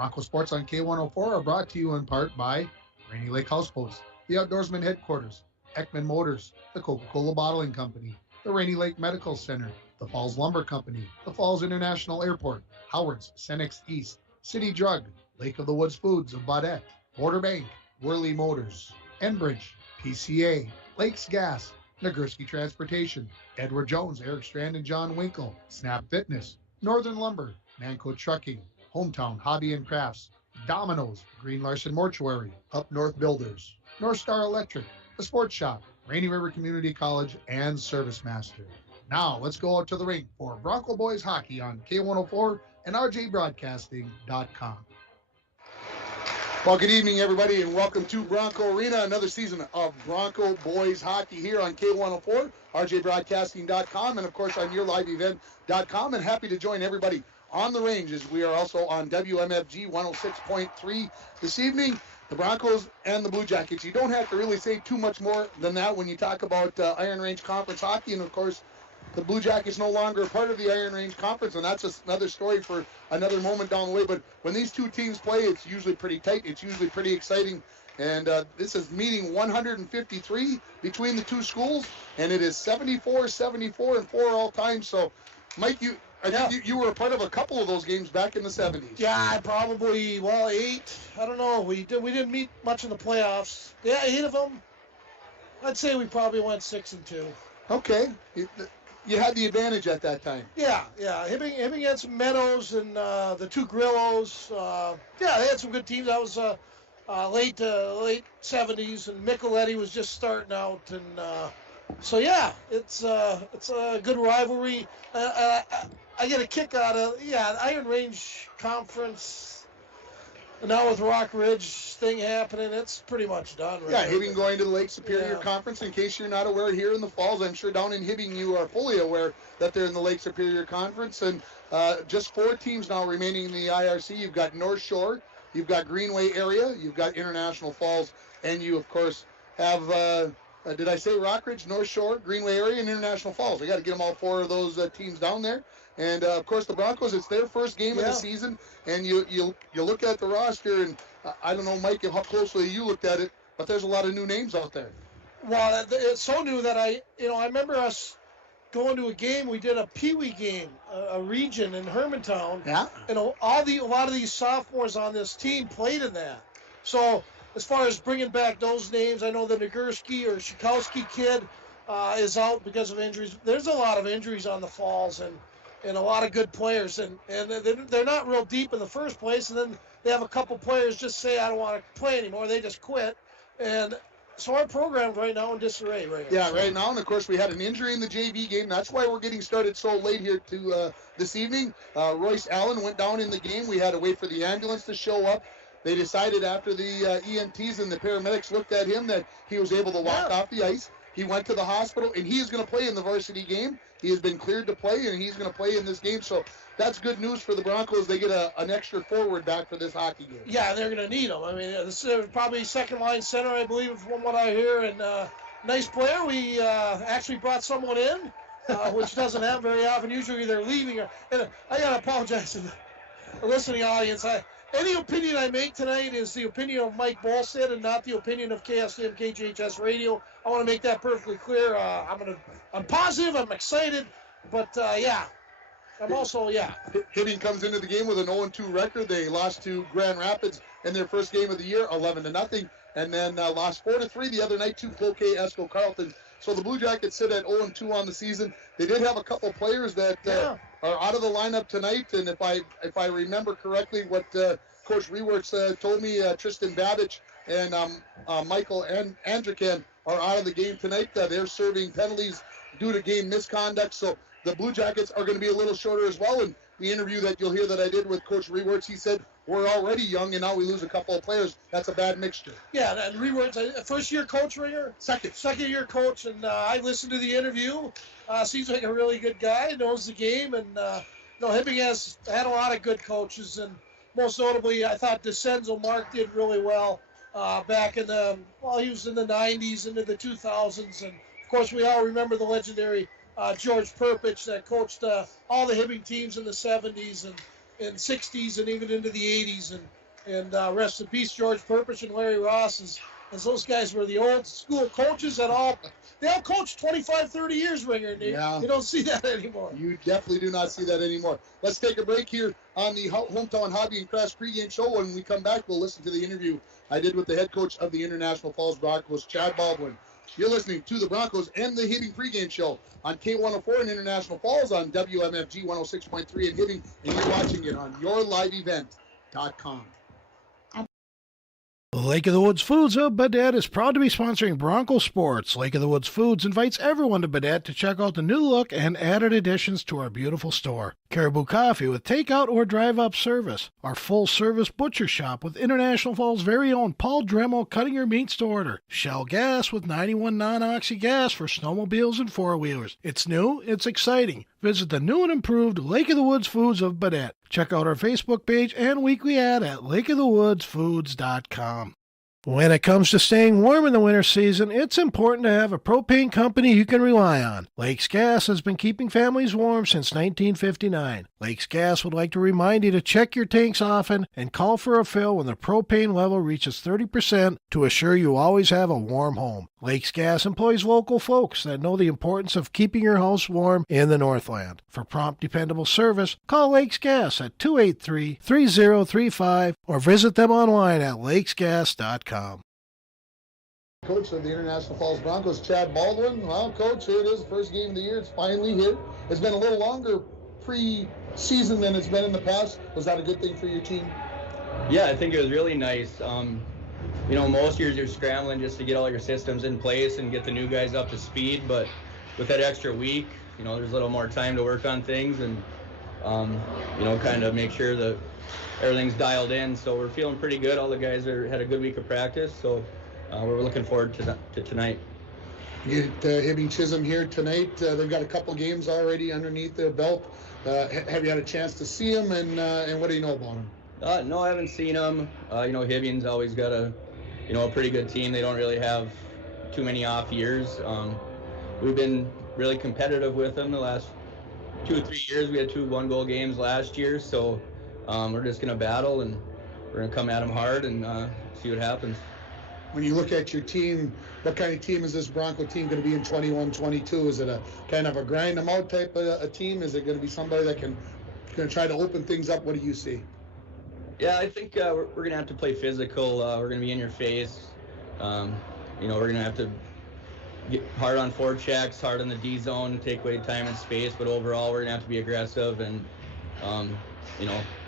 Bronco Sports on K104 are brought to you in part by Rainy Lake Housepost, the Outdoorsman Headquarters, Ekman Motors, the Coca-Cola Bottling Company, the Rainy Lake Medical Center, the Falls Lumber Company, the Falls International Airport, Howard's, Cenex East, City Drug, Lake of the Woods Foods of Baudette, Border Bank, Worley Motors, Enbridge, PCA, Lakes Gas, Nagurski Transportation, Edward Jones, Eric Strand and John Winkle, Snap Fitness, Northern Lumber, Manco Trucking, Hometown Hobby and Crafts, Domino's, Green Larson Mortuary, Up North Builders, North Star Electric, The Sports Shop, Rainy River Community College, and Service Master. Now let's go out to the rink for Bronco Boys Hockey on K104 and RJBroadcasting.com. Well, good evening, everybody, and welcome to Bronco Arena, another season of Bronco Boys Hockey here on K104, RJBroadcasting.com, and, of course, on YourLiveEvent.com, and happy to join everybody on the range as we are also on WMFG 106.3 this evening. The Broncos and the Blue Jackets. You don't have to really say too much more than that when you talk about Iron Range Conference hockey, and, of course, the Blue Jackets no longer a part of the Iron Range Conference, and that's another story for another moment down the way. But when these two teams play, it's usually pretty tight. It's usually pretty exciting. And this is meeting 153 between the two schools, and it is 74-74 and 4 all time. So, Mike, I think you were a part of a couple of those games back in the 70s. Yeah, probably, 8. I don't know. We didn't meet much in the playoffs. Yeah, 8 of them. I'd say we probably went 6-2. Okay. You had the advantage at that time. Yeah. Hibbing had some Meadows and the two Grillos. They had some good teams. That was late 70s, and Micheletti was just starting out. And so, yeah, it's a good rivalry. I get a kick out of, Iron Range Conference. And now with Rock Ridge thing happening, it's pretty much done. Right? Yeah, Hibbing going to the Lake Superior Conference. In case you're not aware, here in the Falls, I'm sure down in Hibbing you are fully aware that they're in the Lake Superior Conference. And just 4 teams now remaining in the IRC. You've got North Shore, you've got Greenway area, you've got International Falls, and you, of course, have, did I say Rock Ridge, North Shore, Greenway area, and International Falls? We got to get them all 4 of those teams down there. And, of course, the Broncos, it's their first game of the season, and you look at the roster, and I don't know, Mike, how closely you looked at it, but there's a lot of new names out there. Well, it's so new that I remember us going to a game. We did a Pee Wee game, a region in Hermantown. Yeah. And a lot of these sophomores on this team played in that. So as far as bringing back those names, I know the Nagurski or Shikowski kid is out because of injuries. There's a lot of injuries on the Falls, and a lot of good players, and they're not real deep in the first place, and then they have a couple players just say, I don't want to play anymore. They just quit. And so our program's right now in disarray. Right now, and of course we had an injury in the JV game. That's why we're getting started so late here this evening. Royce Allen went down in the game. We had to wait for the ambulance to show up. They decided after the EMTs and the paramedics looked at him that he was able to walk off the ice. He went to the hospital, and he is going to play in the varsity game. He has been cleared to play, and he's going to play in this game. So that's good news for the Broncos. They get an extra forward back for this hockey game. Yeah, they're going to need him. I mean, this is probably second-line center, I believe, from what I hear. And nice player. We actually brought someone in, which doesn't happen very often. Usually they're leaving. And I got to apologize to the listening audience. Any opinion I make tonight is the opinion of Mike Bolstead and not the opinion of KSM KJHS Radio. I want to make that perfectly clear. I'm positive, I'm excited, but I'm also. Hibbing comes into the game with an 0-2 record. They lost to Grand Rapids in their first game of the year, 11-0, and then lost 4-3 the other night to Cloquet Esco Carlton. So the Blue Jackets sit at 0-2 on the season. They did have a couple players that are out of the lineup tonight, and if I remember correctly, what Coach Rewerts told me, Tristan Babich and Michael Andrican are out of the game tonight. They're serving penalties due to game misconduct, so the Blue Jackets are going to be a little shorter as well. And the interview that you'll hear that I did with Coach Rewerts, he said, we're already young, and now we lose a couple of players. That's a bad mixture. Yeah, and Rewerts, first-year coach, Ringer? Second-year coach, and I listened to the interview. Seems like a really good guy, knows the game, and Hibbing has had a lot of good coaches, and most notably, I thought DeCenzo Mark did really well back in he was in the 90s, into the 2000s, and, of course, we all remember the legendary George Perpich that coached all the Hibbing teams in the 70s, in 60s and even into the 80s. And rest in peace, George Purpich and Larry Ross, as those guys were the old school coaches they all coached 25, 30 years, Ringer. You don't see that anymore. You definitely do not see that anymore. Let's take a break here on the Hometown Hobby and Crafts pregame show. When we come back, we'll listen to the interview I did with the head coach of the International Falls Broncos, Chad Baldwin. You're listening to the Broncos and the Hibbing pregame show on K104 in International Falls, on WMFG 106.3 in Hibbing, and you're watching it on yourliveevent.com. Lake of the Woods Foods of Baudette is proud to be sponsoring Bronco Sports. Lake of the Woods Foods invites everyone to Baudette to check out the new look and added additions to our beautiful store. Caribou Coffee with takeout or drive-up service. Our full-service butcher shop with International Falls' very own Paul Dremel cutting your meats to order. Shell Gas with 91 non-oxy gas for snowmobiles and four-wheelers. It's new, it's exciting. Visit the new and improved Lake of the Woods Foods of Baudette. Check out our Facebook page and weekly ad at lakeofthewoodsfoods.com. When it comes to staying warm in the winter season, it's important to have a propane company you can rely on. Lakes Gas has been keeping families warm since 1959. Lakes Gas would like to remind you to check your tanks often and call for a fill when the propane level reaches 30% to assure you always have a warm home. Lakes Gas employs local folks that know the importance of keeping your house warm in the Northland. For prompt, dependable service, call Lakes Gas at 283-3035 or visit them online at lakesgas.com. Coach of the International Falls Broncos, Chad Baldwin. Well, Coach, here it is, first game of the year. It's finally here. It's been a little longer pre-season than it's been in the past. Was that a good thing for your team? Yeah, I think it was really nice. Most years you're scrambling just to get all your systems in place and get the new guys up to speed, but with that extra week, there's a little more time to work on things and, kind of make sure that everything's dialed in. So we're feeling pretty good. All the guys had a good week of practice, so we're looking forward to tonight. You get Hibbing Chisholm here tonight. They've got a couple games already underneath their belt. Have you had a chance to see them, and what do you know about them? No, I haven't seen them. Hibbing's always got a pretty good team. They don't really have too many off years. We've been really competitive with them the last 2 or 3 years. We had 2 one-goal games last year, so we're just going to battle, and we're going to come at them hard and see what happens. When you look at your team, what kind of team is this Bronco team going to be in 21-22? Is it a kind of a grind them out type of a team? Is it going to be somebody that can try to open things up? What do you see? Yeah, I think we're going to have to play physical. We're going to be in your face. We're going to have to get hard on forechecks, hard on the D zone, take away time and space. But overall, we're going to have to be aggressive and,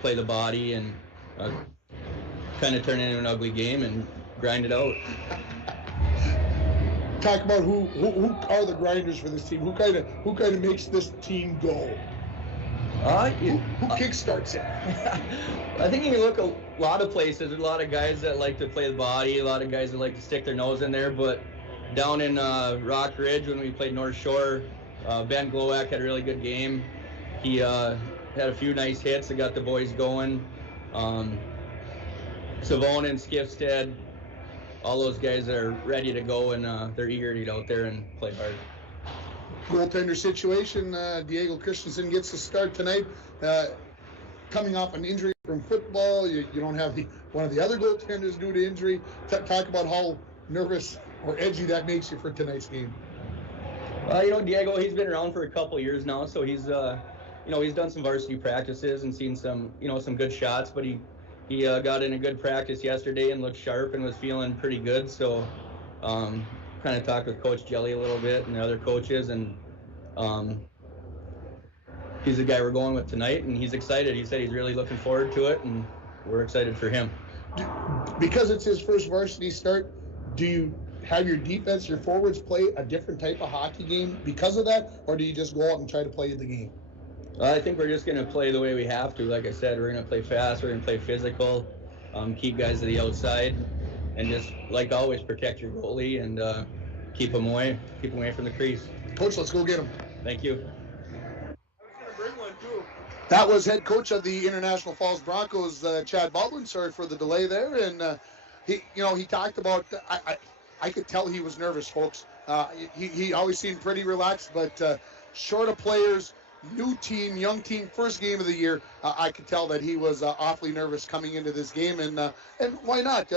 play the body and kind of turn it into an ugly game and grind it out. Talk about who are the grinders for this team? Who kind of makes this team go? Who kickstarts it? I think you can look a lot of places. There's a lot of guys that like to play the body, a lot of guys that like to stick their nose in there. But down in Rock Ridge when we played North Shore, Ben Glowak had a really good game. He had a few nice hits that got the boys going. Savona and Skifstead, all those guys are ready to go, and they're eager to get out there and play hard. Goaltender situation, Diego Christensen gets the start tonight. Coming off an injury from football, you don't have one of the other goaltenders due to injury. Talk about how nervous or edgy that makes you for tonight's game. Diego, he's been around for a couple years now, so he's done some varsity practices and seen some good shots, but he got in a good practice yesterday and looked sharp and was feeling pretty good. So kind of talked with Coach Jelly a little bit and the other coaches, and he's the guy we're going with tonight, and he's excited. He said he's really looking forward to it, and we're excited for him. Because it's his first varsity start, do you have your defense, your forwards play a different type of hockey game because of that, or do you just go out and try to play the game? I think we're just going to play the way we have to. Like I said, we're going to play fast, we're going to play physical, keep guys to the outside, and just, like always, protect your goalie and keep him away from the crease. Coach, let's go get him. Thank you. That was head coach of the International Falls Broncos, Chad Baldwin. Sorry for the delay there. And he talked about. I could tell he was nervous, folks. He always seemed pretty relaxed, but short of players, new team, young team, first game of the year. I could tell that he was awfully nervous coming into this game, and why not?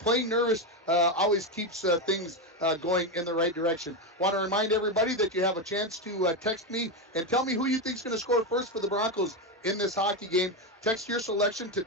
Playing nervous always keeps things going in the right direction. Want to remind everybody that you have a chance to text me and tell me who you think is going to score first for the Broncos in this hockey game. Text your selection to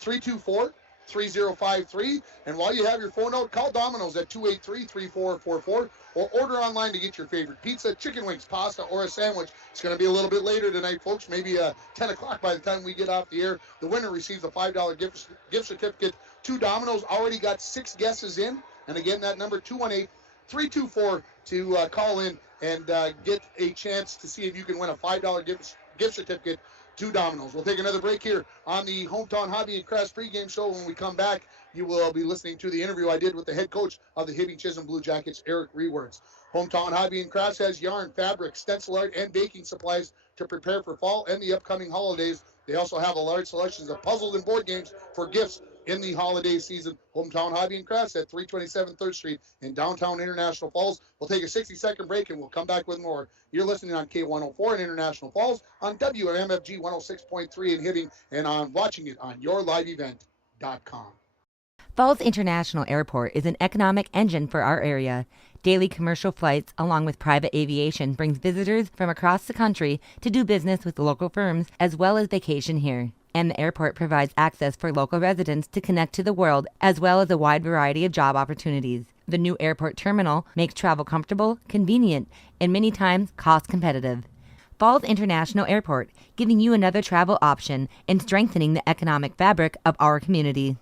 218-324-3053. And while you have your phone out, call Domino's at 283-3444 or order online to get your favorite pizza, chicken wings, pasta, or a sandwich. It's going to be a little bit later tonight, folks, maybe 10 o'clock by the time we get off the air. The winner receives a $5 gift certificate to Domino's. Already got 6 guesses in. And again, that number 218-324 to call in and get a chance to see if you can win a $5 gift certificate to Domino's. We'll take another break here on the Hometown Hobby and Crafts pregame show. When we come back, you will be listening to the interview I did with the head coach of the Hibbing Chisholm Blue Jackets, Eric Rewords. Hometown Hobby and Crafts has yarn, fabric, stencil art, and baking supplies to prepare for fall and the upcoming holidays. They also have a large selection of puzzles and board games for gifts in the holiday season. Hometown Hobby and Crafts at 327 3rd Street in downtown International Falls. We'll take a 60-second break and we'll come back with more. You're listening on K104 in International Falls, on WMFG 106.3 in Hibbing, and on watching it on yourliveevent.com. Falls International Airport is an economic engine for our area. Daily commercial flights, along with private aviation, brings visitors from across the country to do business with local firms as well as vacation here. And the airport provides access for local residents to connect to the world, as well as a wide variety of job opportunities. The new airport terminal makes travel comfortable, convenient, and many times cost competitive. Falls International Airport, giving you another travel option and strengthening the economic fabric of our community.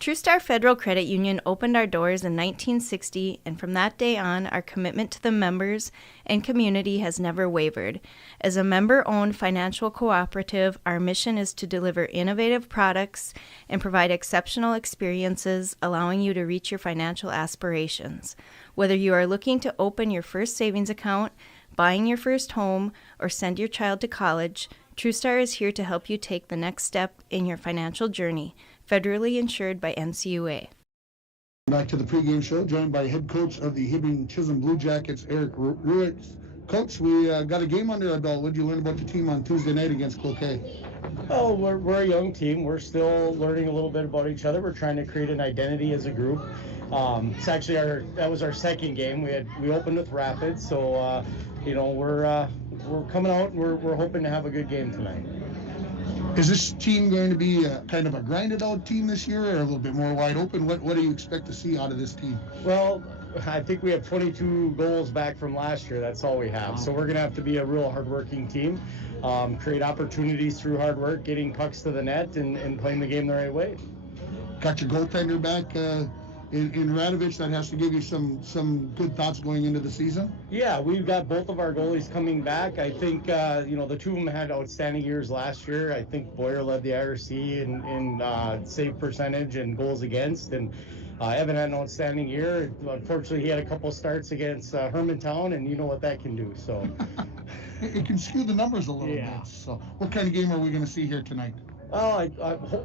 TrueStar Federal Credit Union opened our doors in 1960, and from that day on, our commitment to the members and community has never wavered. As a member-owned financial cooperative, our mission is to deliver innovative products and provide exceptional experiences, allowing you to reach your financial aspirations. Whether you are looking to open your first savings account, buying your first home, or send your child to college, TrueStar is here to help you take the next step in your financial journey. Federally insured by NCUA. Back to the pregame show, joined by head coach of the Hibbing Chisholm Blue Jackets, Eric Ruiz. Coach, we got a game under our belt. What did you learn about the team on Tuesday night against Cloquet? Oh, we're a young team. We're still learning a little bit about each other. We're trying to create an identity as a group. It's actually that was our second game. We opened with Rapids, so we're coming out and we're hoping to have a good game tonight. Is this team going to be kind of a grinded-out team this year, or a little bit more wide open? What do you expect to see out of this team? Well, I think we have 22 goals back from last year. That's all we have. So we're going to have to be a real hard-working team, create opportunities through hard work, getting pucks to the net, and playing the game the right way. Got your goaltender back in Radovich. That has to give you some good thoughts going into the season? Yeah, we've got both of our goalies coming back. I think, the two of them had outstanding years last year. I think Boyer led the IRC in save percentage and goals against, and Evan had an outstanding year. Unfortunately, he had a couple starts against Hermantown, and you know what that can do. So it can skew the numbers a little bit. So what kind of game are we going to see here tonight? Well,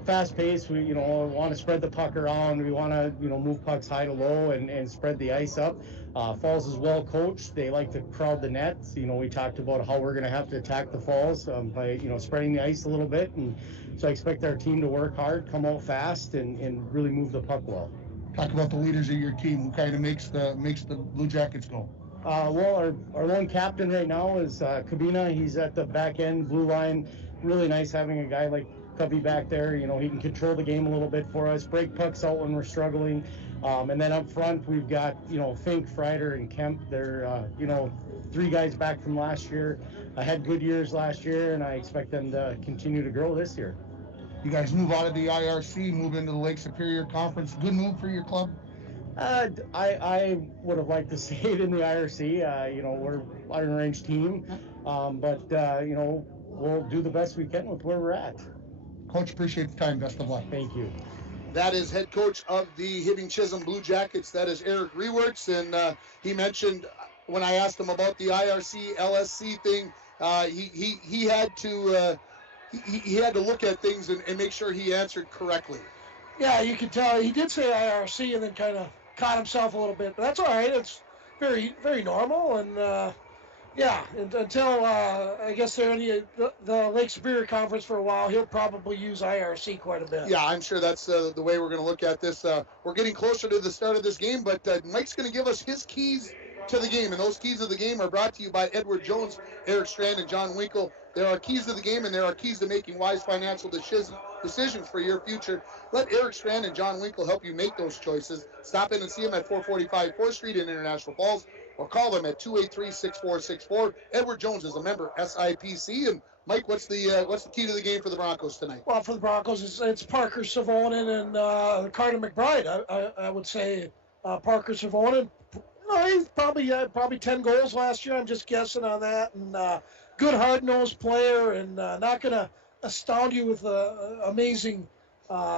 fast pace. We want to spread the puck around. We want to move pucks high to low and spread the ice up. Falls is well coached. They like to crowd the net. We talked about how we're going to have to attack the Falls by spreading the ice a little bit, and so I expect our team to work hard, come out fast, and really move the puck well. Talk about the leaders of your team. Who kind of makes the Blue Jackets go? Well, our lone captain right now is Kabina. He's at the back end blue line. Really nice having a guy like Cubby back there. He can control the game a little bit for us, break pucks out when we're struggling. And then up front, we've got, Fink, Freider, and Kemp. They're, 3 guys back from last year. Had good years last year, and I expect them to continue to grow this year. You guys move out of the IRC, move into the Lake Superior Conference. Good move for your club? I would have liked to see it in the IRC. We're an unarranged team. But we'll do the best we can with where we're at. Coach, appreciate the time. Best of luck. Thank you. That is head coach of the Hibbing Chisholm Blue Jackets. That is Eric Rewords, and he mentioned when I asked him about the IRC LSC thing, he had to look at things and make sure he answered correctly. Yeah, you could tell he did say IRC and then kind of caught himself a little bit, but that's all right. It's very, very normal, and Yeah, until I guess they're in the Lake Superior Conference for a while, he'll probably use IRC quite a bit. Yeah, I'm sure that's the way we're going to look at this. We're getting closer to the start of this game, but Mike's going to give us his keys to the game, and those keys of the game are brought to you by Edward Jones, Eric Strand, and John Winkle. There are keys to the game, and there are keys to making wise financial decisions for your future. Let Eric Strand and John Winkle help you make those choices. Stop in and see them at 445 4th Street in International Falls, or call them at 283-6464. Edward Jones is a member SIPC. And Mike, what's the key to the game for the Broncos tonight? Well, for the Broncos, it's Parker Savonin and Carter McBride. I would say Parker Savonin. He's probably 10 goals last year. I'm just guessing on that. And good hard-nosed player, and not going to astound you with amazing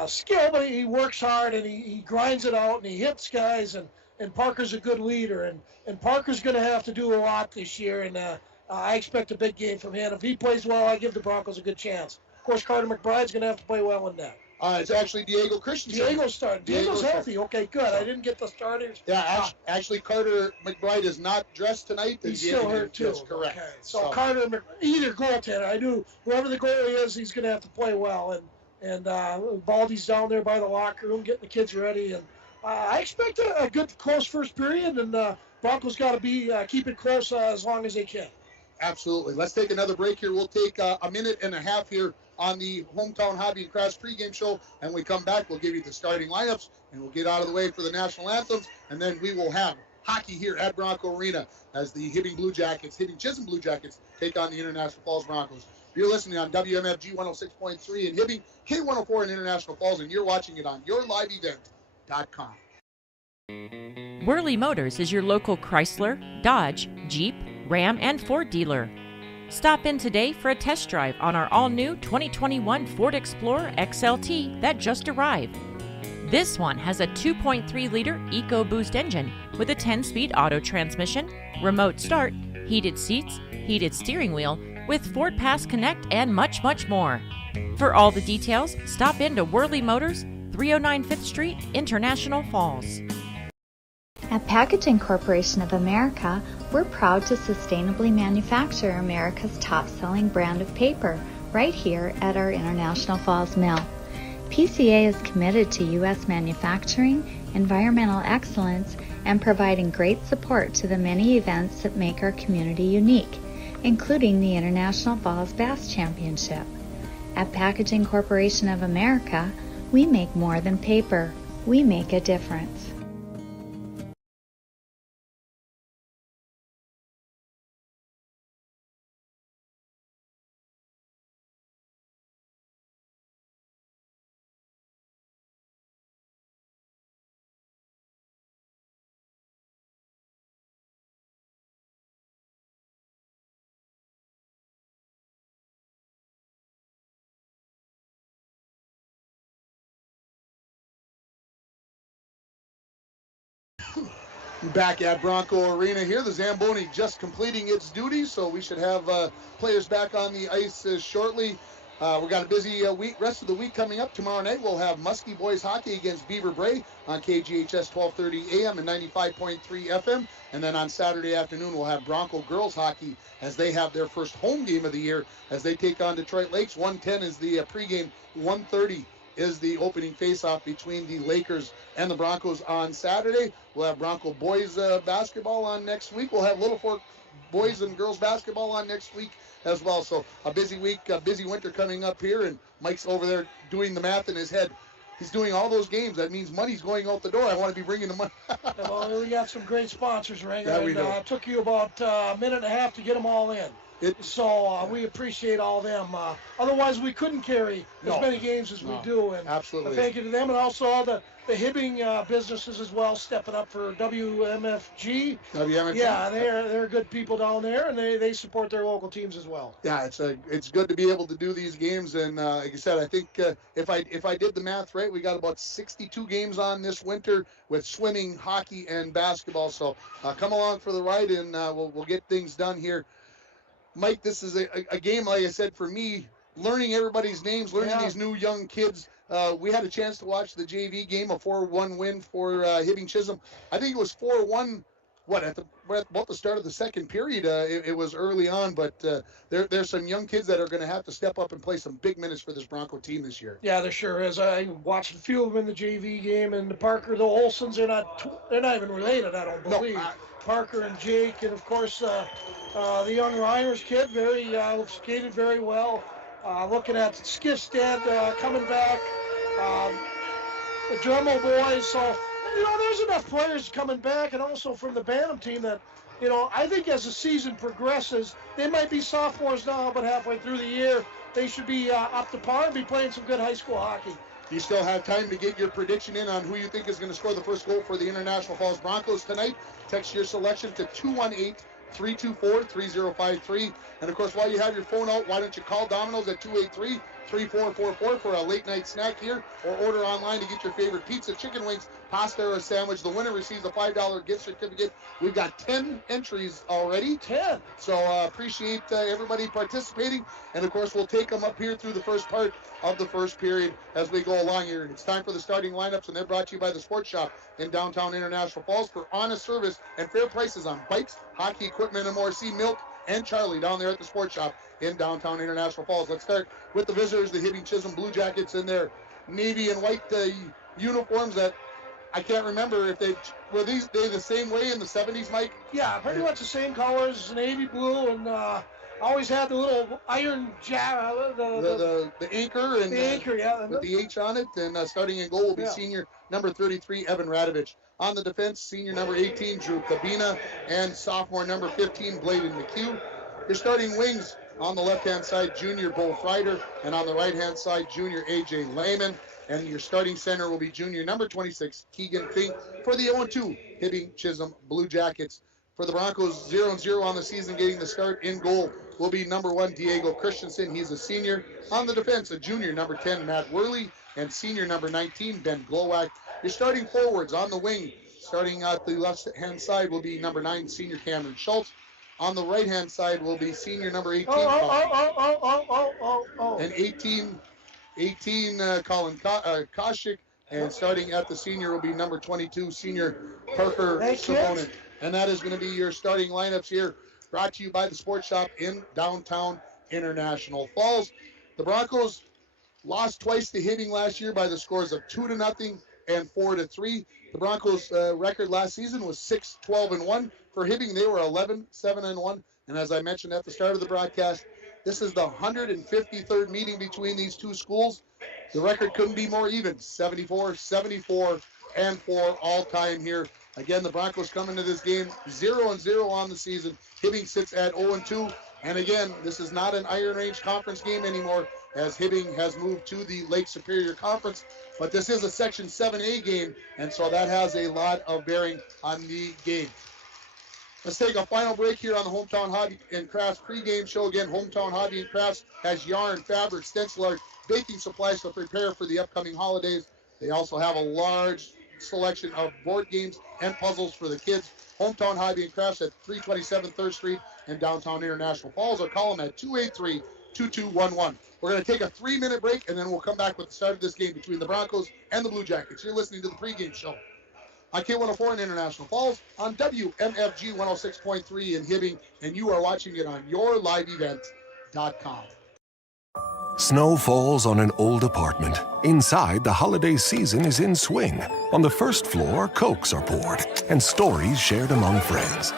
skill, but he works hard and he grinds it out and he hits guys. And Parker's a good leader, and Parker's going to have to do a lot this year, and I expect a big game from him. If he plays well, I give the Broncos a good chance. Of course, Carter McBride's going to have to play well in that. It's actually Diego Christensen. Diego's starting. Diego's healthy. Okay, good. I didn't get the starters. Yeah, actually, Carter McBride is not dressed tonight. He's still hurt, too. That's correct. Okay. So Carter, either goaltender. I knew whoever the goalie is, he's going to have to play well. And Baldy's down there by the locker room getting the kids ready. And I expect a good, close first period, and Broncos got to keep it close as long as they can. Absolutely. Let's take another break here. We'll take a minute and a half here on the Hometown Hobby and Crafts pregame show, and when we come back, we'll give you the starting lineups, and we'll get out of the way for the national anthems, and then we will have hockey here at Bronco Arena as the Hibbing Chisholm Blue Jackets take on the International Falls Broncos. You're listening on WMFG 106.3 in Hibbing, K104 in International Falls, and you're watching it on yourliveevent.com. Worley Motors is your local Chrysler, Dodge, Jeep, Ram, and Ford dealer. Stop in today for a test drive on our all-new 2021 Ford Explorer XLT that just arrived. This one has a 2.3-liter EcoBoost engine with a 10-speed auto transmission, remote start, heated seats, heated steering wheel, with Ford Pass Connect, and much, much more. For all the details, stop in to Worley Motors, 309 5th Street, International Falls. At Packaging Corporation of America, we're proud to sustainably manufacture America's top-selling brand of paper right here at our International Falls mill. PCA is committed to U.S. manufacturing, environmental excellence, and providing great support to the many events that make our community unique, including the International Falls Bass Championship. At Packaging Corporation of America, we make more than paper. We make a difference. Back at Bronco Arena here, the Zamboni just completing its duty, so we should have players back on the ice shortly. We've got a busy rest of the week coming up. Tomorrow night we'll have Muskie Boys hockey against Beaver Bray on KGHS 1230 AM and 95.3 FM. And then on Saturday afternoon we'll have Bronco girls hockey as they have their first home game of the year as they take on Detroit Lakes. 1:10 is the pregame, 1:30 is the opening face-off between the Lakers and the Broncos on Saturday. We'll have Bronco boys basketball on next week. We'll have Little Fork boys and girls basketball on next week as well. So a busy week, a busy winter coming up here, and Mike's over there doing the math in his head. He's doing all those games. That means money's going out the door. I want to be bringing the money. Well, we got some great sponsors, Ranger. Yeah, we do. It took you about a minute and a half to get them all in. So we appreciate all them. Otherwise, we couldn't carry as many games as we do. And absolutely. Thank you to them, and also all the Hibbing businesses as well, stepping up for WMFG. WMFG. Yeah, they're good people down there, and they support their local teams as well. Yeah, it's good to be able to do these games, and like I said, I think if I did the math right, we got about 62 games on this winter with swimming, hockey, and basketball. So come along for the ride, and we'll get things done here. Mike, this is a game, like I said, for me, learning everybody's names, learning these new young kids. We had a chance to watch the JV game, a 4-1 win for Hibbing Chisholm. I think it was 4-1 we're at about the start of the second period. It was early on, but there's some young kids that are going to have to step up and play some big minutes for this Bronco team this year. Yeah, there sure is. I watched a few of them in the JV game, and the Parker, the Olsons, they're not even related, I don't believe. No, Parker and Jake, and of course the young Reiners kid, skated very well. Looking at Skiffstead coming back, the Dremel boys. So, there's enough players coming back, and also from the Bantam team that, I think as the season progresses, they might be sophomores now, but halfway through the year, they should be up to par and be playing some good high school hockey. You still have time to get your prediction in on who you think is going to score the first goal for the International Falls Broncos tonight. Text your selection to 218-324-3053. And, of course, while you have your phone out, why don't you call Domino's at 283-3444 for a late-night snack here, or order online to get your favorite pizza, chicken wings, pasta, or a sandwich. The winner receives a $5 gift certificate. We've got 10 entries already. 10. So appreciate everybody participating. And, of course, we'll take them up here through the first part of the first period as we go along here. And it's time for the starting lineups, and they're brought to you by the Sports Shop in downtown International Falls for honest service and fair prices on bikes, hockey equipment, and more. See Milk and Charlie down there at the Sports Shop in downtown International Falls. Let's start with the visitors, the Hibbing Chisholm Blue Jackets in their navy and white uniforms that I can't remember if they the same way in the 70s, Mike? Yeah, pretty much the same colors, navy blue, and always had the little iron the anchor and the anchor, yeah, with the H on it. And starting in goal will be senior number 33 Evan Radovich. On the defense, senior number 18 Drew Kabina and sophomore number 15 Bladen McHugh. Your starting wings on the left-hand side, junior Bo Freider, and on the right-hand side, junior AJ Lehman. And your starting center will be junior number 26 Keegan Fink for the 0-2 Hibbing Chisholm Blue Jackets. For the Broncos, 0-0 on the season, getting the start in goal will be number 1 Diego Christensen. He's a senior. On the defense, a junior number 10 Matt Worley and senior number 19 Ben Glowak. Your starting forwards on the wing, starting at the left-hand side, will be number 9 senior Cameron Schultz. On the right-hand side will be senior number 18 and 18 Colin Koshik. And starting at the senior will be number 22 senior Parker Savonin. And that is going to be your starting lineups here, brought to you by the Sports Shop in downtown International Falls. The Broncos lost twice to Hibbing last year by the scores of 2-0 and 4-3. The Broncos' record last season was 6-12-1. For Hibbing, they were 11-7-1. And as I mentioned at the start of the broadcast, this is the 153rd meeting between these two schools. The record couldn't be more even, 74-74 and 4 all-time here. Again, the Broncos come into this game 0-0 on the season. Hibbing sits at 0-2. And again, this is not an Iron Range Conference game anymore, as Hibbing has moved to the Lake Superior Conference. But this is a Section 7A game, and so that has a lot of bearing on the game. Let's take a final break here on the Hometown Hobby and Crafts pregame show. Again, Hometown Hobby and Crafts has yarn, fabric, stencil art, baking supplies to prepare for the upcoming holidays. They also have a large selection of board games and puzzles for the kids. Hometown Hobby and Crafts at 327 3rd Street in downtown International Falls, or call them at 283-2211. We're going to take a 3-minute break, and then we'll come back with the start of this game between the Broncos and the Blue Jackets. You're listening to the pregame show on K104 in International Falls, on WMFG 106.3 in Hibbing, and you are watching it on yourliveevent.com. Snow falls on an old apartment. Inside, the holiday season is in swing. On the first floor, Cokes are poured and stories shared among friends.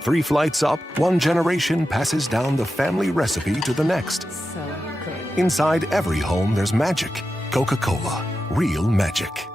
3 flights up, one generation passes down the family recipe to the next. So good. Inside every home, there's magic. Coca-Cola. Real magic.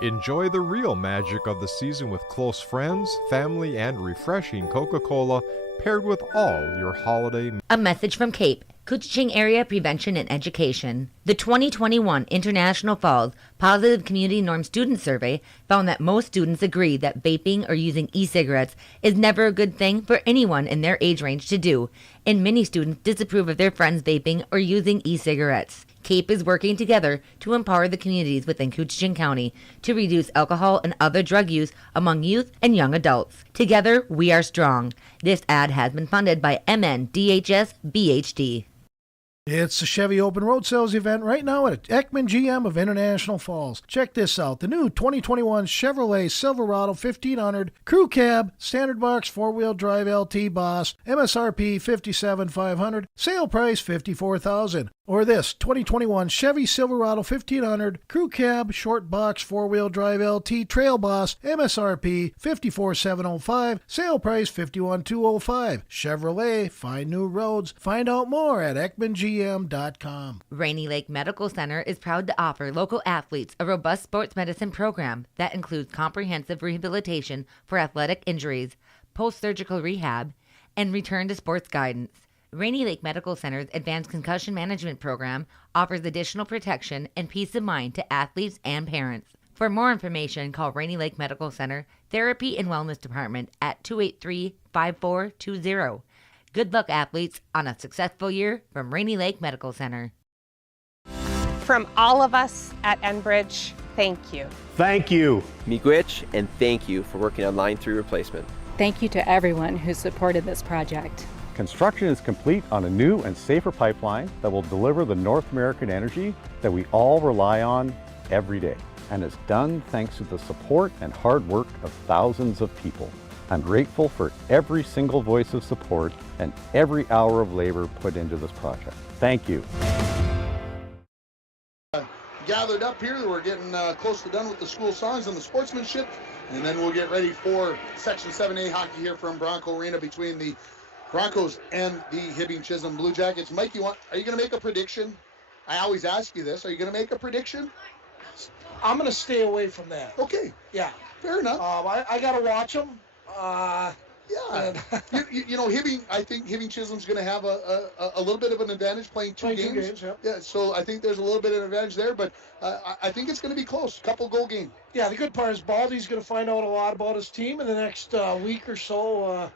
Enjoy the real magic of the season with close friends, family, and refreshing Coca-Cola paired with all your holiday. A message from CAPE, Couchiching Area Prevention and Education. The 2021 International Falls Positive Community Norm Student Survey found that most students agree that vaping or using e-cigarettes is never a good thing for anyone in their age range to do, and many students disapprove of their friends vaping or using e-cigarettes. CAPE is working together to empower the communities within Couchiching County to reduce alcohol and other drug use among youth and young adults. Together, we are strong. This ad has been funded by MNDHS BHD. It's the Chevy Open Road Sales event right now at Ekman GM of International Falls. Check this out. The new 2021 Chevrolet Silverado 1500 Crew Cab, Standard Box 4-wheel drive LT Boss, MSRP $57,500, sale price $54,000. Or this 2021 Chevy Silverado 1500 Crew Cab, Short Box 4-wheel drive LT Trail Boss, MSRP $54,705, sale price $51,205. Chevrolet, find new roads. Find out more at EkmanGM.com. Rainy Lake Medical Center is proud to offer local athletes a robust sports medicine program that includes comprehensive rehabilitation for athletic injuries, post-surgical rehab, and return to sports guidance. Rainy Lake Medical Center's Advanced Concussion Management Program offers additional protection and peace of mind to athletes and parents. For more information, call Rainy Lake Medical Center Therapy and Wellness Department at 283-5420. Good luck, athletes, on a successful year from Rainy Lake Medical Center. From all of us at Enbridge, thank you. Thank you. Miigwech, and thank you for working on Line 3 replacement. Thank you to everyone who supported this project. Construction is complete on a new and safer pipeline that will deliver the North American energy that we all rely on every day. And it's done thanks to the support and hard work of thousands of people. I'm grateful for every single voice of support and every hour of labor put into this project. Thank you. Gathered up here, we're getting close to done with the school songs and the sportsmanship, and then we'll get ready for Section 7A hockey here from Bronco Arena between the Broncos and the Hibbing Chisholm Blue Jackets. Mike, are you going to make a prediction? I always ask you this. Are you going to make a prediction? I'm going to stay away from that. Okay. Yeah. Fair enough. I got to watch them. Yeah. you know, Hibbing, I think Hibbing Chisholm's going to have a little bit of an advantage playing two games. Yeah, so I think there's a little bit of an advantage there, but I think it's going to be close. Couple goal game. Yeah, the good part is Baldy's going to find out a lot about his team in the next week or so.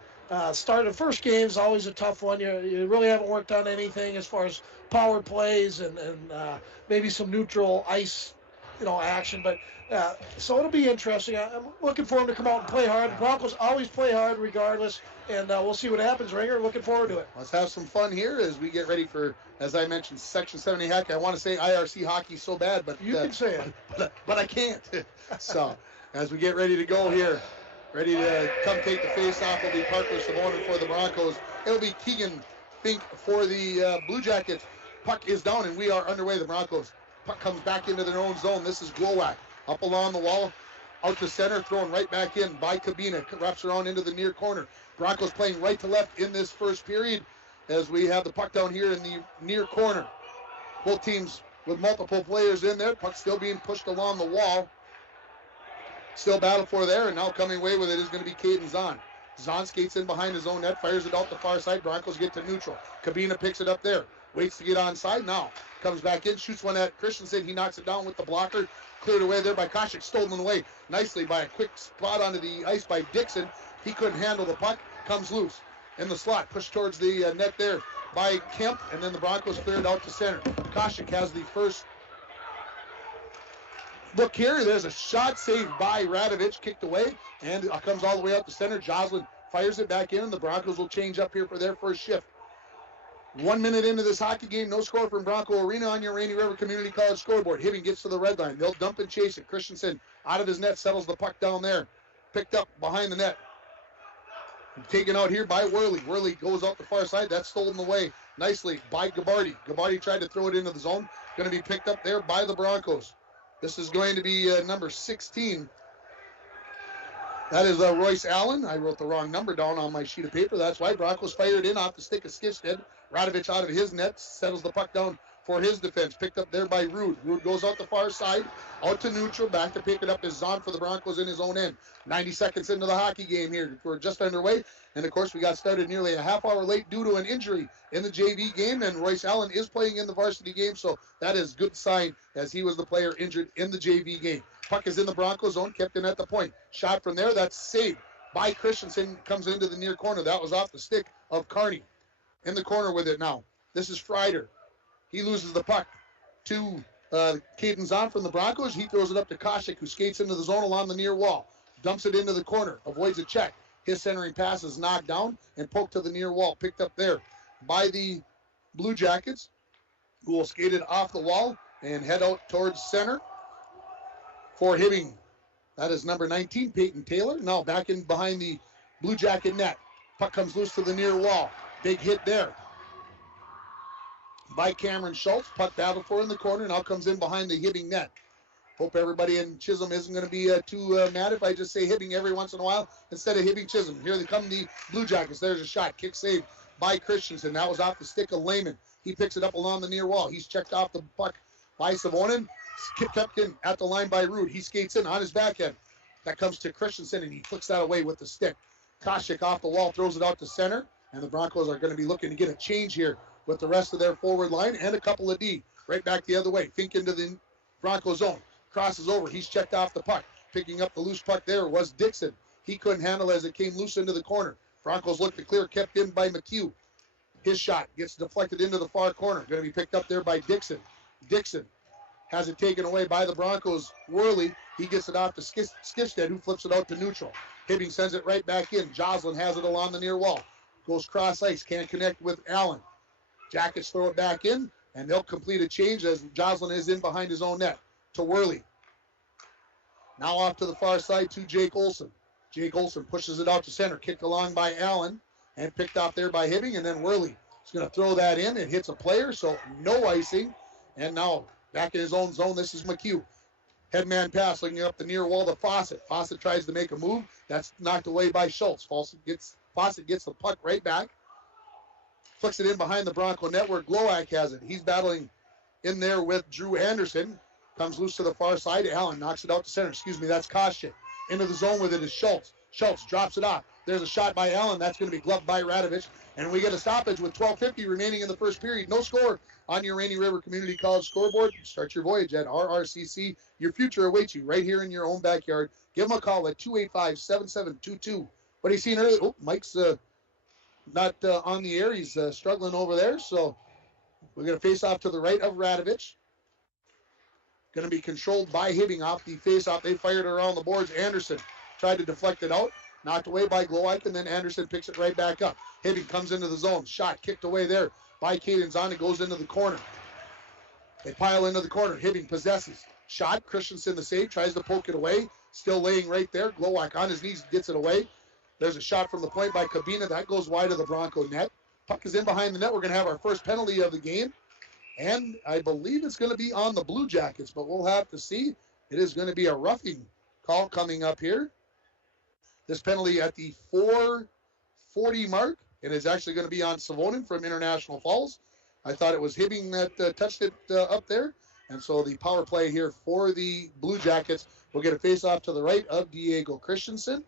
Start the first game is always a tough one. You really haven't worked on anything as far as power plays and maybe some neutral ice, action. But so it'll be interesting. I'm looking for him to come out and play hard. The Broncos always play hard regardless, and we'll see what happens, Ringer. Looking forward to it. Let's have some fun here as we get ready for, as I mentioned, Section 70 hockey. I want to say IRC hockey so bad, but you can say it, but I can't. So as we get ready to go here. Ready to come take the face-off will be Parker Simonin for the Broncos. It'll be Keegan Fink for the Blue Jackets. Puck is down, and we are underway. The Broncos. Puck comes back into their own zone. This is Glowak. Up along the wall, out to center, thrown right back in by Kabina. Wraps around into the near corner. Broncos playing right to left in this first period as we have the puck down here in the near corner. Both teams with multiple players in there. Puck still being pushed along the wall. Still battle for there, and now coming away with it is going to be Caden Zahn. Zahn skates in behind his own net, fires it out the far side. Broncos get to neutral. Kabina picks it up there. Waits to get onside now. Comes back in, shoots one at Christensen. He knocks it down with the blocker. Cleared away there by Koshik. Stolen away nicely by a quick spot onto the ice by Dixon. He couldn't handle the puck. Comes loose in the slot. Pushed towards the net there by Kemp, and then the Broncos cleared out to center. Koshik has the first look here. There's a shot saved by Radovich, kicked away, and it comes all the way out to center. Joslin fires it back in, and the Broncos will change up here for their first shift. 1 minute into this hockey game, no score from Bronco Arena on your Rainy River Community College scoreboard. Hibbing gets to the red line. They'll dump and chase it. Christensen out of his net, settles the puck down there. Picked up behind the net. Taken out here by Worley. Worley goes out the far side. That's stolen away nicely by Gabarty. Gabarty tried to throw it into the zone. Going to be picked up there by the Broncos. This is going to be number 16. That is Royce Allen. I wrote the wrong number down on my sheet of paper. That's why. Broncos fired in off the stick of Skifstead. Radovich out of his net, settles the puck down for his defense. Picked up there by Rude. Rude goes out the far side, out to neutral. Back to pick it up is Zahn for the Broncos in his own end. 90 seconds into the hockey game here. We're just underway. And, of course, we got started nearly a half hour late due to an injury in the JV game. And Royce Allen is playing in the varsity game, so that is good sign as he was the player injured in the JV game. Puck is in the Broncos zone, kept in at the point. Shot from there, that's saved by Christensen. Comes into the near corner. That was off the stick of Carney. In the corner with it now. This is Freider. He loses the puck to Caden Zahn from the Broncos. He throws it up to Koshik, who skates into the zone along the near wall. Dumps it into the corner. Avoids a check. His centering pass is knocked down and poked to the near wall. Picked up there by the Blue Jackets. who will skate it off the wall and head out towards center for Hibbing. That is number 19, Peyton Taylor. Now back in behind the Blue Jacket net. Puck comes loose to the near wall. Big hit there by Cameron Schultz. Puck battled for in the corner. Now comes in behind the Hibbing net. Hope everybody in Chisholm isn't going to be too mad if I just say Hibbing every once in a while instead of Hibbing Chisholm. Here they come, the Blue Jackets. There's a shot. Kick saved by Christensen. That was off the stick of Lehman. He picks it up along the near wall. He's checked off the puck by Savonin. Kept in at the line by Rude. He skates in on his backhand. That comes to Christensen, and he flicks that away with the stick. Koshik off the wall, throws it out to center, and the Broncos are going to be looking to get a change here with the rest of their forward line and a couple of D. Right back the other way. Fink into the Bronco zone. Crosses over. He's checked off the puck. Picking up the loose puck there was Dixon. He couldn't handle as it came loose into the corner. Broncos look to clear, kept in by McHugh. His shot gets deflected into the far corner. Going to be picked up there by Dixon. Dixon has it taken away by the Broncos. Worley, he gets it off to Skifstead, who flips it out to neutral. Hibbing sends it right back in. Joslin has it along the near wall. Goes cross ice, can't connect with Allen. Jackets throw it back in, and they'll complete a change as Joslin is in behind his own net to Worley. Now off to the far side to Jake Olson. Jake Olson pushes it out to center, kicked along by Allen, and picked off there by Hibbing, and then Worley is going to throw that in. It hits a player, so no icing. And now back in his own zone, this is McHugh. Headman pass looking up the near wall to Fawcett. Fawcett tries to make a move. That's knocked away by Schultz. Fawcett gets the puck right back. Flicks it in behind the Bronco net where Glowak has it. He's battling in there with Drew Anderson. Comes loose to the far side. Allen knocks it out to center. That's Koshik. Into the zone with it is Schultz. Schultz drops it off. There's a shot by Allen. That's going to be gloved by Radovich. And we get a stoppage with 12:50 remaining in the first period. No score on your Rainy River Community College scoreboard. Start your voyage at RRCC. Your future awaits you right here in your own backyard. Give them a call at 285-7722. What are you seeing earlier? Oh, Mike's not on the air. He's struggling over there. So we're going to face off to the right of Radovich. Going to be controlled by Hibbing off the face-off. They fired around the boards. Anderson tried to deflect it out. Knocked away by Glowike, and then Anderson picks it right back up. Hibbing comes into the zone. Shot kicked away there by Caden Zahn. It goes into the corner. They pile into the corner. Hibbing possesses. Shot. Christensen the save. Tries to poke it away. Still laying right there. Glowike on his knees gets it away. There's a shot from the point by Kabina. That goes wide of the Bronco net. Puck is in behind the net. We're going to have our first penalty of the game. And I believe it's going to be on the Blue Jackets, but we'll have to see. It is going to be a roughing call coming up here. This penalty at the 4:40 mark. It is actually going to be on Savonin from International Falls. I thought it was Hibbing that touched it up there. And so the power play here for the Blue Jackets will get a face-off to the right of Diego Christensen.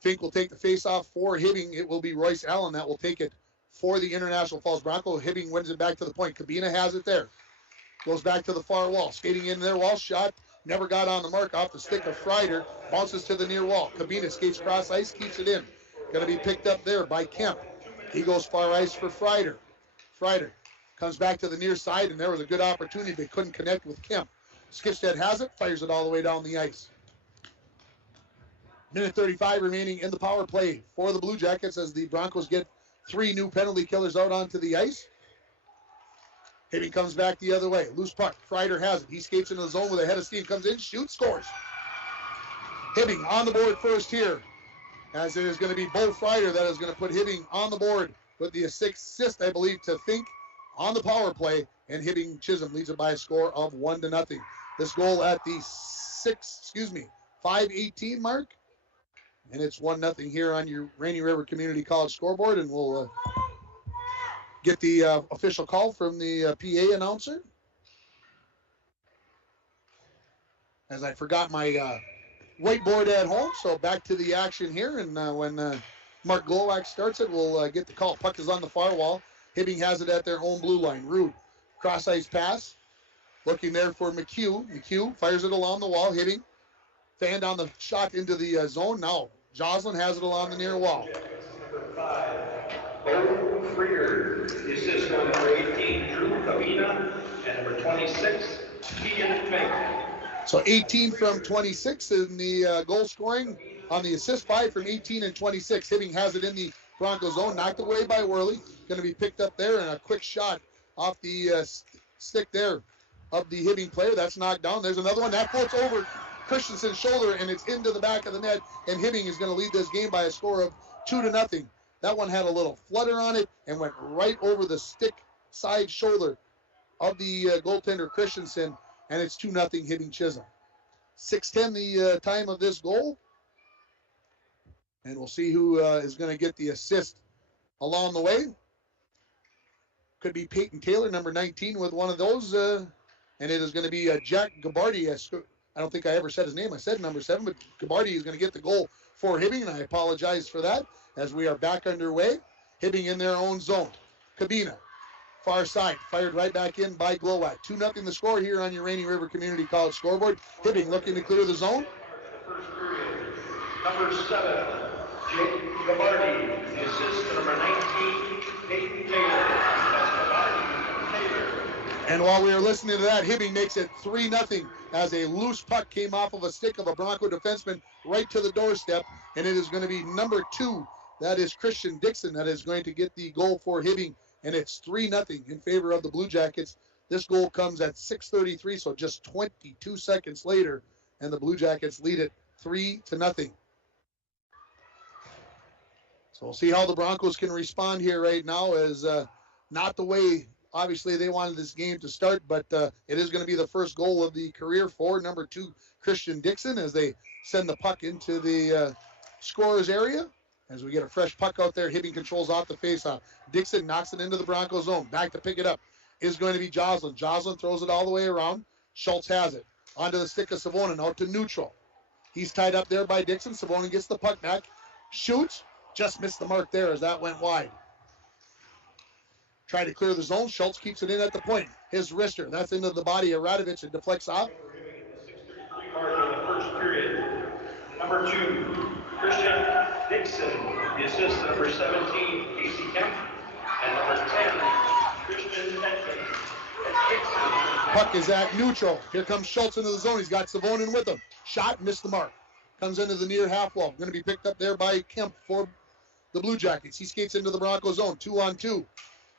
Fink will take the face-off for Hibbing. It will be Royce Allen that will take it for the International Falls Bronco. Hibbing wins it back to the point. Kabina has it there. Goes back to the far wall. Skating in their wall. Shot. Never got on the mark off the stick of Freider. Bounces to the near wall. Kabina skates cross ice. Keeps it in. Going to be picked up there by Kemp. He goes far ice for Freider. Freider comes back to the near side, and there was a good opportunity. They couldn't connect with Kemp. Skifstead has it. Fires it all the way down the ice. Minute 35 remaining in the power play for the Blue Jackets as the Broncos get 3 new penalty killers out onto the ice. Hibbing comes back the other way. Loose puck. Freider has it. He skates into the zone with a head of steam. Comes in, shoots, scores. Hibbing on the board first here. As it is going to be Bo Freider that is going to put Hibbing on the board with the assist, I believe, to Fink on the power play. And Hibbing Chisholm leads it by a score of 1-0. This goal at the 5:18 mark. And it's 1-0 here on your Rainy River Community College scoreboard. And we'll get the official call from the PA announcer. As I forgot my whiteboard at home, so back to the action here. And when Mark Glowak starts it, we'll get the call. Puck is on the far wall. Hibbing has it at their own blue line. Rude, cross ice pass. Looking there for McHugh. McHugh fires it along the wall. Hibbing fanned on the shot into the zone. Now Joslin has it along the near wall. Number 5, Bo Freer. Assist number 18, Drew Kabina. And number 26, Ian Fink. So 18 from 26 in the goal scoring. On the assist, 5 from 18 and 26. Hibbing has it in the Bronco zone. Knocked away by Worley. Going to be picked up there, and a quick shot off the stick there of the Hibbing player. That's knocked down. There's another one. That floats over Christensen's shoulder, and it's into the back of the net, and Hibbing is going to lead this game by a score of 2-0. That one had a little flutter on it and went right over the stick side shoulder of the goaltender Christensen, and it's 2-0 Hibbing Chisholm. 6:10 the time of this goal, and we'll see who is going to get the assist along the way. Could be Peyton Taylor, number 19, with one of those, and it is going to be Jack Gabardi. I don't think I ever said his name. I said number 7, but Gabardi is going to get the goal for Hibbing, and I apologize for that as we are back underway. Hibbing in their own zone. Cabina, far side, fired right back in by Glowak. 2-0 the score here on your Rainy River Community College scoreboard. Hibbing looking to clear the zone. Number 7, Jake Gabardi. The assist to number 19, Peyton Taylor. That's Gabardi, Taylor. And while we are listening to that, Hibbing makes it 3-0 as a loose puck came off of a stick of a Bronco defenseman right to the doorstep, and it is going to be number 2. That is Christian Dixon that is going to get the goal for Hibbing, and it's 3-0 in favor of the Blue Jackets. This goal comes at 6:33, so just 22 seconds later, and the Blue Jackets lead it 3-0. So we'll see how the Broncos can respond here right now, as not the way obviously they wanted this game to start, but it is going to be the first goal of the career for number 2 Christian Dixon as they send the puck into the scorer's area. As we get a fresh puck out there, Hibbing controls off the faceoff. Dixon knocks it into the Bronco zone. Back to pick it up is going to be Joslin. Joslin throws it all the way around. Schultz has it. Onto the stick of Savonin, out to neutral. He's tied up there by Dixon. Savonin gets the puck back. Shoots. Just missed the mark there as that went wide. Try to clear the zone. Schultz keeps it in at the point. His wrister. That's into the body of Radovich. It deflects off. Mark in the first period. Number 2, Christian Dixon. The assist to number 17, Casey Kemp. And number 10, Christian Dixon. Puck is at neutral. Here comes Schultz into the zone. He's got Savonin with him. Shot, missed the mark. Comes into the near half wall. Going to be picked up there by Kemp for the Blue Jackets. He skates into the Bronco zone. 2-on-2.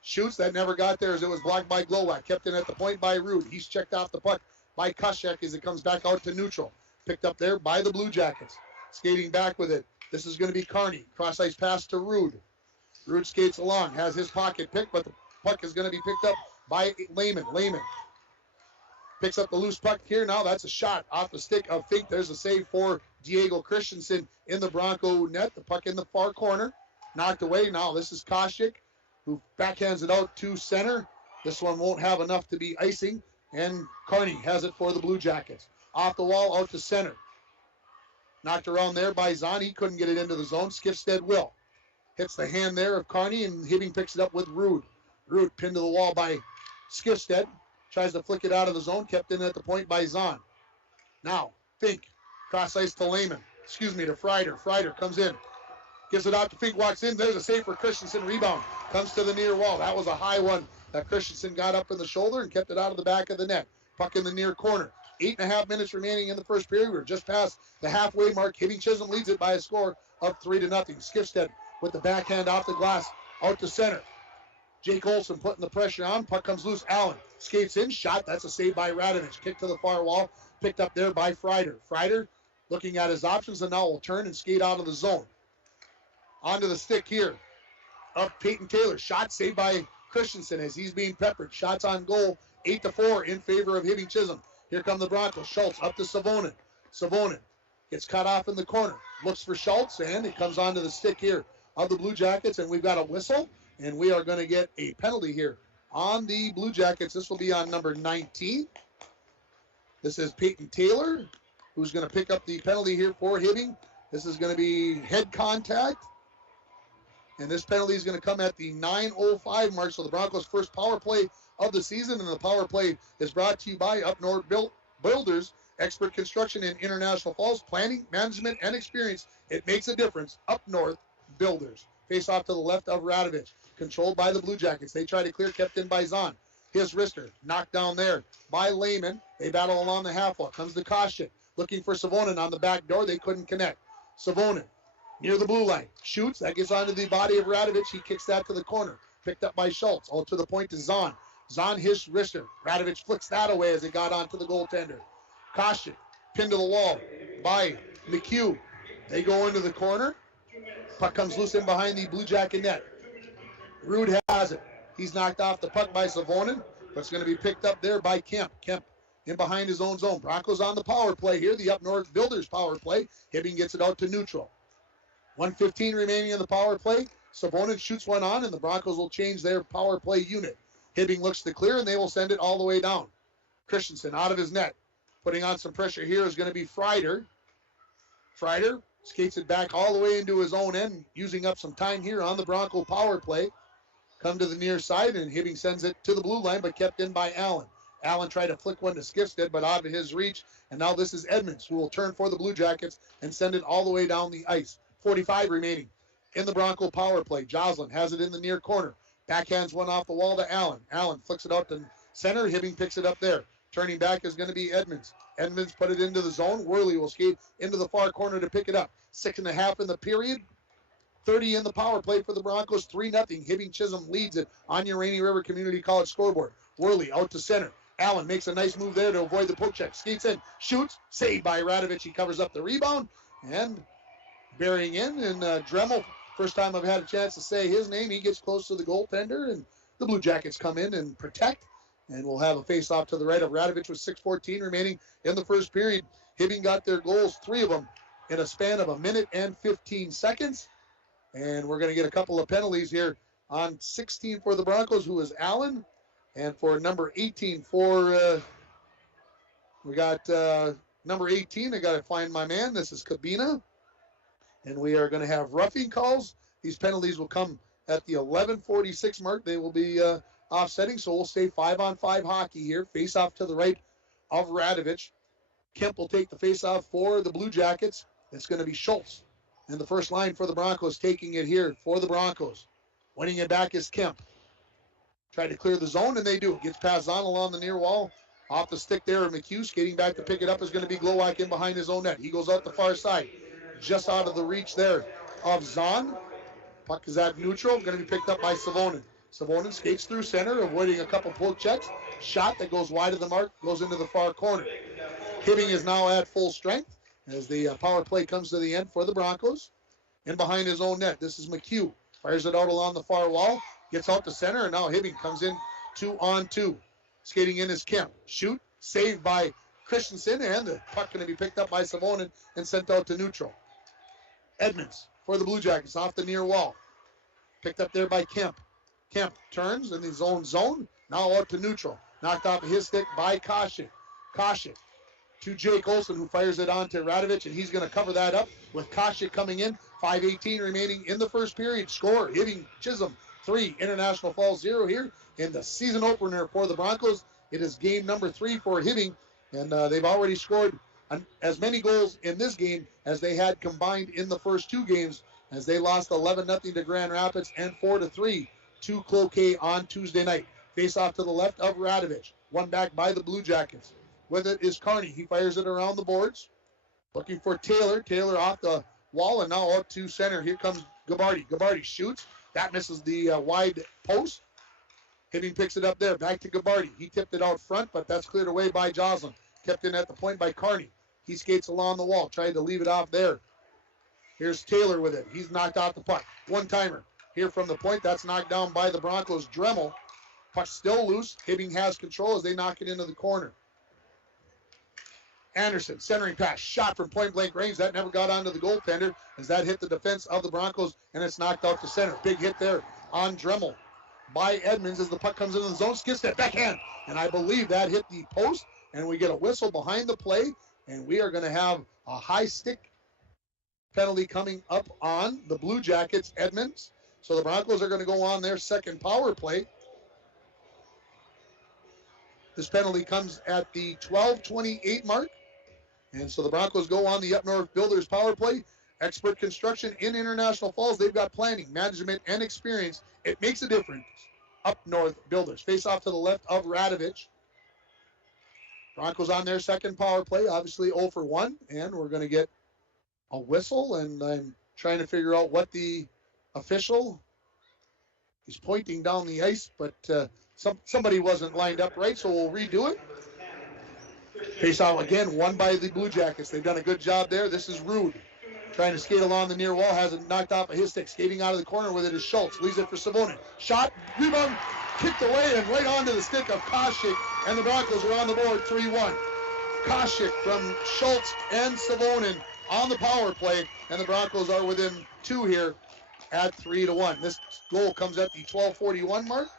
Shoots. That never got there as it was blocked by Glowak. Kept in at the point by Rude. He's checked off the puck by Kushek as it comes back out to neutral. Picked up there by the Blue Jackets. Skating back with it. This is going to be Carney. Cross-ice pass to Rude. Rude skates along. Has his pocket picked, but the puck is going to be picked up by Lehman. Lehman picks up the loose puck here. Now that's a shot off the stick of Fink. There's a save for Diego Christensen in the Bronco net. The puck in the far corner. Knocked away. Now this is Koshik, who backhands it out to center. This one won't have enough to be icing. And Carney has it for the Blue Jackets. Off the wall, out to center. Knocked around there by Zahn. He couldn't get it into the zone. Skifstead will. Hits the hand there of Carney, and Hibbing picks it up with Rude. Rude pinned to the wall by Skifstead. Tries to flick it out of the zone. Kept in at the point by Zahn. Now, Fink. Cross ice to Lehman. To Freider. Freider comes in. Gives it out to Fink. Walks in. There's a save for Christensen. Rebound. Comes to the near wall. That was a high one that Christensen got up in the shoulder and kept it out of the back of the net. Puck in the near corner. 8.5 minutes remaining in the first period. We're just past the halfway mark. Hibbing Chisholm leads it by a score of 3-0. Skifstead with the backhand off the glass. Out to center. Jake Olson putting the pressure on. Puck comes loose. Allen skates in. Shot. That's a save by Radovich. Kick to the far wall. Picked up there by Freider. Freider looking at his options and now will turn and skate out of the zone. Onto the stick here of Peyton Taylor. Shot saved by Christensen as he's being peppered. Shots on goal. 8-4 in favor of Hibbing Chisholm. Here come the Broncos. Schultz up to Savonin. Savonin gets cut off in the corner. Looks for Schultz, and it comes onto the stick here of the Blue Jackets, and we've got a whistle, and we are going to get a penalty here on the Blue Jackets. This will be on number 19. This is Peyton Taylor, who's going to pick up the penalty here for Hibbing. This is going to be head contact, and this penalty is going to come at the 9:05 mark, so the Broncos' first power play of the season, and the power play is brought to you by Up North Builders, expert construction in International Falls, planning, management, and experience. It makes a difference. Up North Builders. Face off to the left of Radovich, controlled by the Blue Jackets. They try to clear, kept in by Zahn. His wrister knocked down there by Lehman. They battle along the half wall. Comes to Koshik, looking for Savonin on the back door. They couldn't connect. Savonin near the blue line. Shoots. That gets onto the body of Radovich. He kicks that to the corner. Picked up by Schultz. Out to the point to Zahn. Zahn his wrister. Radovich flicks that away as it got onto the goaltender. Koshik pinned to the wall by McHugh. They go into the corner. Puck comes loose in behind the Blue Jacket net. Rude has it. He's knocked off the puck by Savonin, but it's going to be picked up there by Kemp. Kemp in behind his own zone. Broncos on the power play here. The Up North Builders power play. Hibbing gets it out to neutral. 1:15 remaining in the power play. Savonin shoots one on, and the Broncos will change their power play unit. Hibbing looks to clear, and they will send it all the way down. Christensen out of his net. Putting on some pressure here is going to be Freider. Freider skates it back all the way into his own end, using up some time here on the Bronco power play. Come to the near side, and Hibbing sends it to the blue line, but kept in by Allen. Allen tried to flick one to Skifstead, but out of his reach. And now this is Edmonds, who will turn for the Blue Jackets and send it all the way down the ice. 45 remaining in the Bronco power play. Joslin has it in the near corner. Backhands one off the wall to Allen. Allen flicks it out to center. Hibbing picks it up there. Turning back is going to be Edmonds. Edmonds put it into the zone. Worley will skate into the far corner to pick it up. 6.5 in the period. 30 in the power play for the Broncos. 3-0. Hibbing Chisholm leads it on your Rainy River Community College scoreboard. Worley out to center. Allen makes a nice move there to avoid the poke check. Skates in. Shoots. Saved by Radovich. He covers up the rebound. And burying in. And Dremel, first time I've had a chance to say his name, he gets close to the goaltender. And the Blue Jackets come in and protect. And we'll have a face-off to the right of Radovich with 6:14 remaining in the first period. Hibbing got their goals, 3 of them, in a span of 1 minute and 15 seconds. And we're going to get a couple of penalties here on 16 for the Broncos, who is Allen. And for number 18 for, we got number 18. I got to find my man. This is Cabina. And we are going to have roughing calls. These penalties will come at the 11:46 mark. They will be offsetting, so we'll stay 5-on-5 hockey here. Face off to the right of Radovich. Kemp will take the face off for the Blue Jackets. It's going to be Schultz. And the first line for the Broncos taking it here for the Broncos. Winning it back is Kemp. Try to clear the zone, and they do. Gets past Zahn along the near wall. Off the stick there of McHugh. Skating back to pick it up is going to be Glowacz in behind his own net. He goes out the far side. Just out of the reach there of Zahn. Puck is at neutral. Going to be picked up by Savonin. Savonin skates through center, avoiding a couple poke checks. Shot that goes wide of the mark, goes into the far corner. Hibbing is now at full strength as the power play comes to the end for the Broncos. In behind his own net, this is McHugh. Fires it out along the far wall. Gets out to center, and now Hibbing comes in 2-on-2. Skating in is Kemp. Shoot, saved by Christensen, and the puck going to be picked up by Savonin and sent out to neutral. Edmonds for the Blue Jackets off the near wall. Picked up there by Kemp. Kemp turns in his own zone. Now out to neutral. Knocked off his stick by Koshik. Koshik to Jake Olsen, who fires it on to Radovich, and he's going to cover that up with Koshik coming in. 5:18 remaining in the first period. Score, Hibbing Chisholm 3, International Falls 0 here in the season opener for the Broncos. It is game number 3 for Hibbing, and they've already scored as many goals in this game as they had combined in the first 2 games, as they lost 11-0 to Grand Rapids and 4-3 to Cloquet on Tuesday night. Face off to the left of Radovich. One back by the Blue Jackets. With it is Carney. He fires it around the boards. Looking for Taylor. Taylor off the wall and now out to center. Here comes Gabarty. Gabarty shoots. That misses the wide post. Hibbing picks it up there. Back to Gabarty. He tipped it out front, but that's cleared away by Joslin. Kept in at the point by Carney. He skates along the wall. Tried to leave it off there. Here's Taylor with it. He's knocked out the puck. One-timer. Here from the point. That's knocked down by the Broncos. Dremel. Puck still loose. Hibbing has control as they knock it into the corner. Anderson, centering pass, shot from point-blank range. That never got onto the goaltender as that hit the defense of the Broncos, and it's knocked out to center. Big hit there on Dremel by Edmonds as the puck comes into the zone. Skids that backhand, and I believe that hit the post, and we get a whistle behind the play, and we are going to have a high stick penalty coming up on the Blue Jackets, Edmonds. So the Broncos are going to go on their second power play. This penalty comes at the 12:28 mark. And so the Broncos go on the Up North Builders power play. Expert construction in International Falls. They've got planning, management, and experience. It makes a difference. Up North Builders. Face off to the left of Radovich. Broncos on their second power play. Obviously 0 for 1. And we're going to get a whistle. And I'm trying to figure out what the official, he's pointing down the ice, but somebody wasn't lined up right, so we'll redo it. Face-off again, won by the Blue Jackets. They've done a good job there. This is Rude. Trying to skate along the near wall, has it knocked off of his stick. Skating out of the corner with it is Schultz. Leaves it for Savonin. Shot, rebound, kicked away and right onto the stick of Koshik. And the Broncos are on the board, 3-1. Koshik from Schultz and Savonin on the power play. And the Broncos are within 2 here at 3-1. This goal comes at the 12:41 mark.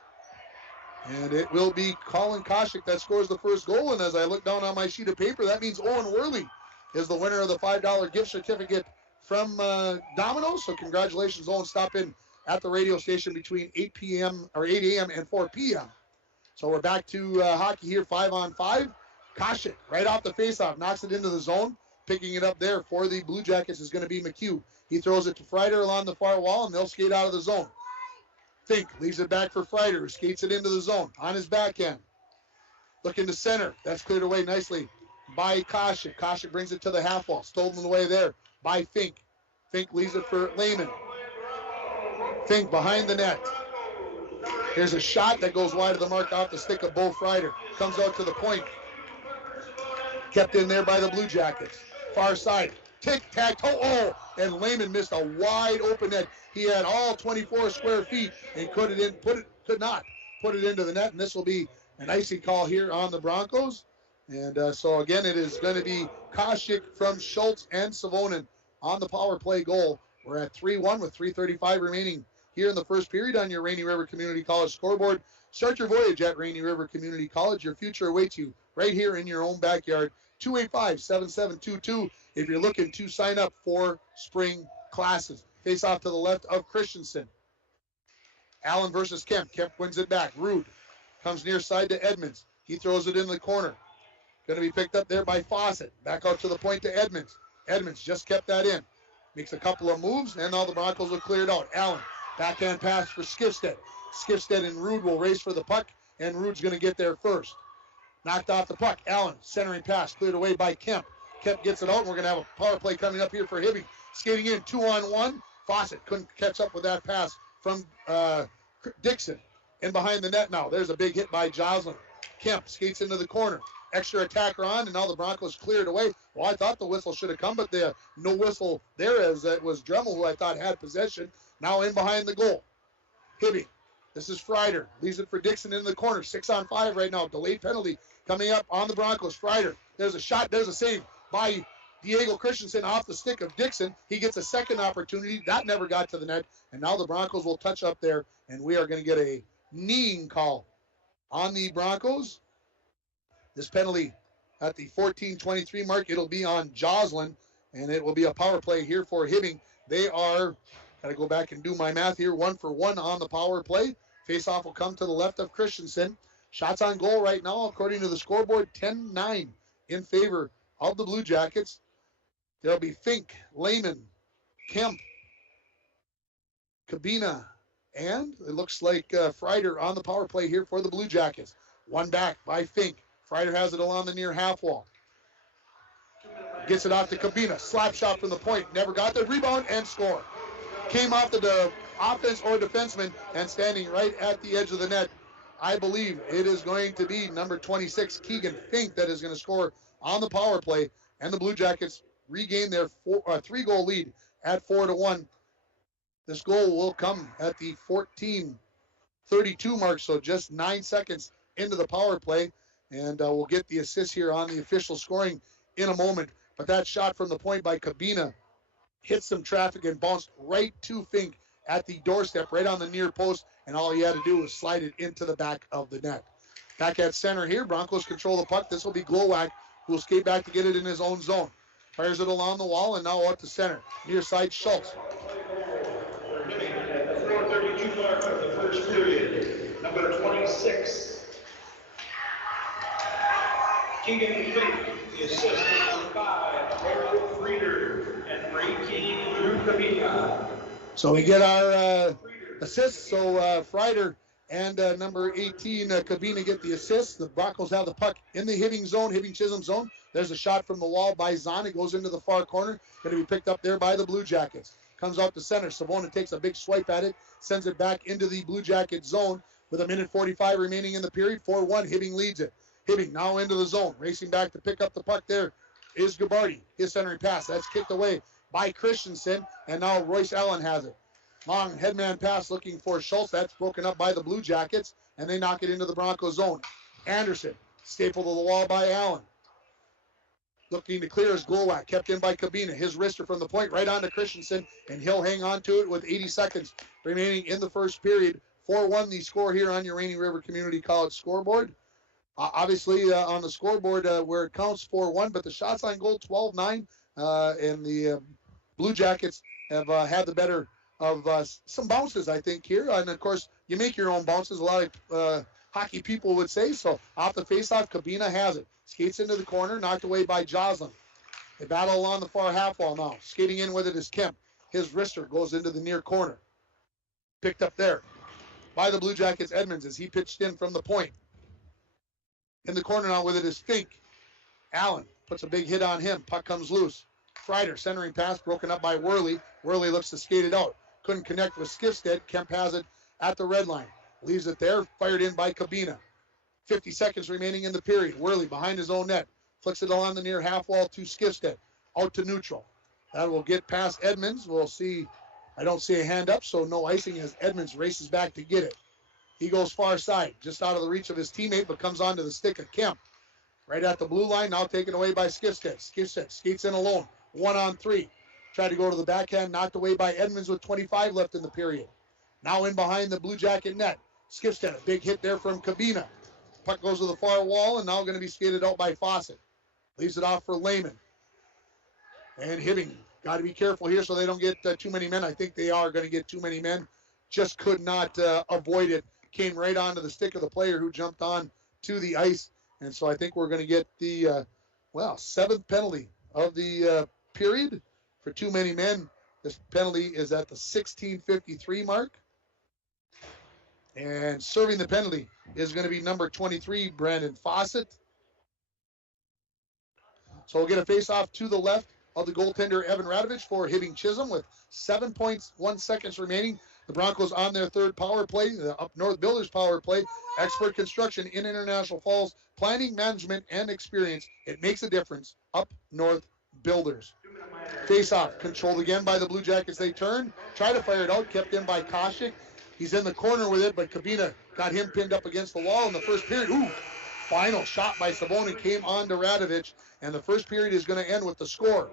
And it will be Colin Koshik that scores the first goal. And as I look down on my sheet of paper, that means Owen Worley is the winner of the $5 gift certificate from Domino's. So congratulations, Owen. Stop in at the radio station between 8 a.m. and 4 p.m. So we're back to hockey here, 5-on-5. Koshik, right off the faceoff, knocks it into the zone. Picking it up there for the Blue Jackets is going to be McHugh. He throws it to Freider along the far wall, and they'll skate out of the zone. Fink leaves it back for Freider, who skates it into the zone on his backhand. Looking to center. That's cleared away nicely by Koshik. Koshik brings it to the half wall. Stolen away there by Fink. Fink leaves it for Lehman. Fink behind the net. Here's a shot that goes wide of the mark off the stick of Bo Freider. Comes out to the point. Kept in there by the Blue Jackets. Far side. Tic-tac-toe. Oh, and Lehman missed a wide open net. He had all 24 square feet and could not put it into the net. And this will be an icy call here on the Broncos. And so again, it is going to be Koshik from Schultz and Savonin on the power play goal. We're at 3-1 with 3:35 remaining here in the first period on your Rainy River Community College scoreboard. Start your voyage at Rainy River Community College. Your future awaits you right here in your own backyard. 285-7722 if you're looking to sign up for spring classes. Face off to the left of Christensen. Allen versus Kemp. Kemp wins it back. Rude comes near side to Edmonds. He throws it in the corner. Going to be picked up there by Fawcett. Back out to the point to Edmonds. Edmonds just kept that in. Makes a couple of moves, and now the Broncos are cleared out. Allen, backhand pass for Skifstead. Skifstead and Rude will race for the puck, and Rude's going to get there first. Knocked off the puck. Allen, centering pass, cleared away by Kemp. Kemp gets it out, and we're going to have a power play coming up here for Hibbing. Skating in, 2-on-1. Fawcett couldn't catch up with that pass from Dixon. In behind the net now. There's a big hit by Joslin. Kemp skates into the corner. Extra attacker on, and now the Broncos cleared away. Well, I thought the whistle should have come, but the no whistle there, as it was Dremel, who I thought had possession. Now in behind the goal. Hibbing. This is Freider. Leaves it for Dixon in the corner. 6-on-5 right now. Delayed penalty coming up on the Broncos. Freider. There's a shot. There's a save by Diego Christensen off the stick of Dixon. He gets a second opportunity. That never got to the net. And now the Broncos will touch up there, and we are going to get a kneeing call on the Broncos. This penalty at the 14:23 mark, it'll be on Joslin, and it will be a power play here for Hibbing. They are, gotta go back and do my math here, 1-for-1 on the power play. Face-off will come to the left of Christensen. Shots on goal right now, according to the scoreboard, 10-9 in favor of the Blue Jackets. There'll be Fink, Lehman, Kemp, Cabina, and it looks like Freider on the power play here for the Blue Jackets. One back by Fink. Freider has it along the near half wall. Gets it off to Cabina. Slap shot from the point. Never got the rebound and score. Came off the offense or defenseman and standing right at the edge of the net. I believe it is going to be number 26, Keegan Fink, that is going to score on the power play. And the Blue Jackets regain their 3-goal lead at 4-1. This goal will come at the 14:32 mark, so just 9 seconds into the power play. And we'll get the assist here on the official scoring in a moment. But that shot from the point by Cabina hit some traffic and bounced right to Fink at the doorstep, right on the near post. And all he had to do was slide it into the back of the net. Back at center here, Broncos control the puck. This will be Glowak, who will skate back to get it in his own zone. Fires it along the wall and now out to center. Near side, Schultz. 4:32 mark of the first period. Number 26. Keegan Fink, the assist by Harold Frieder and breaking Drew Cabina. So we get our assists. So Freider and number 18, Cabina, get the assist. The Broncos have the puck in the Hibbing zone, Hibbing Chisholm zone. There's a shot from the wall by Zahn. It goes into the far corner. Going to be picked up there by the Blue Jackets. Comes out to center. Savona takes a big swipe at it, sends it back into the Blue Jacket zone with a minute 45 remaining in the period. 4-1, Hibbing leads it. Hibbing now into the zone. Racing back to pick up the puck there is Gabardi. His centering pass. That's kicked away by Christensen, and now Royce Allen has it. Long headman pass looking for Schultz. That's broken up by the Blue Jackets, and they knock it into the Broncos zone. Anderson, stapled to the wall by Allen. Looking to clear his goal whack, kept in by Cabina. His wrister from the point right on to Christensen, and he'll hang on to it with 80 seconds remaining in the first period. 4-1 the score here on your Rainy River Community College scoreboard. Obviously on the scoreboard where it counts 4-1, but the shots on goal 12-9, and the Blue Jackets have had the better of some bounces, I think, here. And, of course, you make your own bounces. A lot of hockey people would say. So off the faceoff, Cabina has it. Skates into the corner, knocked away by Joslin. They battle along the far half wall now. Skating in with it is Kemp. His wrister goes into the near corner. Picked up there by the Blue Jackets, Edmonds, as he pitched in from the point. In the corner now with it is Fink. Allen puts a big hit on him. Puck comes loose. Kreider, centering pass, broken up by Worley. Worley looks to skate it out. Couldn't connect with Skifstead. Kemp has it at the red line. Leaves it there, fired in by Cabina. 50 seconds remaining in the period. Worley behind his own net. Flicks it along the near half wall to Skifstead. Out to neutral. That will get past Edmonds. We'll see. I don't see a hand up, so no icing as Edmonds races back to get it. He goes far side, just out of the reach of his teammate, but comes onto the stick of Kemp. Right at the blue line, now taken away by Skifstead. Skifstead skates in alone. 1-on-3. Tried to go to the backhand, knocked away by Edmonds with 25 left in the period. Now in behind the Blue Jacket net. Skifstead, a big hit there from Cabina. Puck goes to the far wall and now going to be skated out by Fawcett. Leaves it off for Lehman. And Hibbing. Got to be careful here so they don't get too many men. I think they are going to get too many men. Just could not avoid it. Came right onto the stick of the player who jumped on to the ice. And so I think we're going to get the, seventh penalty of the period for too many men. This penalty is at the 16:53 mark. And serving the penalty is going to be number 23, Brandon Fawcett. So we'll get a face-off to the left of the goaltender, Evan Radovich, for Hibbing Chisholm with 7.1 seconds remaining. The Broncos on their third power play, the Up North Builders power play. Expert construction in International Falls. Planning, management, and experience. It makes a difference. Up North Builders. Face-off controlled again by the Blue Jackets. They turn, try to fire it out, kept in by Koshik. He's in the corner with it, but Cabina got him pinned up against the wall in the first period. Ooh, final shot by Savona came on to Radovich, and the first period is going to end with the score.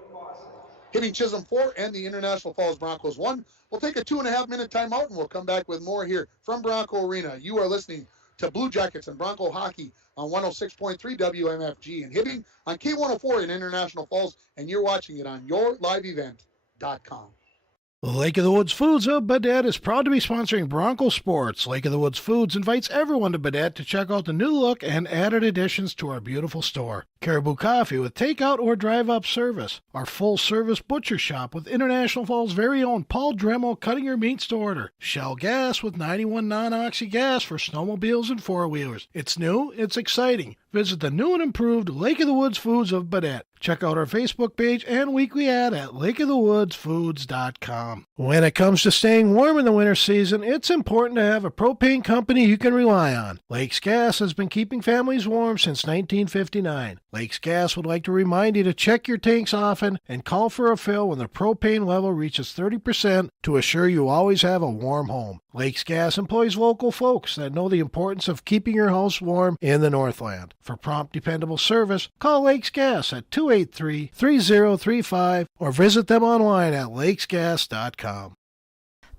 Hibbing Chisholm 4 and the International Falls Broncos 1. We'll take a 2.5-minute timeout, and we'll come back with more here from Bronco Arena. You are listening to Blue Jackets and Bronco Hockey on 106.3 WMFG and Hibbing on K104 in International Falls, and you're watching it on yourliveevent.com. Lake of the Woods Foods of Baudette is proud to be sponsoring Bronco Sports. Lake of the Woods Foods invites everyone to Baudette to check out the new look and added additions to our beautiful store. Caribou Coffee with takeout or drive-up service. Our full-service butcher shop with International Falls' very own Paul Dremel cutting your meats to order. Shell Gas with 91 non-oxy gas for snowmobiles and four-wheelers. It's new, it's exciting. Visit the new and improved Lake of the Woods Foods of Baudette. Check out our Facebook page and weekly ad at lakeofthewoodsfoods.com. When it comes to staying warm in the winter season, it's important to have a propane company you can rely on. Lakes Gas has been keeping families warm since 1959. Lakes Gas would like to remind you to check your tanks often and call for a fill when the propane level reaches 30% to assure you always have a warm home. Lakes Gas employs local folks that know the importance of keeping your house warm in the Northland. For prompt, dependable service, call Lakes Gas at 283-3035 or visit them online at lakesgas.com.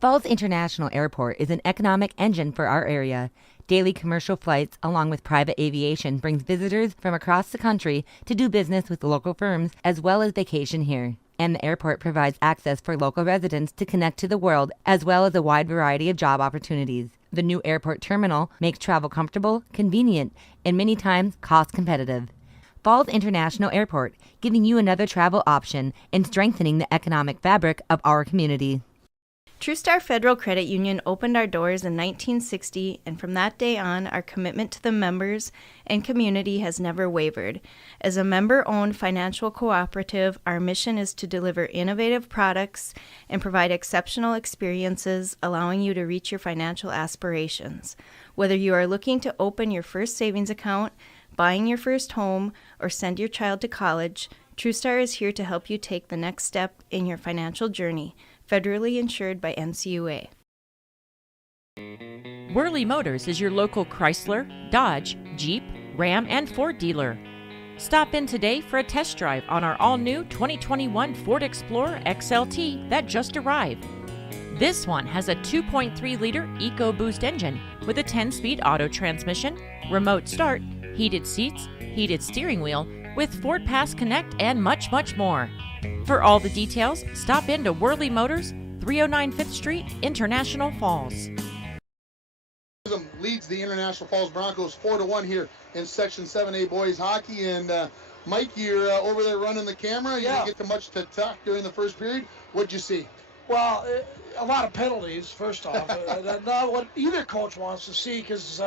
Falls International Airport is an economic engine for our area. Daily commercial flights, along with private aviation, brings visitors from across the country to do business with local firms as well as vacation here. And the airport provides access for local residents to connect to the world as well as a wide variety of job opportunities. The new airport terminal makes travel comfortable, convenient, and many times cost competitive. Falls International Airport, giving you another travel option and strengthening the economic fabric of our community. TrueStar Federal Credit Union opened our doors in 1960, and from that day on, our commitment to the members and community has never wavered. As a member-owned financial cooperative, our mission is to deliver innovative products and provide exceptional experiences, allowing you to reach your financial aspirations. Whether you are looking to open your first savings account, buying your first home, or send your child to college, TrueStar is here to help you take the next step in your financial journey. Federally insured by NCUA. Worley Motors is your local Chrysler, Dodge, Jeep, Ram, and Ford dealer. Stop in today for a test drive on our all-new 2021 Ford Explorer XLT that just arrived. This one has a 2.3-liter EcoBoost engine with a 10-speed auto transmission, remote start, heated seats, heated steering wheel, with Ford Pass Connect, and much, much more. For all the details, stop in to Worley Motors, 309 5th Street, International Falls. Leads the International Falls Broncos 4-1 here in Section 7A boys hockey. And Mike, you're over there running the camera. You didn't get to much to talk during the first period. What'd you see? Well, a lot of penalties, first off. Not what either coach wants to see, because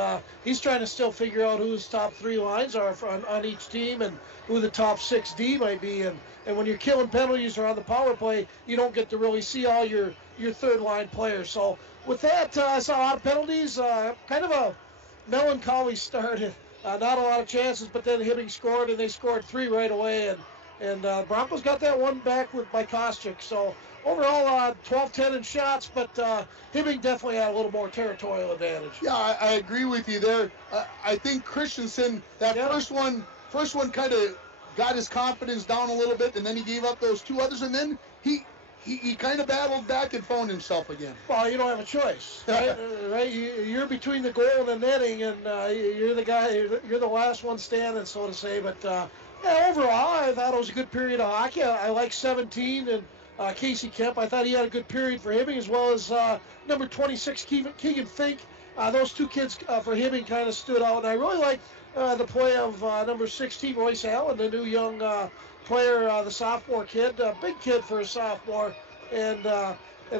he's trying to still figure out who his top three lines are on each team and who the top 6D might be. And when you're killing penalties or on the power play, you don't get to really see all your third line players. So with that, I saw a lot of penalties. Kind of a melancholy start. Not a lot of chances, but then Hibbing scored, and they scored 3 right away. And Broncos got that one back by Koscheck. So overall, 12-10 in shots, but Hibbing definitely had a little more territorial advantage. Yeah, I agree with you there. I think Christensen, that first one kind of got his confidence down a little bit, and then he gave up those 2 others, and then he kind of battled back and found himself again. Well, you don't have a choice, right? Right? You're between the goal and the netting, and you're the guy. You're the last one standing, so to say. But overall, I thought it was a good period of hockey. I like 17 and Casey Kemp. I thought he had a good period for Hibbing, as well as number 26 Keegan Fink. Those 2 kids for Hibbing kind of stood out, and I really liked the play of number 16 Royce Allen, the new young player, the sophomore kid, big kid for a sophomore, and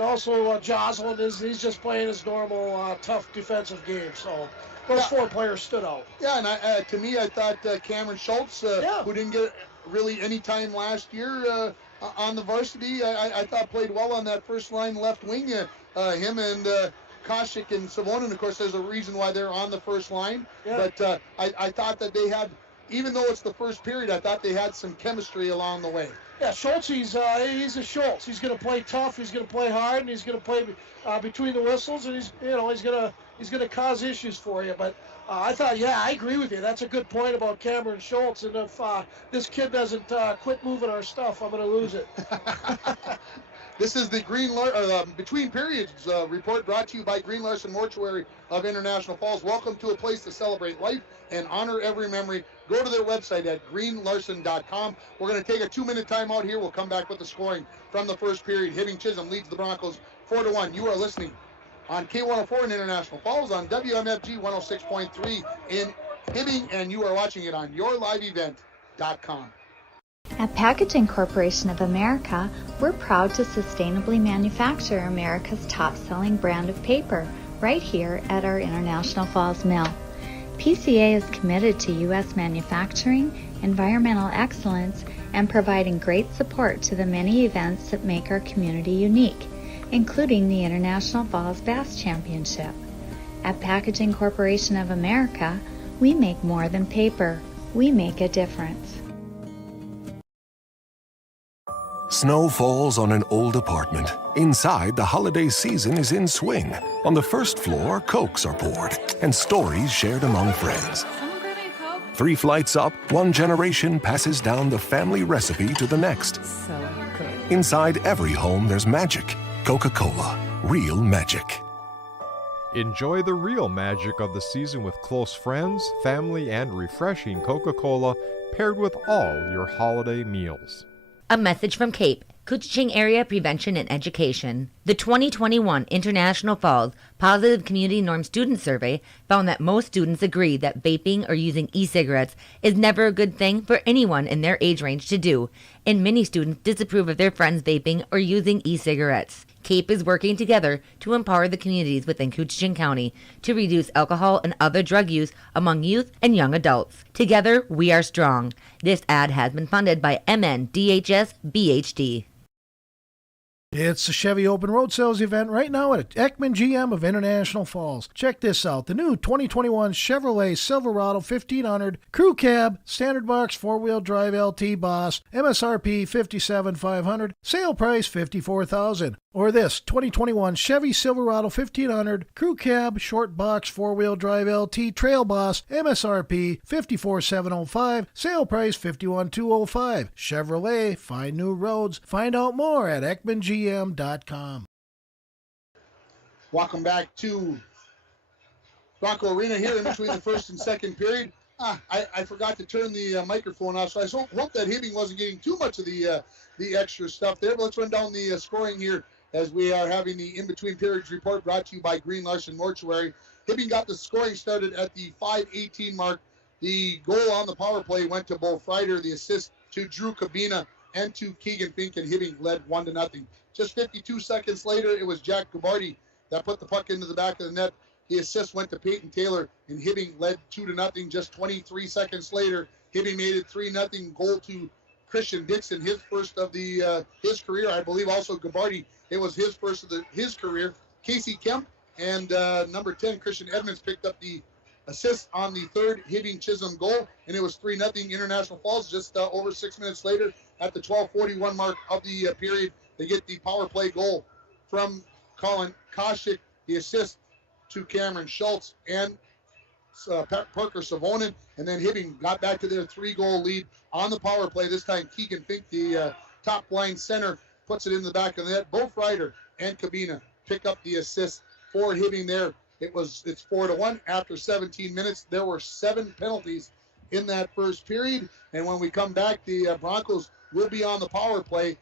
also Jocelyn he's just playing his normal tough defensive game. So those 4 players stood out. Yeah, and to me, I thought Cameron Schultz, who didn't get really any time last year on the varsity, I thought played well on that first line left wing. Him and Koscheck and Savonin, of course, there's a reason why they're on the first line. Yeah. But I thought that they had, even though it's the first period, I thought they had some chemistry along the way. Yeah, Schultz, he's a Schultz. He's going to play tough. He's going to play hard, and he's going to play between the whistles, and he's going to cause issues for you. But I thought, I agree with you. That's a good point about Cameron Schultz. And if this kid doesn't quit moving our stuff, I'm going to lose it. This is the Between Periods report brought to you by Green Larson Mortuary of International Falls. Welcome to a place to celebrate life and honor every memory. Go to their website at greenlarson.com. We're going to take a 2-minute timeout here. We'll come back with the scoring from the first period. Hibbing Chisholm leads the Broncos 4-1. You are listening on K104 in International Falls, on WMFG 106.3 in Hibbing, and you are watching it on yourliveevent.com. At Packaging Corporation of America, we're proud to sustainably manufacture America's top-selling brand of paper right here at our International Falls mill. PCA is committed to U.S. manufacturing, environmental excellence, and providing great support to the many events that make our community unique, including the International Falls Bass Championship. At Packaging Corporation of America, we make more than paper. We make a difference. Snow falls on an old apartment. Inside, the holiday season is in swing. On the first floor, Cokes are poured and stories shared among friends. 3 flights up, one generation passes down the family recipe to the next. So good. Inside every home, there's magic. Coca-Cola, real magic. Enjoy the real magic of the season with close friends, family, and refreshing Coca-Cola paired with all your holiday meals. A message from CAPE, Couchiching Area Prevention and Education. The 2021 International Falls Positive Community Norm Student Survey found that most students agree that vaping or using e-cigarettes is never a good thing for anyone in their age range to do, and many students disapprove of their friends vaping or using e-cigarettes. CAPE is working together to empower the communities within Coochiching County to reduce alcohol and other drug use among youth and young adults. Together, we are strong. This ad has been funded by MNDHS BHD. It's the Chevy Open Road Sales event right now at Ekman GM of International Falls. Check this out. The new 2021 Chevrolet Silverado 1500 Crew Cab Standard Box 4-Wheel Drive LT Boss, MSRP $57,500, sale price $54,000. Or this 2021 Chevy Silverado 1500 Crew Cab Short Box 4-Wheel Drive LT Trail Boss, MSRP $54,705, sale price $51,205. Chevrolet, find new roads. Find out more at EkmanGM.com. Welcome back to Bronco Arena here in between the first and second period. I forgot to turn the microphone off, so I hope that Hibbing wasn't getting too much of the extra stuff there. But let's run down the scoring here as we are having the in-between periods report brought to you by Green Larson Mortuary. Hibbing got the scoring started at the 5:18 mark. The goal on the power play went to Bo Freider, the assist to Drew Cabina and to Keegan Fink, and Hibbing led 1-0. Just 52 seconds later, it was Jack Gabarty that put the puck into the back of the net. The assist went to Peyton Taylor, and Hibbing led 2-0. Just 23 seconds later, Hibbing made it 3-0. Goal to Christian Dixon, his first of his career. I believe also Gabarty, it was his first of his career. Casey Kemp and number 10, Christian Edmonds, picked up the assist on the third Hibbing Chisholm goal, and it was 3-0 International Falls. Just over 6 minutes later, at the 12:41 mark of the period, they get the power play goal from Colin Koshik, the assist to Cameron Schultz and Parker Savonin, and then Hibbing got back to their 3-goal lead on the power play. This time Keegan Fink, the top line center, puts it in the back of the net. Bo Freider and Cabina pick up the assist for Hibbing there. It's 4-1 after 17 minutes. There were 7 penalties in that first period, and when we come back, the Broncos will be on the power play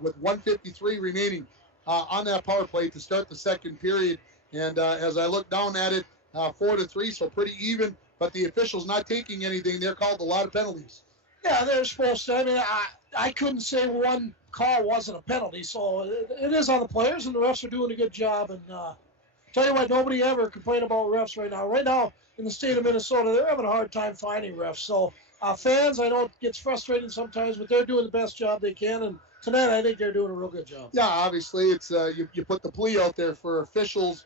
with 1:53 remaining on that power play to start the second period. And as I look down at it, 4-3, so pretty even, but the officials not taking anything. They're called a lot of penalties. Yeah, they're supposed to. I mean, I couldn't say one call wasn't a penalty, so it is on the players, and the refs are doing a good job. And tell you what, nobody ever complain about refs right now. Right now, in the state of Minnesota, they're having a hard time finding refs. So fans, I know it gets frustrating sometimes, but they're doing the best job they can. And tonight, I think they're doing a real good job. Yeah, obviously, it's you put the plea out there for officials,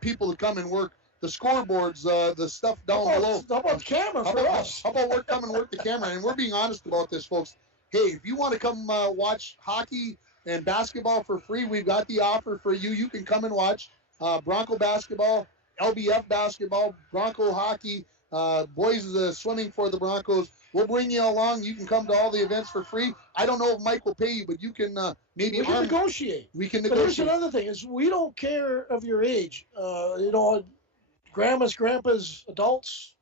people to come and work the scoreboards, the stuff down below. How about the camera for us? How about come and work the camera? And we're being honest about this, folks. Hey, if you want to come watch hockey and basketball for free, we've got the offer for you. You can come and watch Bronco basketball, LBF basketball, Bronco hockey, boys swimming for the Broncos. We'll bring you along. You can come to all the events for free. I don't know if Mike will pay you, but you can maybe we can negotiate. We can negotiate. But here's another thing: is we don't care of your age. Grandmas, grandpas, adults.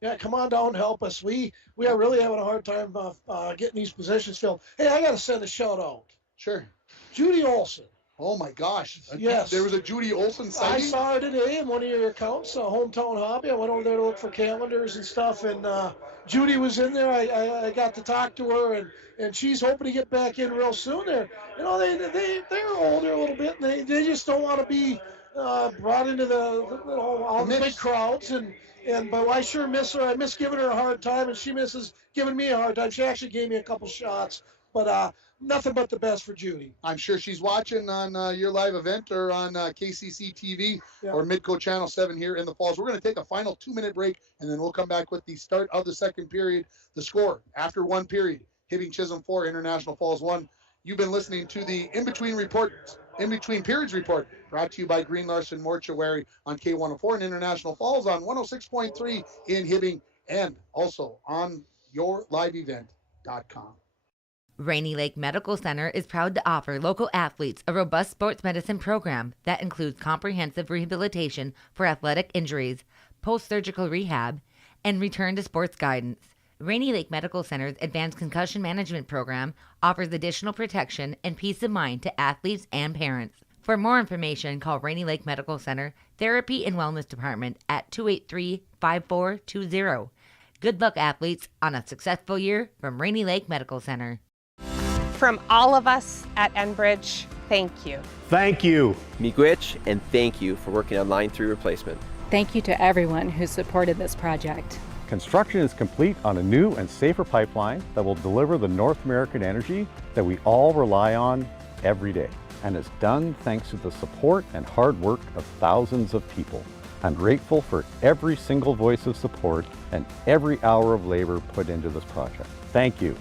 Yeah, come on down and help us. We are really having a hard time getting these positions filled. Hey, I got to send a shout out. Sure. Judy Olson. Oh my gosh. Yes. There was a Judy Olson sighting? I saw her today in one of your accounts, Hometown Hobby. I went over there to look for calendars and stuff, and Judy was in there. I got to talk to her, and she's hoping to get back in real soon. They're older a little bit, and they just don't want to be brought into all the big crowds. But I sure miss her. I miss giving her a hard time, and she misses giving me a hard time. She actually gave me a couple shots, but nothing but the best for Judy. I'm sure she's watching on your live event or on KCC TV or Midco Channel 7 here in the Falls. We're going to take a final 2-minute break, and then we'll come back with the start of the second period. The score after one period, Hibbing Chisholm 4, International Falls 1. You've been listening to the In-Between Periods report, brought to you by Green Larson Mortuary on K104 in International Falls, on 106.3 in Hibbing, and also on yourliveevent.com. Rainy Lake Medical Center is proud to offer local athletes a robust sports medicine program that includes comprehensive rehabilitation for athletic injuries, post-surgical rehab, and return to sports guidance. Rainy Lake Medical Center's Advanced Concussion Management Program offers additional protection and peace of mind to athletes and parents. For more information, call Rainy Lake Medical Center Therapy and Wellness Department at 283-5420. Good luck, athletes, on a successful year from Rainy Lake Medical Center. From all of us at Enbridge, thank you. Thank you. Miigwech, and thank you for working on Line 3 replacement. Thank you to everyone who supported this project. Construction is complete on a new and safer pipeline that will deliver the North American energy that we all rely on every day. And is done thanks to the support and hard work of thousands of people. I'm grateful for every single voice of support and every hour of labor put into this project. Thank you.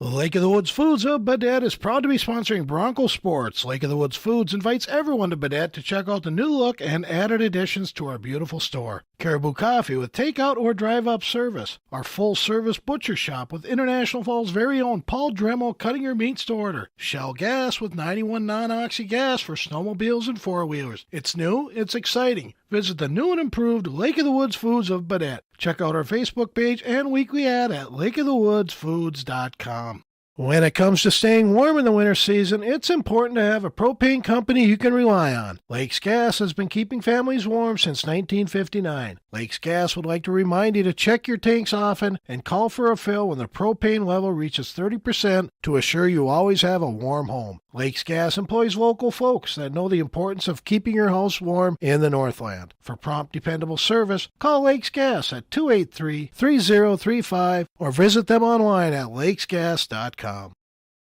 Lake of the Woods Foods of Baudette is proud to be sponsoring Bronco Sports. Lake of the Woods Foods invites everyone to Baudette to check out the new look and added additions to our beautiful store. Caribou Coffee with takeout or drive-up service. Our full-service butcher shop with International Falls' very own Paul Dremel cutting your meats to order. Shell Gas with 91 non-oxy gas for snowmobiles and four-wheelers. It's new, it's exciting. Visit the new and improved Lake of the Woods Foods of Baudette. Check out our Facebook page and weekly ad at lakeofthewoodsfoods.com. When it comes to staying warm in the winter season, it's important to have a propane company you can rely on. Lakes Gas has been keeping families warm since 1959. Lakes Gas would like to remind you to check your tanks often and call for a fill when the propane level reaches 30% to assure you always have a warm home. Lakes Gas employs local folks that know the importance of keeping your house warm in the Northland. For prompt, dependable service, call Lakes Gas at 283-3035 or visit them online at lakesgas.com.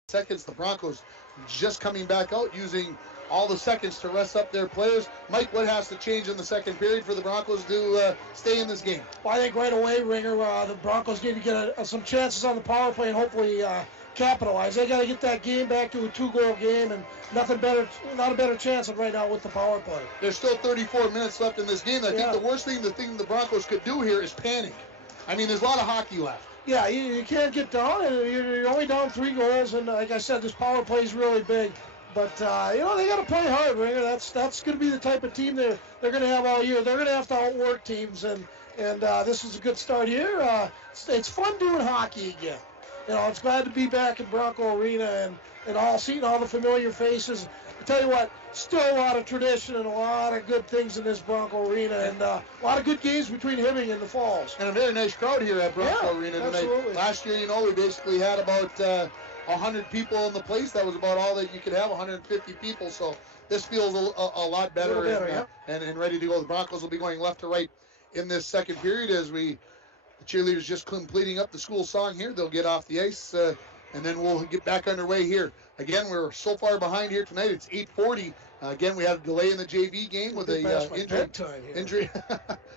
Seconds, the Broncos just coming back out using all the seconds to rest up their players. Mike, what has to change in the second period for the Broncos to stay in this game? Well, I think right away, Ringer, the Broncos need to get some chances on the power play and hopefully capitalize. They got to get that game back to a 2-goal game, and not a better chance than right now with the power play. There's still 34 minutes left in this game. I think the worst thing the Broncos could do here is panic. I mean, there's a lot of hockey left. Yeah, you can't get down, and you're only down 3 goals, and like I said, this power play is really big. But, they got to play hard, Ringer. That's going to be the type of team they're going to have all year. They're going to have to outwork teams, and this is a good start here. It's fun doing hockey again. It's glad to be back in Bronco Arena and seeing all the familiar faces. I tell you what, still a lot of tradition and a lot of good things in this Bronco Arena, and a lot of good games between Hibbing and the Falls. And a very nice crowd here at Bronco Arena tonight. Absolutely. Last year, we basically had about 100 people in the place. That was about all that you could have, 150 people. So this feels a lot better, and ready to go. The Broncos will be going left to right in this second period as the cheerleaders just completing up the school song here. They'll get off the ice, and then we'll get back underway here. Again, we're so far behind here tonight. It's 8:40. Again, we had a delay in the JV game with a injury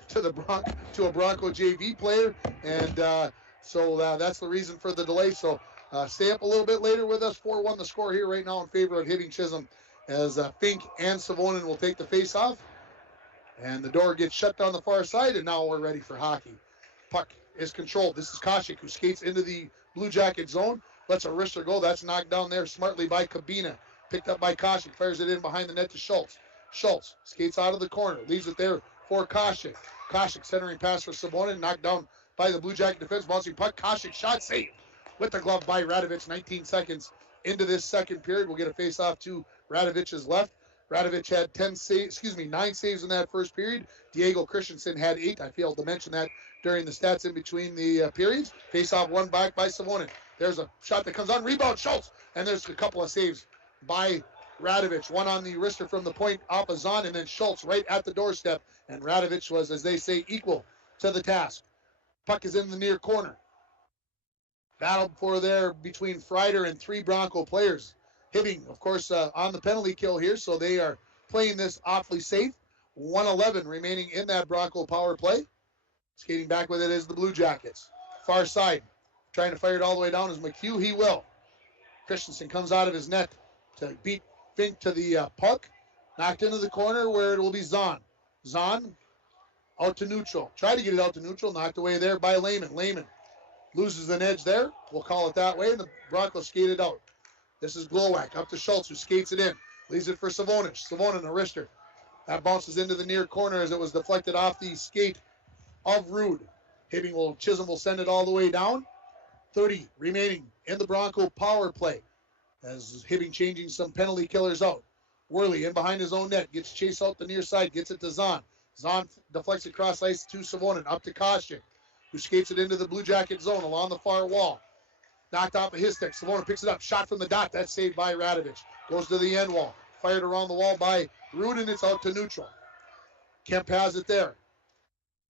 to a Bronco JV player, and so that's the reason for the delay. So stay up a little bit later with us. 4-1 the score here right now in favor of Hibbing Chisholm as Fink and Savonin will take the face-off. And the door gets shut down the far side, and now we're ready for hockey. Puck is controlled. This is Koshik, who skates into the Blue Jacket zone. Lets a wrister go. That's knocked down there smartly by Kabina. Picked up by Koshik. Fires it in behind the net to Schultz. Schultz skates out of the corner. Leaves it there for Koshik. Koshik centering pass for Savonin. Knocked down by the Blue Jacket defense. Bouncing puck. Koshik shot saved with the glove by Radovich. 19 seconds into this second period. We'll get a face-off to Radovich's left. Radovich had 9 saves in that first period. Diego Christensen had 8. I failed to mention that during the stats in between the periods. Face-off won back by Savonin. There's a shot that comes on. Rebound, Schultz. And there's a couple of saves by Radovich. One on the wrister from the point off of Zahn, and then Schultz right at the doorstep. And Radovich was, as they say, equal to the task. Puck is in the near corner. Battle for there between Freider and 3 Bronco players. Hibbing, of course, on the penalty kill here, so they are playing this awfully safe. 1:11 remaining in that Bronco power play. Skating back with it is the Blue Jackets. Far side, trying to fire it all the way down is McHugh. He will. Christensen comes out of his net to beat Fink to the puck. Knocked into the corner where it will be Zahn. Zahn out to neutral. Tried to get it out to neutral. Knocked away there by Lehman. Lehman loses an edge there. We'll call it that way. And the Broncos skated out. This is Glowak up to Schultz, who skates it in. Leaves it for Savonin. Savonin, a wrister. That bounces into the near corner as it was deflected off the skate of Rude. Chisholm will send it all the way down. 30 remaining in the Bronco power play as Hibbing changing some penalty killers out. Worley in behind his own net, gets chased out the near side, gets it to Zahn. Zahn deflects across ice to Savonin, up to Koshik, who skates it into the Blue Jacket zone along the far wall. Knocked off of his stick. Savona picks it up. Shot from the dot. That's saved by Radovich. Goes to the end wall. Fired around the wall by Rude, and it's out to neutral. Kemp has it there.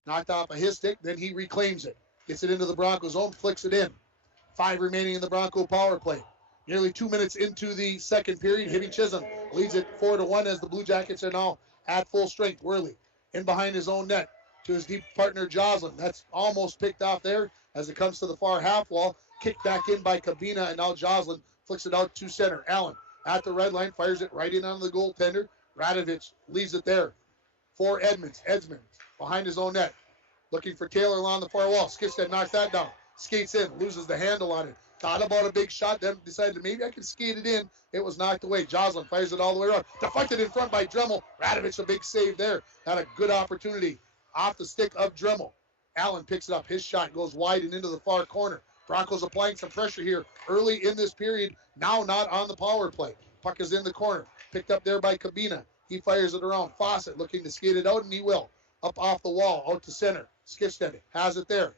Knocked off of his stick. Then he reclaims it. Gets it into the Bronco zone. Flicks it in. 5 remaining in the Bronco power play. Nearly 2 minutes into the second period. Hibbing Chisholm leads it 4-1 as the Blue Jackets are now at full strength. Worley in behind his own net to his deep partner Joslin. That's almost picked off there as it comes to the far half wall. Kicked back in by Kabina, and now Joslin flicks it out to center. Allen at the red line, fires it right in on the goaltender. Radovich leaves it there for Edmonds. Edmonds behind his own net. Looking for Taylor along the far wall. Skipstead knocks that down. Skates in, loses the handle on it. Thought about a big shot, then decided maybe I can skate it in. It was knocked away. Joslin fires it all the way around. Deflected in front by Dremel. Radovich, a big save there. Had a good opportunity off the stick of Dremel. Allen picks it up. His shot goes wide and into the far corner. Broncos applying some pressure here early in this period. Now not on the power play. Puck is in the corner. Picked up there by Kabina. He fires it around. Fawcett looking to skate it out, and he will. Up off the wall, out to center. Skipstead has it there.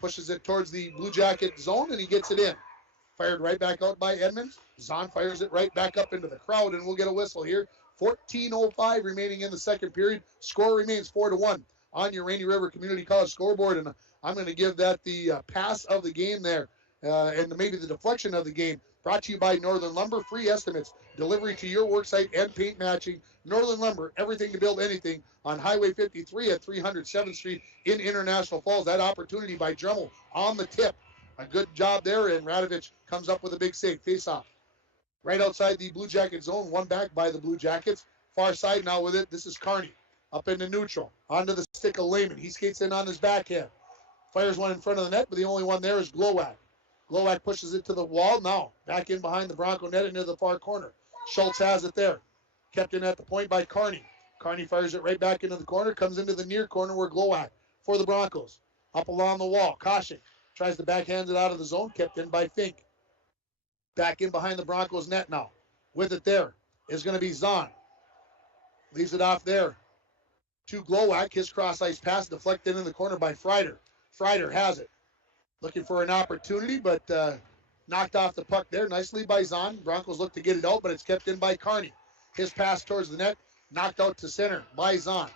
Pushes it towards the Blue Jacket zone, and he gets it in. Fired right back out by Edmonds. Zahn fires it right back up into the crowd, and we'll get a whistle here. 14:05 remaining in the second period. Score remains 4-1 on your Rainy River Community College scoreboard, and I'm going to give that the pass of the game there, and maybe the deflection of the game. Brought to you by Northern Lumber. Free estimates, delivery to your worksite, and paint matching. Northern Lumber, everything to build anything, on Highway 53 at 307th Street in International Falls. That opportunity by Dremel on the tip. A good job there, and Radovich comes up with a big save. Face-off. Right outside the Blue Jacket zone, one back by the Blue Jackets. Far side now with it. This is Kearney. Up into neutral. Onto the stick of Lehman. He skates in on his backhand. Fires one in front of the net, but the only one there is Glowak. Glowak pushes it to the wall. Now, back in behind the Bronco net into the far corner. Schultz has it there. Kept in at the point by Kearney. Kearney fires it right back into the corner. Comes into the near corner where Glowak for the Broncos. Up along the wall. Koshik tries to backhand it out of the zone. Kept in by Fink. Back in behind the Broncos net now. With it there is going to be Zahn. Leaves it off there to Glowak. His cross-ice pass deflected in the corner by Freider. Freider has it. Looking for an opportunity, but knocked off the puck there nicely by Zahn. Broncos look to get it out, but it's kept in by Kearney. His pass towards the net, knocked out to center by Zahn.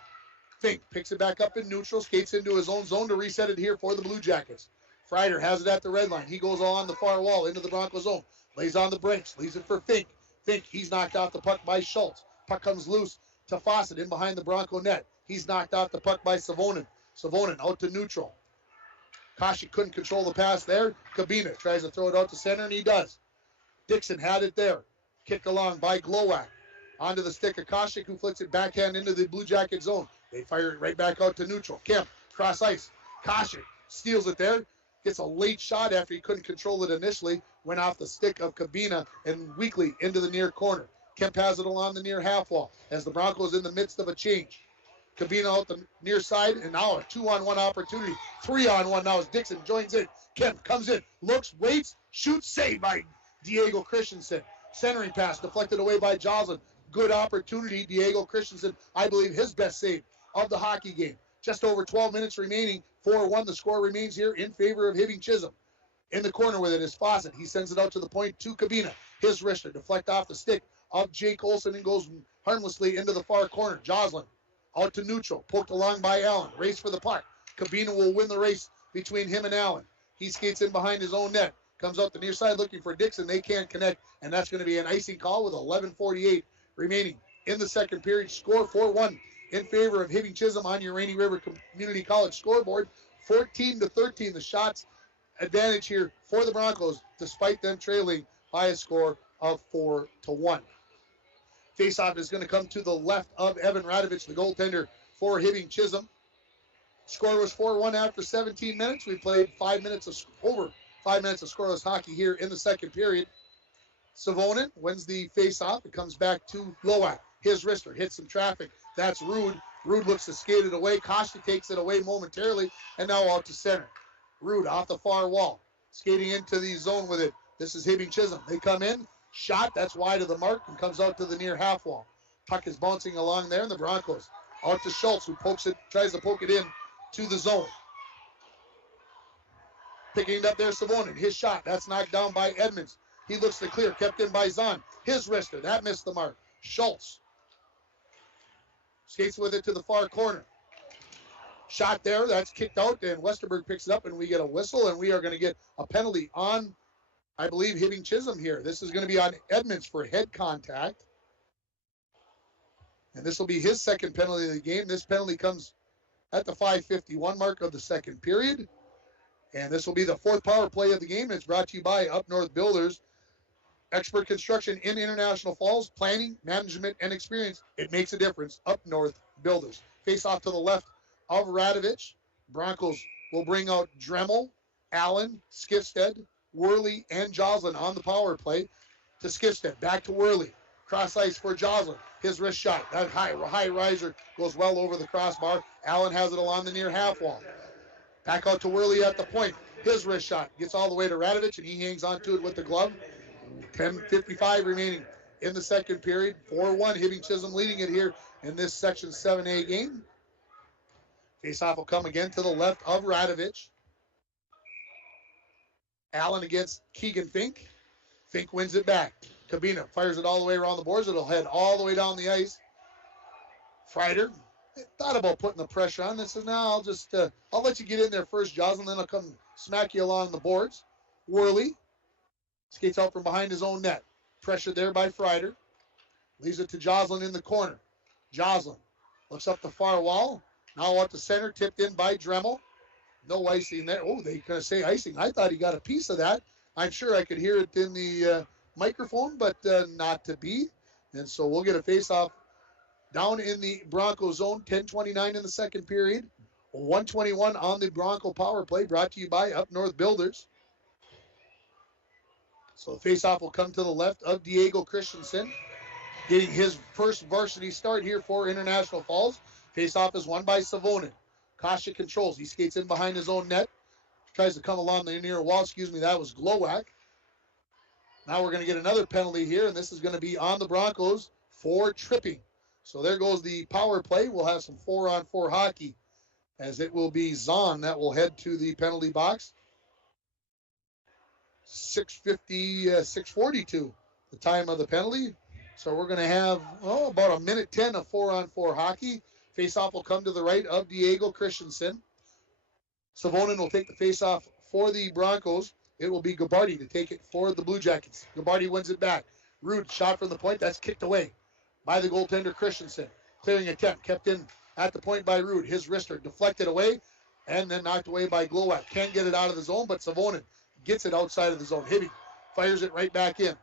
Fink picks it back up in neutral, skates into his own zone to reset it here for the Blue Jackets. Freider has it at the red line. He goes along the far wall into the Broncos zone. Lays on the brakes, leaves it for Fink. Fink, he's knocked off the puck by Schultz. Puck comes loose to Fawcett in behind the Bronco net. He's knocked off the puck by Savonin. Savonin out to neutral. Kashi couldn't control the pass there. Kabina tries to throw it out to center, and he does. Dixon had it there. Kicked along by Glowak. Onto the stick of Koshik, who flicks it backhand into the Blue Jacket zone. They fire it right back out to neutral. Kemp, cross ice. Koshik steals it there. Gets a late shot after he couldn't control it initially. Went off the stick of Kabina and weakly into the near corner. Kemp has it along the near half wall as the Broncos in the midst of a change. Kabina out the near side, and now a 2-on-1 opportunity. 3-on-1 now as Dixon joins in. Kemp comes in, looks, waits, shoots, saved by Diego Christensen. Centering pass deflected away by Joslin. Good opportunity. Diego Christensen, I believe, his best save of the hockey game. Just over 12 minutes remaining. 4-1. The score remains here in favor of Hibbing Chisholm. In the corner with it is Fawcett. He sends it out to the point to Kabina. His wrister deflect off the stick of Jake Olsen and goes harmlessly into the far corner. Joslin out to neutral. Poked along by Allen. Race for the puck. Kabina will win the race between him and Allen. He skates in behind his own net. Comes out the near side looking for Dixon. They can't connect, and that's going to be an icing call with 11:48 remaining in the second period. Score 4-1 in favor of Hibbing Chisholm on your Rainy River Community College scoreboard. 14-13, the shots advantage here for the Broncos, despite them trailing by a score of 4-1. Faceoff is going to come to the left of Evan Radovich, the goaltender for Hibbing Chisholm. Score was 4-1 after 17 minutes. We played over 5 minutes of scoreless hockey here in the second period. Savonin wins the faceoff. It comes back to Glowak. His wrister hits some traffic. That's Rude. Rude looks to skate it away. Koshik takes it away momentarily, and now out to center. Rude off the far wall, skating into the zone with it. This is Hibbing Chisholm. They come in. Shot, that's wide of the mark and comes out to the near half wall. Puck is bouncing along there, and the Broncos out to Schultz, who tries to poke it in to the zone. Picking it up there, Savonin. His shot. That's knocked down by Edmonds. He looks to clear. Kept in by Zahn. His wrister. That missed the mark. Schultz skates with it to the far corner. Shot there. That's kicked out, and Westerberg picks it up, and we get a whistle, and we are going to get a penalty on, I believe, Hibbing Chisholm here. This is going to be on Edmonds for head contact. And this will be his second penalty of the game. This penalty comes at the 5:51 mark of the second period. And this will be the fourth power play of the game. It's brought to you by Up North Builders. Expert construction in International Falls, planning, management, and experience. It makes a difference. Up North Builders. Face off to the left of Radovich. Broncos will bring out Dremel, Allen, Skifstead, Worley, and Joslin on the power play to Skifstead. Back to Worley. Cross ice for Joslin. His wrist shot. That high riser goes well over the crossbar. Allen has it along the near half wall. Back out to Worley at the point. His wrist shot gets all the way to Radovich, and he hangs onto it with the glove. 10:55 remaining in the second period. 4-1, Hibbing Chisholm leading it here in this Section 7A game. Faceoff will come again to the left of Radovich. Allen against Keegan Fink. Fink wins it back. Kabina fires it all the way around the boards. It'll head all the way down the ice. Freider thought about putting the pressure on. This is now I'll just I'll let you get in there first, Joslin, then I'll come smack you along the boards. Worley skates out from behind his own net. Pressure there by Freider. Leaves it to Joslin in the corner. Joslin looks up the far wall. Now out to center, tipped in by Dremel. No icing there. Oh, they gonna say icing. I thought he got a piece of that. I'm sure I could hear it in the microphone, but not to be. And so we'll get a face-off down in the Bronco zone. 10:29 in the second period. 1:21 on the Bronco power play, brought to you by Up North Builders. So the face-off will come to the left of Diego Christensen, getting his first varsity start here for International Falls. Face-off is won by Savonin. Kosha controls. He skates in behind his own net. Tries to come along the near wall. Excuse me, that was Glowak. Now we're going to get another penalty here, and this is going to be on the Broncos for tripping. So there goes the power play. We'll have some 4-on-4 hockey, as it will be Zahn that will head to the penalty box. 6:42, the time of the penalty. So we're going to have, about a minute 10 of 4-on-4 hockey. Face-off will come to the right of Diego Christensen. Savonin will take the face-off for the Broncos. It will be Gabardi to take it for the Blue Jackets. Gabardi wins it back. Rude shot from the point. That's kicked away by the goaltender Christensen. Clearing attempt kept in at the point by Rude. His wrister deflected away and then knocked away by Glowak. Can't get it out of the zone, but Savonin gets it outside of the zone. Hibbing fires it right back in.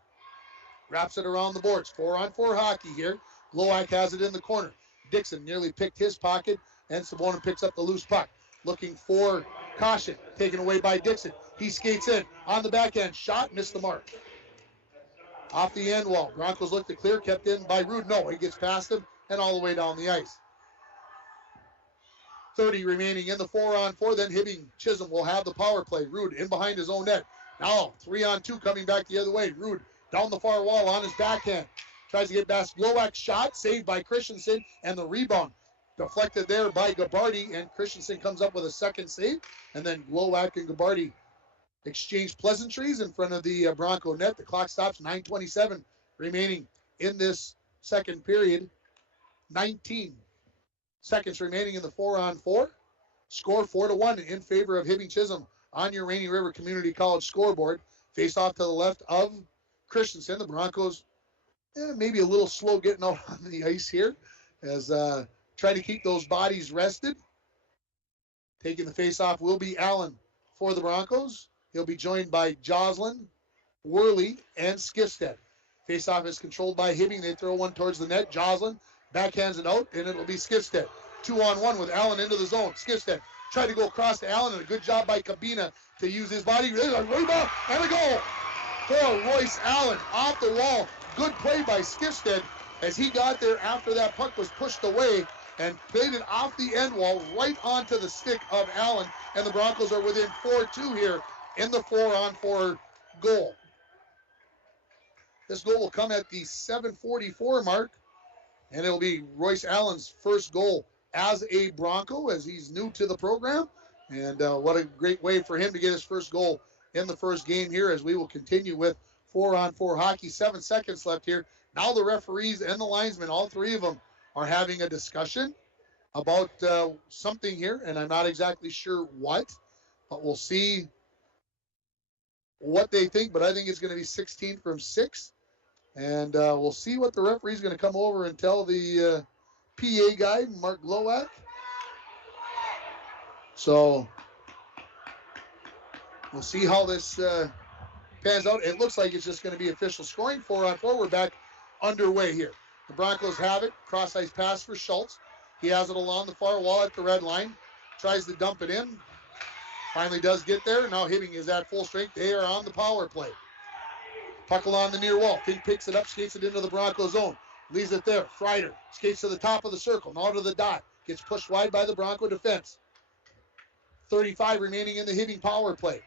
Wraps it around the boards. 4-on-4 hockey here. Glowak has it in the corner. Dixon nearly picked his pocket, and Savonin picks up the loose puck. Looking for caution. Taken away by Dixon. He skates in on the back end. Shot, missed the mark. Off the end wall. Broncos look to clear. Kept in by Rude. No, he gets past him and all the way down the ice. 30 remaining in the 4-on-4. Then Hibbing Chisholm will have the power play. Rude in behind his own net. Now 3-on-2 coming back the other way. Rude down the far wall on his backhand. Tries to get past Glowak's shot. Saved by Christensen. And the rebound deflected there by Gabardi. And Christensen comes up with a second save. And then Glowak and Gabardi exchange pleasantries in front of the Bronco net. The clock stops. 9:27 remaining in this second period. 19 seconds remaining in the 4-on-4. Score 4-1 in favor of Hibbing Chisholm on your Rainy River Community College scoreboard. Face off to the left of Christensen. The Broncos maybe a little slow getting out on the ice here as trying to keep those bodies rested. Taking the face off will be Allen for the Broncos. He'll be joined by Joslin, Worley, and Skifstead. Face-off is controlled by Hibbing. They throw one towards the net. Joslin backhands it out, and it'll be Skifstead. 2-on-1 with Allen into the zone. Skifstead tried to go across to Allen, and a good job by Kabina to use his body. There's a rebound and a goal for Royce Allen off the wall. Good play by Skifstead as he got there after that puck was pushed away and played it off the end wall right onto the stick of Allen, and the Broncos are within 4-2 here in the 4-on-4 goal. This goal will come at the 7:44 mark, and it'll be Royce Allen's first goal as a Bronco, as he's new to the program. And what a great way for him to get his first goal in the first game here, as we will continue with 4-on-4 hockey. 7 seconds left here. Now the referees and the linesmen, all three of them, are having a discussion about something here, and I'm not exactly sure what, but we'll see what they think. But I think it's going to be 16 from 6, and we'll see what the referee's going to come over and tell the PA guy, Mark Glowak. So we'll see how this pans out. It looks like it's just going to be official scoring. 4-on-4. We're back underway here. The Broncos have it. Cross ice pass for Schultz. He has it along the far wall at the red line. Tries to dump it in. Finally does get there. Now Hibbing is at full strength. They are on the power play. Puck along the near wall. Fink picks it up, skates it into the Bronco zone. Leaves it there. Freider skates to the top of the circle. Now to the dot. Gets pushed wide by the Bronco defense. 35 remaining in the Hibbing power play.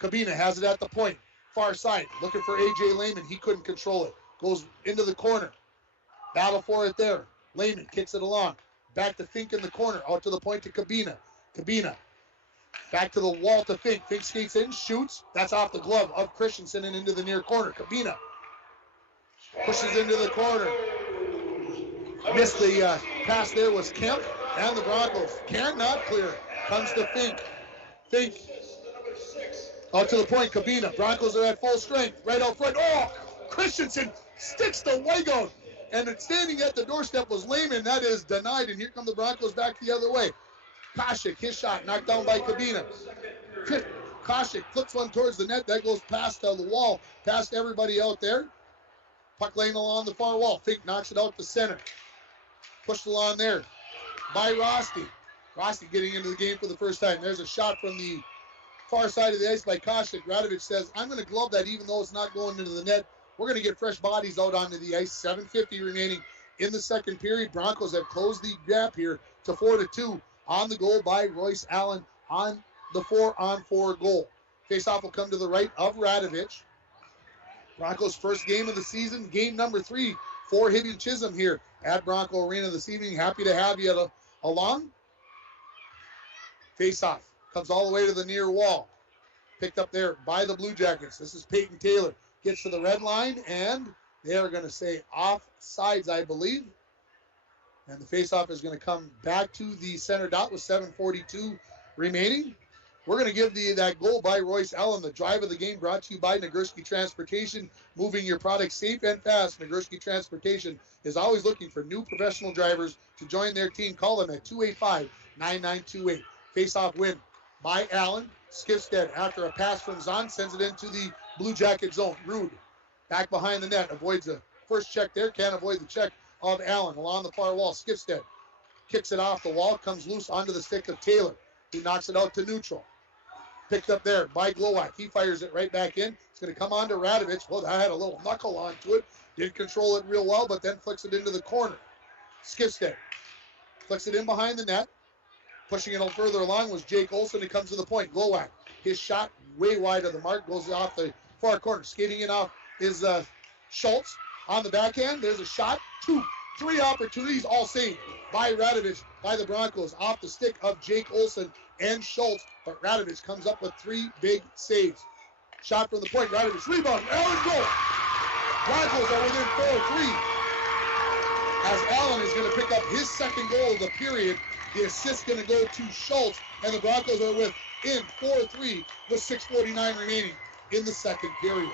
Kabina has it at the point. Far side. Looking for A.J. Lehman. He couldn't control it. Goes into the corner. Battle for it there. Lehman kicks it along. Back to Fink in the corner. Out to the point to Kabina. Kabina. Back to the wall to Fink. Fink skates in. Shoots. That's off the glove of Christensen and into the near corner. Kabina pushes into the corner. Missed the pass there was Kemp and the Broncos. Cannot clear. Comes to Fink. Fink. Out to the point. Kabina. Broncos are at full strength. Right out front. Oh! Christensen sticks the leg out. And standing at the doorstep was Lehman. That is denied. And here come the Broncos back the other way. Koshik, his shot, knocked down by Kabina. Koshik flips one towards the net. That goes past the wall, past everybody out there. Puck laying along the far wall. Fink knocks it out to center. Pushed along there by Rosti. Rosti getting into the game for the first time. There's a shot from the far side of the ice by Koshik. Radovich says, I'm going to glove that even though it's not going into the net. We're going to get fresh bodies out onto the ice. 7:50 remaining in the second period. Broncos have closed the gap here to 4-2 on the goal by Royce Allen on the 4-on-4 goal. Faceoff will come to the right of Radovich. Broncos' first game of the season, game number 3 for Hibbing Chisholm here at Bronco Arena this evening. Happy to have you along. Faceoff comes all the way to the near wall. Picked up there by the Blue Jackets. This is Peyton Taylor. Gets to the red line, and they are going to say offsides, I believe. And the faceoff is going to come back to the center dot with 7:42 remaining. We're going to give that goal by Royce Allen. The drive of the game brought to you by Nagurski Transportation. Moving your product safe and fast. Nagurski Transportation is always looking for new professional drivers to join their team. Call them at 285-9928. Faceoff win by Allen. Skifstead, after a pass from Zahn, sends it into the Blue Jacket zone. Rude back behind the net. Avoids the first check there. Can't avoid the check of Allen along the far wall. Skifstead kicks it off the wall. Comes loose onto the stick of Taylor. He knocks it out to neutral. Picked up there by Glowak. He fires it right back in. It's going to come on to Radovich. Well, that had a little knuckle onto it. Didn't control it real well, but then flicks it into the corner. Skifstead flicks it in behind the net. Pushing it a little further along was Jake Olson. He comes to the point. Glowak. His shot way wide of the mark. Goes off the far corner. Skating in off is Schultz. On the backhand, there's a shot. 2-3 opportunities, all saved by Radovich, by the Broncos. Off the stick of Jake Olson and Schultz. But Radovich comes up with 3 big saves. Shot from the point. Radovich rebound. Allen goal. Broncos are within 4-3. As Allen is going to pick up his second goal of the period. The assist going to go to Schultz, and the Broncos are within 4-3 with 6:49 remaining in the second period.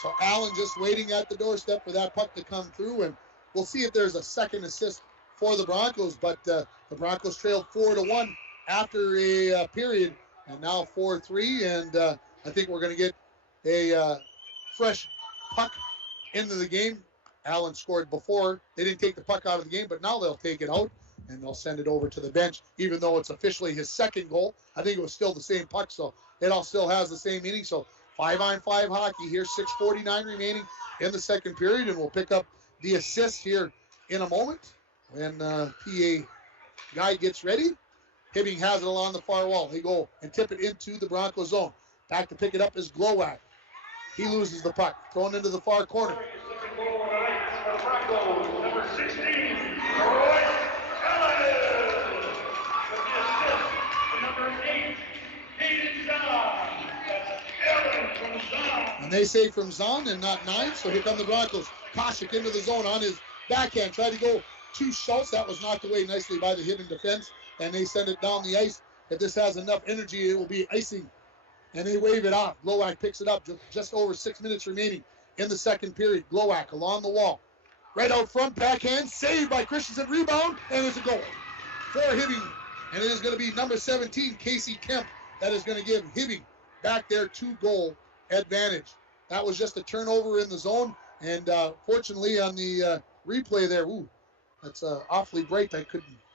So Allen just waiting at the doorstep for that puck to come through, and we'll see if there's a second assist for the Broncos. But the Broncos trailed 4-1 after a period, and now 4-3, and I think we're going to get a fresh puck into the game. Allen scored before. They didn't take the puck out of the game, but now they'll take it out, and they'll send it over to the bench, even though it's officially his second goal. I think it was still the same puck, so it all still has the same meaning. So 5-on-5 hockey here, 6:49 remaining in the second period, and we'll pick up the assist here in a moment when PA guy gets ready. Hibbing has it along the far wall. They go and tip it into the Bronco zone. Back to pick it up is Glowak. He loses the puck. Thrown into the far corner. for the Broncos, number 16, Royce Allen. With the assist, number 8, Hayden Zahn. That's Allen from Zahn. And they say from Zahn and not 9, so here come the Broncos. Koshik into the zone on his backhand, tried to go to Schultz. That was knocked away nicely by the Hibbing defense, and they send it down the ice. If this has enough energy, it will be icing, and they wave it off. Glowak picks it up, just over 6 minutes remaining in the second period. Glowak along the wall. Right out front, backhand, saved by Christensen, rebound, and it's a goal for Hibbing. And it is going to be number 17, Casey Kemp, that is going to give Hibbing back their 2-goal advantage. That was just a turnover in the zone, and fortunately on the replay there, that's awfully bright. I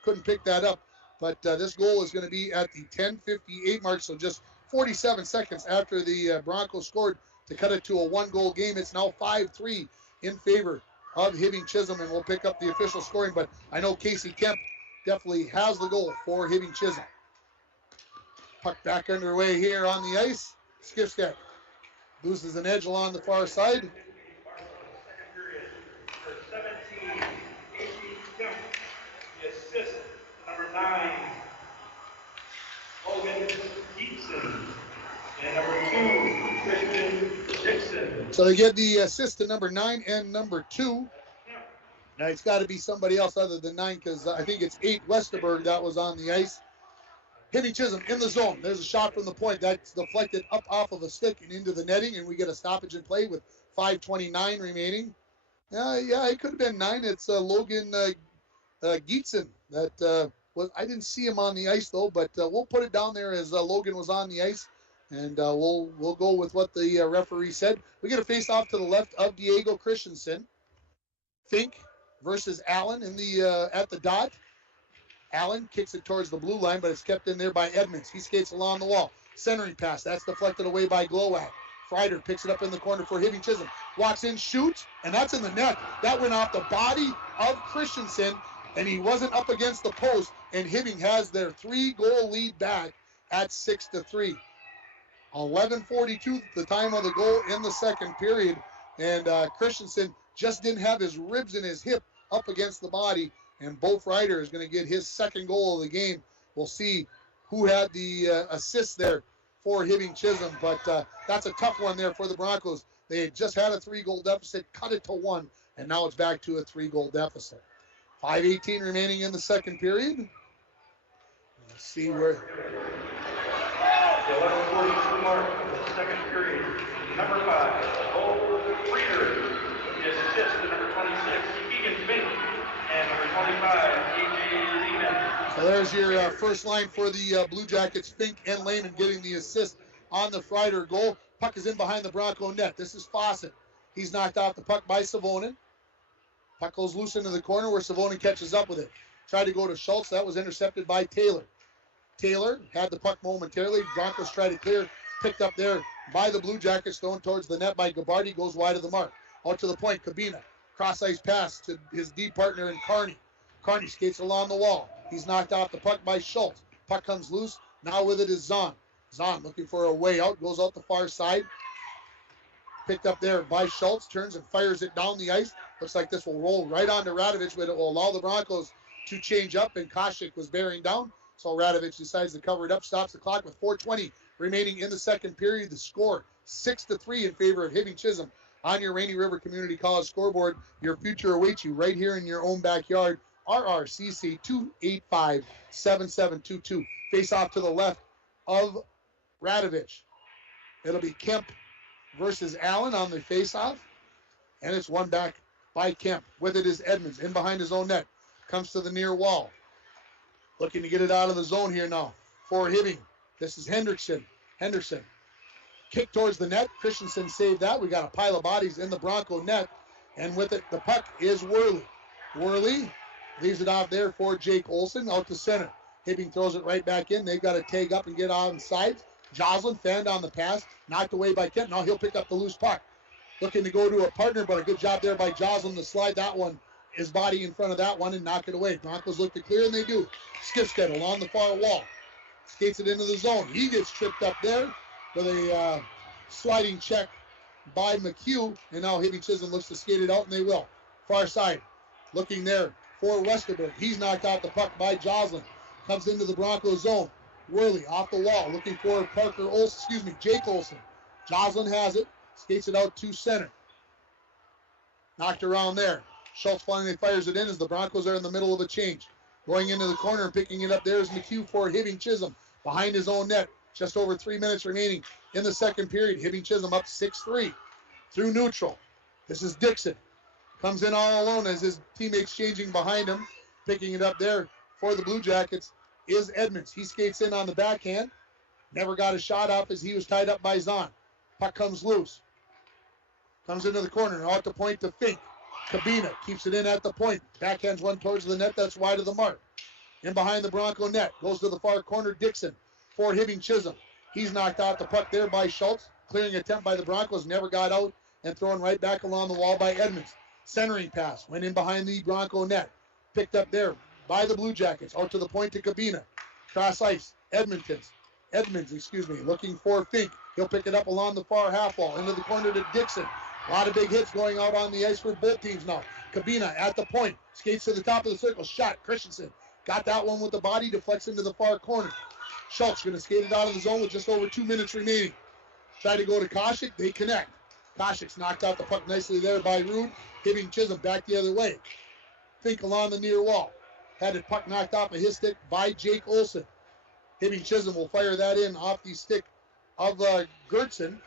couldn't pick that up. But this goal is going to be at the 10:58 mark, so just 47 seconds after the Broncos scored to cut it to a 1-goal game. It's now 5-3 in favor of Hibbing Chisholm, and we'll pick up the official scoring. But I know Casey Kemp definitely has the goal for Hibbing Chisholm. Puck back underway here on the ice. Skipsted loses an edge along the far side. Number 9, Logan Dixon. And number 2, Christian Dixon. So they get the assist to number 9 and number 2. Now it's got to be somebody else other than 9, because I think it's 8 Westerberg that was on the ice. Hibbing Chisholm in the zone. There's a shot from the point that's deflected up off of a stick and into the netting, and we get a stoppage in play with 5:29 remaining. Yeah, it could have been 9. It's Logan Geetson that I didn't see him on the ice though, but we'll put it down there as Logan was on the ice, and we'll go with what the referee said. We get a face off to the left of Diego Christensen. Fink versus Allen in the at the dot. Allen kicks it towards the blue line, but it's kept in there by Edmonds. He skates along the wall. Centering pass, that's deflected away by Glowak. Freider picks it up in the corner for Hibbing Chisholm. Walks in, shoots, and that's in the net. That went off the body of Christensen, and he wasn't up against the post, and Hibbing has their 3-goal lead back at 6-3. 11:42, the time of the goal in the second period, and Christensen just didn't have his ribs and his hip up against the body, and Bo Freider is going to get his second goal of the game. We'll see who had the assist there for Hibbing Chisholm, but that's a tough one there for the Broncos. They had just had a 3-goal deficit, cut it to 1, and now it's back to a 3-goal deficit. 5:18 remaining in the second period. Let's see where. The 11:42 mark of the second period. Number 5, Bo Freider. The assist to number 26, Keegan Fink. And number 25, AJ Lehman. So there's your first line for the Blue Jackets. Fink and Lehman getting the assist on the Freider goal. Puck is in behind the Bronco net. This is Fawcett. He's knocked off the puck by Savonin. Puck goes loose into the corner where Savonin catches up with it. Tried to go to Schultz. That was intercepted by Taylor. Taylor had the puck momentarily. Broncos tried to clear. Picked up there by the Blue Jackets. Thrown towards the net by Gabardi. Goes wide of the mark. Out to the point. Kabina. Cross-ice pass to his D partner in Carney. Carney skates along the wall. He's knocked off the puck by Schultz. Puck comes loose. Now with it is Zahn. Zahn looking for a way out. Goes out the far side. Picked up there by Schultz. Turns and fires it down the ice. Looks like this will roll right onto Radovich, but it will allow the Broncos to change up, and Koshik was bearing down. So Radovich decides to cover it up, stops the clock with 4:20 remaining in the second period. The score 6-3 in favor of Hibbing Chisholm. On your Rainy River Community College scoreboard, your future awaits you right here in your own backyard. RRCC 285-7722. Face off to the left of Radovich. It'll be Kemp versus Allen on the face-off, and it's won back by Kemp. With it is Edmonds in behind his own net. Comes to the near wall. Looking to get it out of the zone here now for Hibbing. This is Henderson. Kick towards the net. Christensen saved that. We got a pile of bodies in the Bronco net. And with it, the puck is Worley. Worley leaves it out there for Jake Olsen out to center. Hibbing throws it right back in. They've got to tag up and get on sides. Joslin fanned on the pass. Knocked away by Kent. Now he'll pick up the loose puck. Looking to go to a partner, but a good job there by Joslin to slide that one, his body in front of that one, and knock it away. Broncos look to clear, and they do. Skipstead along the far wall. Skates it into the zone. He gets tripped up there with a sliding check by McHugh, and now Hibbing Chisholm looks to skate it out, and they will. Far side, looking there for Westerberg. He's knocked out the puck by Joslin. Comes into the Broncos zone. Worley off the wall, looking for Jake Olsen. Joslin has it, skates it out to center. Knocked around there. Schultz finally fires it in as the Broncos are in the middle of a change. Going into the corner and picking it up there is McHugh for Hibbing Chisholm behind his own net. Just over 3 minutes remaining in the second period. Hibbing Chisholm up 6-3 through neutral. This is Dixon. Comes in all alone as his teammates changing behind him. Picking it up there for the Blue Jackets is Edmonds. He skates in on the backhand. Never got a shot up as he was tied up by Zahn. Puck comes loose. Comes into the corner, out the point to Fink. Kabina keeps it in at the point. Backhands one towards the net, that's wide of the mark. In behind the Bronco net, goes to the far corner, Dixon for Hibbing Chisholm. He's knocked out the puck there by Schultz. Clearing attempt by the Broncos, never got out, and thrown right back along the wall by Edmonds. Centering pass, went in behind the Bronco net. Picked up there by the Blue Jackets, out to the point to Kabina. Cross ice, Edmonds, looking for Fink. He'll pick it up along the far half wall, into the corner to Dixon. A lot of big hits going out on the ice for both teams now. Kabina at the point, skates to the top of the circle, shot, Christensen. Got that one with the body, deflects into the far corner. Schultz going to skate it out of the zone with just over 2 minutes remaining. Try to go to Koshik, they connect. Koshik's knocked out the puck nicely there by Rude. Hibbing Chisholm back the other way. Fink along the near wall. Had the puck knocked off of his stick by Jake Olsen. Hibbing Chisholm will fire that in off the stick of Gertson.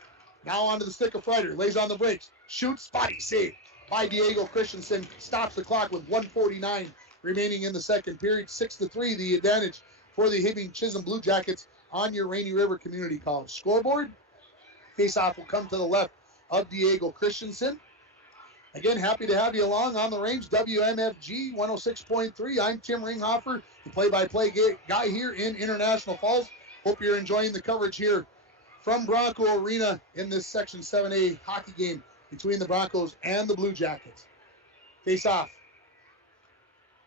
Now onto the stick of Freider. Lays on the brakes. Shoots. Spotty save by Diego Christensen. Stops the clock with 1:49 remaining in the second period. 6-3 the advantage for the Hibbing Chisholm Blue Jackets on your Rainy River Community College scoreboard. Face-off will come to the left of Diego Christensen. Again, happy to have you along on the range. WMFG 106.3. I'm Tim Ringhofer, the play-by-play guy here in International Falls. Hope you're enjoying the coverage here from Bronco Arena in this Section 7A hockey game between the Broncos and the Blue Jackets. Face off.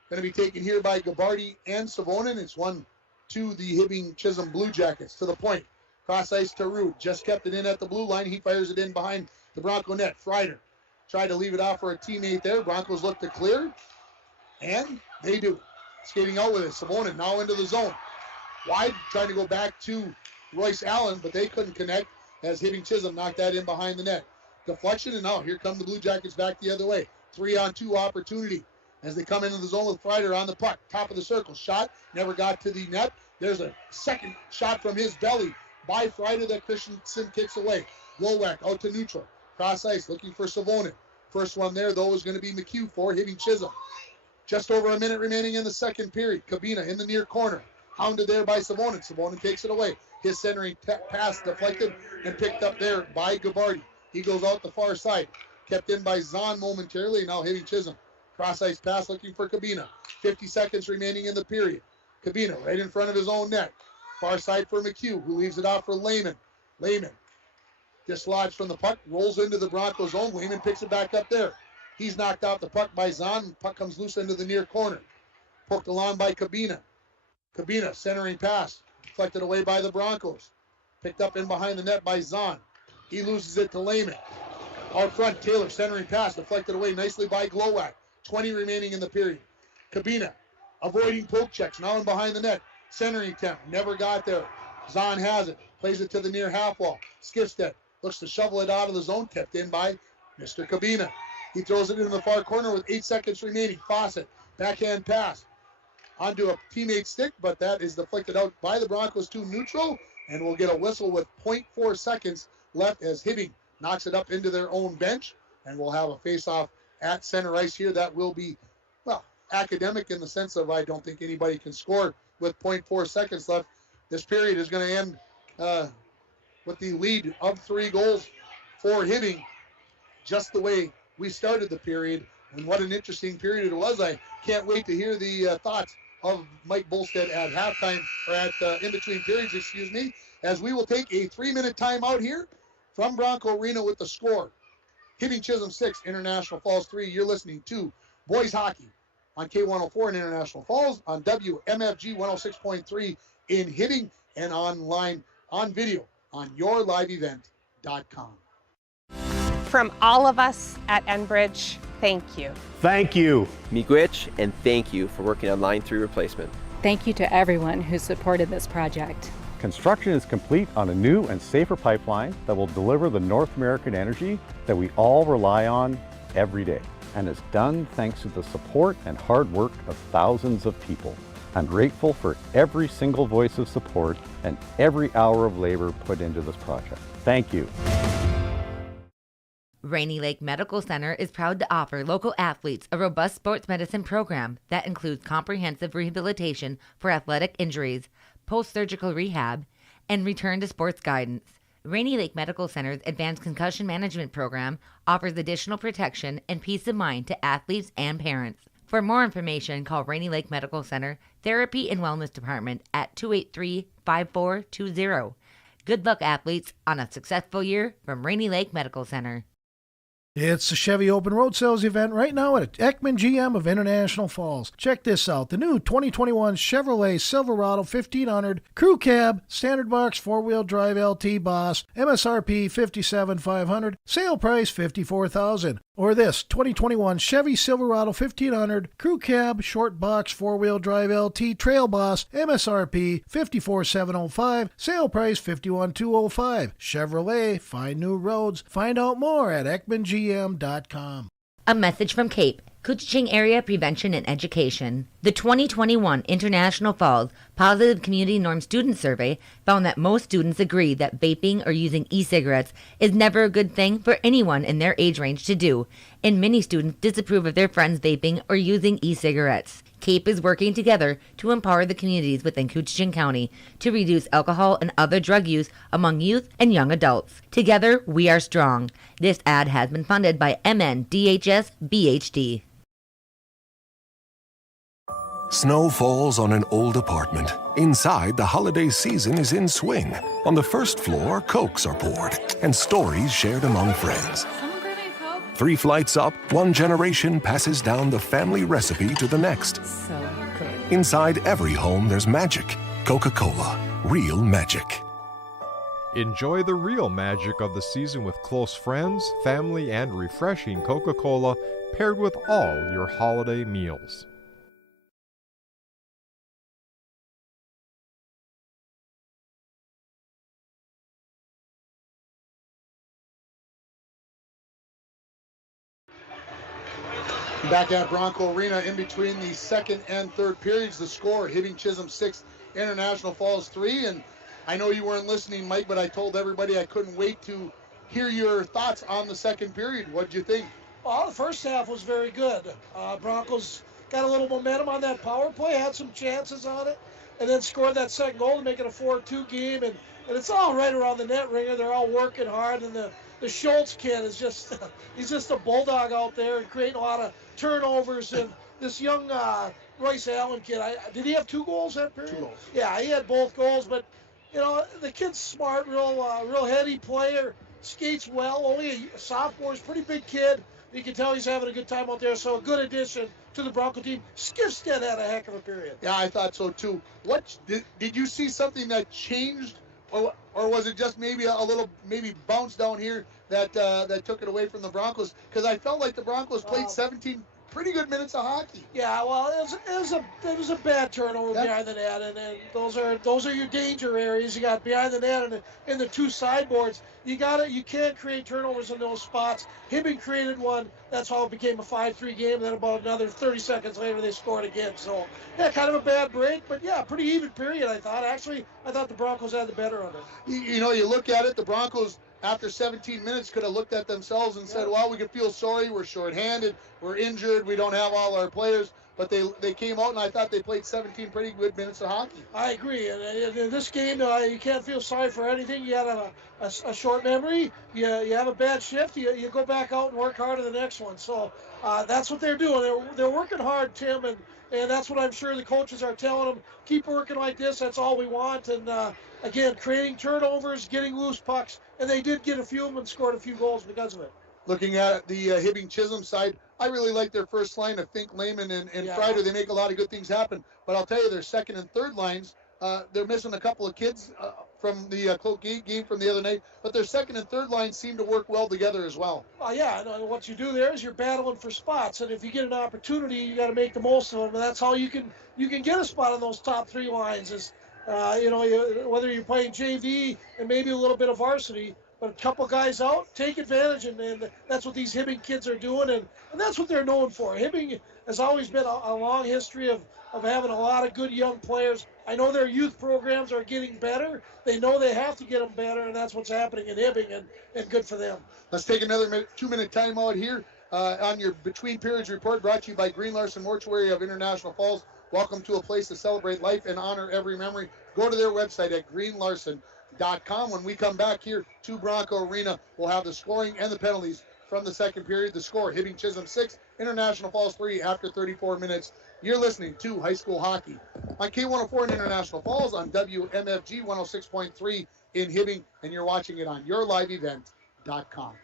Going to be taken here by Gabardi and Savonin. It's 1 to the Hibbing Chisholm Blue Jackets. To the point. Cross ice to Rude. Just kept it in at the blue line. He fires it in behind the Bronco net. Freider tried to leave it off for a teammate there. Broncos look to clear. And they do. Skating out with it. Savonin now into the zone. Wide. Trying to go back to Royce Allen, but they couldn't connect as Hibbing Chisholm knocked that in behind the net. Deflection, and now here come the Blue Jackets back the other way. 3-on-2 opportunity as they come into the zone with Freider on the puck. Top of the circle. Shot. Never got to the net. There's a second shot from his belly by Freider that Christensen kicks away. Glowacz out to neutral. Cross ice looking for Savonin. First one there, though, is going to be McHugh for Hibbing Chisholm. Just over a minute remaining in the second period. Kabina in the near corner. Hounded there by Savonin. Savonin takes it away. His centering pass deflected and picked up there by Gabardi. He goes out the far side. Kept in by Zahn momentarily. Now Hibbing Chisholm. Cross ice pass looking for Kabina. 50 seconds remaining in the period. Kabina right in front of his own net. Far side for McHugh, who leaves it off for Lehman. Lehman dislodged from the puck. Rolls into the Broncos zone. Lehman picks it back up there. He's knocked out the puck by Zahn. Puck comes loose into the near corner. Poked along by Kabina. Kabina centering pass. Deflected away by the Broncos. Picked up in behind the net by Zahn. He loses it to Lehman. Out front, Taylor centering pass. Deflected away nicely by Glowacz. 20 remaining in the period. Kabina avoiding poke checks. Now in behind the net. Centering attempt. Never got there. Zahn has it. Plays it to the near half wall. Skifstead looks to shovel it out of the zone. Kept in by Mr. Kabina. He throws it into the far corner with 8 seconds remaining. Fawcett. Backhand pass. Onto a teammate's stick, but that is deflected out by the Broncos to neutral, and we'll get a whistle with 0.4 seconds left as Hibbing knocks it up into their own bench, and we'll have a face-off at center ice here. That will be, well, academic in the sense of I don't think anybody can score with 0.4 seconds left. This period is going to end with the lead of 3 goals for Hibbing, just the way we started the period, and what an interesting period it was. I can't wait to hear the thoughts of Mike Bolstead at halftime, or at in between periods, as we will take a 3-minute timeout here from Bronco Arena with the score. Hibbing Chisholm 6, International Falls 3. You're listening to Boys Hockey on K104 in International Falls, on WMFG 106.3 in Hibbing, and online on video on yourliveevent.com. From all of us at Enbridge, thank you. Thank you. Miigwech, and thank you for working on Line 3 replacement. Thank you to everyone who supported this project. Construction is complete on a new and safer pipeline that will deliver the North American energy that we all rely on every day. And it's done thanks to the support and hard work of thousands of people. I'm grateful for every single voice of support and every hour of labor put into this project. Thank you. Rainy Lake Medical Center is proud to offer local athletes a robust sports medicine program that includes comprehensive rehabilitation for athletic injuries, post-surgical rehab, and return to sports guidance. Rainy Lake Medical Center's Advanced Concussion Management Program offers additional protection and peace of mind to athletes and parents. For more information, call Rainy Lake Medical Center Therapy and Wellness Department at 283-5420. Good luck, athletes, on a successful year from Rainy Lake Medical Center. It's the Chevy Open Road Sales event right now at Ekman GM of International Falls. Check this out. The new 2021 Chevrolet Silverado 1500 Crew Cab Standard Box 4-Wheel Drive LT Boss, MSRP $57,500, sale price $54,000. Or this 2021 Chevy Silverado 1500 Crew Cab Short Box 4-Wheel Drive LT Trail Boss, MSRP $54,705, sale price $51,205. Chevrolet, find new roads. Find out more at EkmanGM.com. A message from CAPE, Couchiching Area Prevention and Education. The 2021 International Falls Positive Community Norm Student Survey found that most students agree that vaping or using e-cigarettes is never a good thing for anyone in their age range to do, and many students disapprove of their friends vaping or using e-cigarettes. CAPE is working together to empower the communities within Couchiching County to reduce alcohol and other drug use among youth and young adults. Together, we are strong. This ad has been funded by MNDHS BHD. Snow falls on an old apartment. Inside, the holiday season is in swing. On the first floor, Cokes are poured and stories shared among friends. 3 flights up, one generation passes down the family recipe to the next. So good. Inside every home, there's magic. Coca-Cola, real magic. Enjoy the real magic of the season with close friends, family, and refreshing Coca-Cola paired with all your holiday meals. Back at Bronco Arena in between the second and third periods, the score, Hibbing Chisholm 6, International Falls 3. And I know you weren't listening, Mike, but I told everybody I couldn't wait to hear your thoughts on the second period. What'd you think? Well, the first half was very good. Broncos got a little momentum on that power play, had some chances on it, and then scored that second goal to make it a 4-2 game. And it's all right around the net ringer. They're all working hard, and the Schultz kid is just, he's just a bulldog out there and creating a lot of turnovers. And this young Royce Allen kid, did he have 2 goals that period? 2 goals. Yeah, he had both goals, but, you know, the kid's smart, real heady player, skates well, only a sophomore, he's a pretty big kid. You can tell he's having a good time out there, so a good addition to the Bronco team. Skifstead had a heck of a period. Yeah, I thought so too. What did you see something that changed, or was it just maybe a little bounce down here that took it away from the Broncos? Because I felt like the Broncos played 17 pretty good minutes of hockey. Yeah, well, it was a bad turnover behind the net, and those are your danger areas. You got behind the net and in the 2 sideboards. You can't create turnovers in those spots. Hibbing created one. That's how it became a 5-3 game. Then about another 30 seconds later, they scored again. So yeah, kind of a bad break, but yeah, pretty even period. I thought. Actually, I thought the Broncos had the better of it. You know, you look at it, the Broncos, after 17 minutes, could have looked at themselves and said, well, we could feel sorry. We're shorthanded. We're injured. We don't have all our players. But they came out, and I thought they played 17 pretty good minutes of hockey. I agree. And in this game, you can't feel sorry for anything. You have a short memory. You have a bad shift. You go back out and work harder the next one. So that's what they're doing. They're working hard, Tim, and that's what I'm sure the coaches are telling them. Keep working like this. That's all we want. And, again, creating turnovers, getting loose pucks. And they did get a few of them and scored a few goals because of it. Looking at the Hibbing Chisholm side, I really like their first line of Fink, Lehman, and Frieder. They make a lot of good things happen. But I'll tell you, their second and third lines, they're missing a couple of kids from the game from the other night, but their second and third lines seem to work well together as well. Yeah, and what you do there is you're battling for spots, and if you get an opportunity, you got to make the most of them, and that's how you can get a spot on those top three lines. Is whether you're playing JV and maybe a little bit of varsity, but a couple guys out, take advantage, and that's what these Hibbing kids are doing, and that's what they're known for. Hibbing has always been a long history of having a lot of good young players. I know their youth programs are getting better. They know they have to get them better, and that's what's happening in Hibbing, and good for them. Let's take another 2-minute timeout here on your Between Periods report, brought to you by Green Larson Mortuary of International Falls. Welcome to a place to celebrate life and honor every memory. Go to their website at greenlarson.com. When we come back here to Bronco Arena, we'll have the scoring and the penalties from the second period. The score, Hibbing Chisholm 6, International Falls 3 after 34 minutes. You're listening to High School Hockey on K104 in International Falls, on WMFG 106.3 in Hibbing, and you're watching it on yourliveevent.com.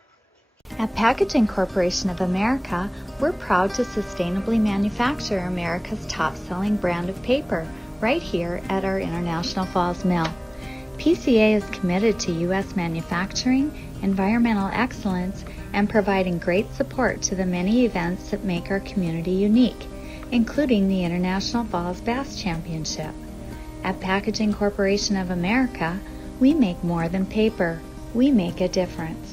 At Packaging Corporation of America, we're proud to sustainably manufacture America's top-selling brand of paper right here at our International Falls mill. PCA is committed to U.S. manufacturing, environmental excellence, and providing great support to the many events that make our community unique, including the International Falls Bass Championship. At Packaging Corporation of America, we make more than paper. We make a difference.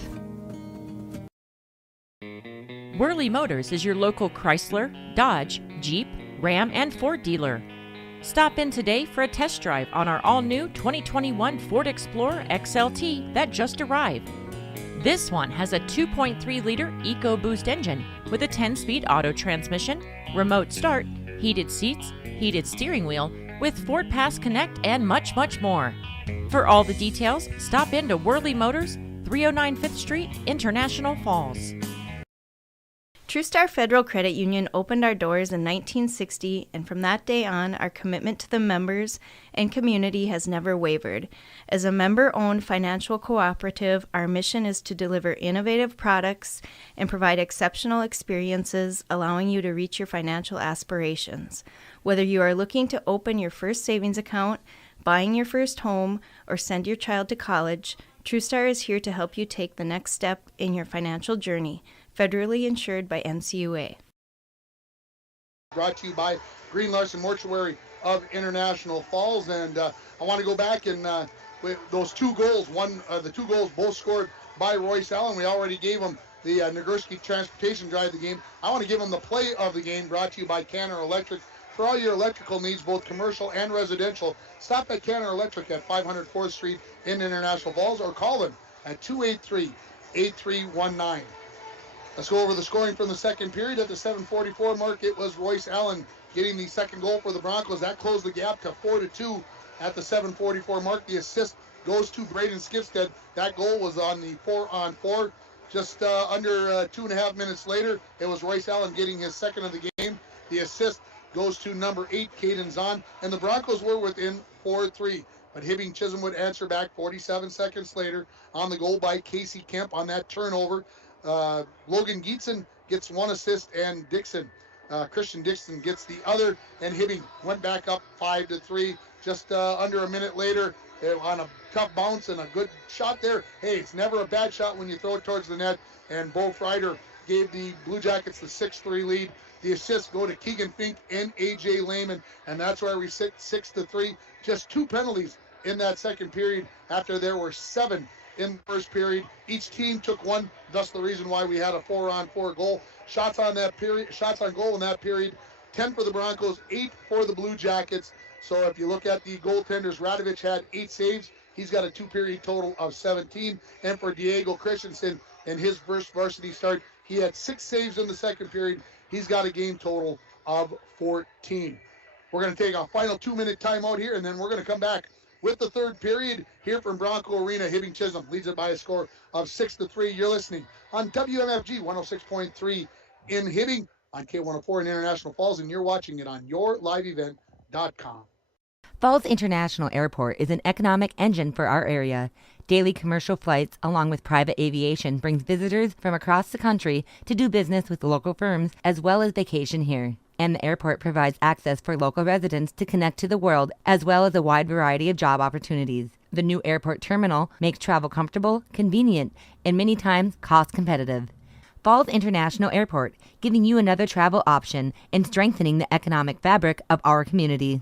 Worley Motors is your local Chrysler, Dodge, Jeep, Ram, and Ford dealer. Stop in today for a test drive on our all-new 2021 Ford Explorer XLT that just arrived. This one has a 2.3-liter EcoBoost engine with a 10-speed auto transmission, remote start, heated seats, heated steering wheel, with Ford Pass Connect, and much, much more. For all the details, stop in to Worley Motors, 309 5th Street, International Falls. TrueStar Federal Credit Union opened our doors in 1960, and from that day on, our commitment to the members and community has never wavered. As a member-owned financial cooperative, our mission is to deliver innovative products and provide exceptional experiences, allowing you to reach your financial aspirations. Whether you are looking to open your first savings account, buying your first home, or send your child to college, TrueStar is here to help you take the next step in your financial journey. Federally insured by NCUA. Brought to you by Green Larson Mortuary of International Falls, and I want to go back and with those two goals. The two goals both scored by Royce Allen. We already gave him the Nagurski Transportation Drive of the game. I want to give him the play of the game, brought to you by Canner Electric. For all your electrical needs, both commercial and residential, stop at Canner Electric at 500 4th Street in International Falls, or call them at 283-8319. Let's go over the scoring from the second period. At the 7:44 mark, it was Royce Allen getting the second goal for the Broncos. That closed the gap to 4-2 at the 7:44 mark. The assist goes to Braden Skipstead. That goal was on the 4-on-4. Just under 2.5 minutes later, it was Royce Allen getting his second of the game. The assist goes to number 8, Caden Zahn, and the Broncos were within 4-3. But Hibbing Chisholm would answer back 47 seconds later on the goal by Casey Kemp on that turnover. Logan Geetson gets one assist, and Christian Dixon gets the other, and Hibbing went back up 5-3 just under a minute later on a tough bounce and a good shot there. Hey, it's never a bad shot when you throw it towards the net, and Bo Freider gave the Blue Jackets the 6-3 lead. The assists go to Keegan Fink and A.J. Lehman, and that's where we sit 6-3. Just 2 penalties in that second period after there were 7 in the first period. Each team took one, thus the reason why we had a 4-on-4 goal. Shots on goal in that period, 10 for the Broncos, 8 for the Blue Jackets. So if you look at the goaltenders, Radovich had 8 saves. He's got a 2-period total of 17. And for Diego Christensen, in his first varsity start, he had 6 saves in the second period. He's got a game total of 14. We're going to take a final 2-minute timeout here, and then we're going to come back with the third period here from Bronco Arena. Hibbing Chisholm leads it by a score of 6-3. You're listening on WMFG 106.3 in Hibbing, on K104 in International Falls, and you're watching it on yourliveevent.com. Falls International Airport is an economic engine for our area. Daily commercial flights, along with private aviation, brings visitors from across the country to do business with local firms as well as vacation here. And the airport provides access for local residents to connect to the world, as well as a wide variety of job opportunities. The new airport terminal makes travel comfortable, convenient, and many times cost competitive. Falls International Airport, giving you another travel option and strengthening the economic fabric of our community.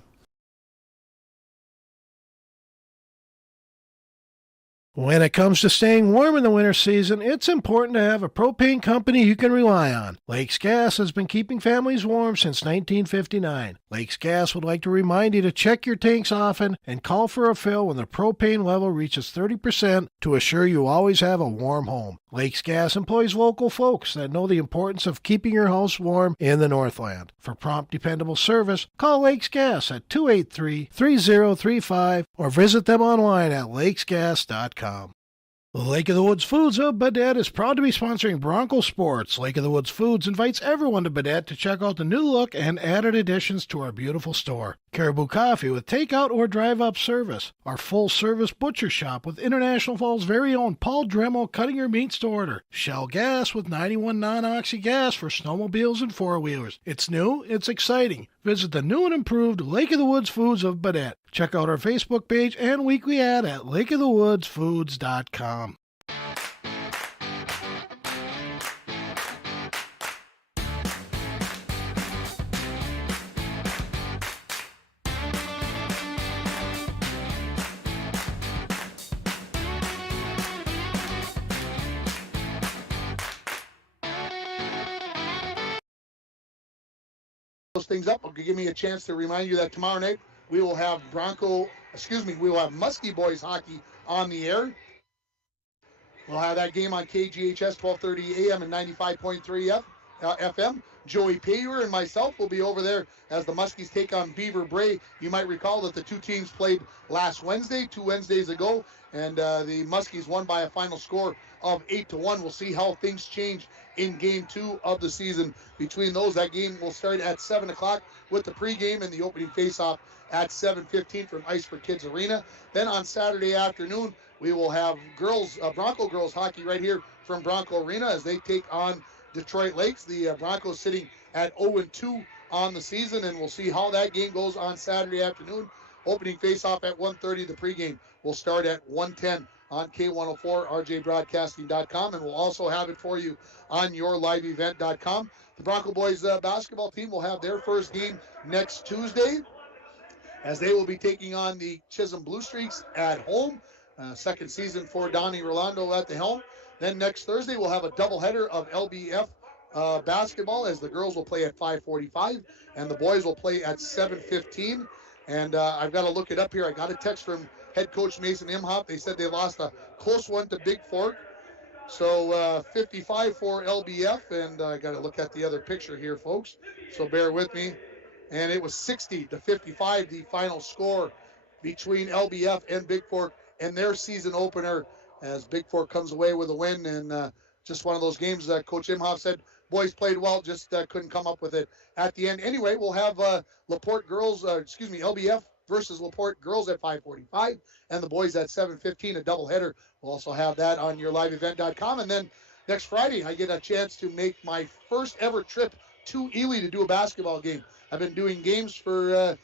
When it comes to staying warm in the winter season, it's important to have a propane company you can rely on. Lakes Gas has been keeping families warm since 1959. Lakes Gas would like to remind you to check your tanks often and call for a fill when the propane level reaches 30% to assure you always have a warm home. Lakes Gas employs local folks that know the importance of keeping your house warm in the Northland. For prompt, dependable service, call Lakes Gas at 283-3035 or visit them online at lakesgas.com. Lake of the Woods Foods of Baudette is proud to be sponsoring Bronco Sports. Lake of the Woods Foods invites everyone to Baudette to check out the new look and added additions to our beautiful store. Caribou Coffee with takeout or drive-up service. Our full-service butcher shop with International Falls' very own Paul Dremel cutting your meats to order. Shell Gas with 91 non-oxy gas for snowmobiles and four-wheelers. It's new, it's exciting. Visit the new and improved Lake of the Woods Foods of Baudette. Check out our Facebook page and weekly ad at lakeofthewoodsfoods.com. Those things up will give me a chance to remind you that tomorrow night we will have Muskie Boys hockey on the air. We'll have that game on KGHS 1230 AM and 95.3 FM. Joey Payer and myself will be over there as the Muskies take on Beaver Bray. You might recall that the two teams played last Wednesday, 2 Wednesdays ago, and the Muskies won by a final score of 8-1. We'll see how things change in Game 2 of the season between those. That game will start at 7 o'clock with the pregame and the opening faceoff at 7:15 from Ice for Kids Arena. Then on Saturday afternoon, we will have Bronco girls hockey right here from Bronco Arena as they take on Detroit Lakes. The Broncos sitting at 0-2 on the season, and we'll see how that game goes on Saturday afternoon. Opening faceoff at 1:30. The pregame will start at 1:10 on K104, rjbroadcasting.com, and we'll also have it for you on yourliveevent.com. The Bronco boys basketball team will have their first game next Tuesday as they will be taking on the Chisholm Blue Streaks at home. Second season for Donnie Rolando at the helm. Then next Thursday, we'll have a doubleheader of LBF basketball as the girls will play at 5:45 and the boys will play at 7:15. And I've got to look it up here. I got a text from head coach Mason Imhoff. They said they lost a close one to Big Fork. So 55 for LBF, and I got to look at the other picture here, folks. So bear with me. And it was 60-55, the final score between LBF and Big Fork and their season opener as Big Fork comes away with a win. And just one of those games that Coach Imhoff said, boys played well, just couldn't come up with it at the end. Anyway, we'll have LBF versus LaPorte girls at 5:45 and the boys at 7:15, a doubleheader. We'll also have that on yourliveevent.com. And then next Friday, I get a chance to make my first ever trip to Ely to do a basketball game. I've been doing games for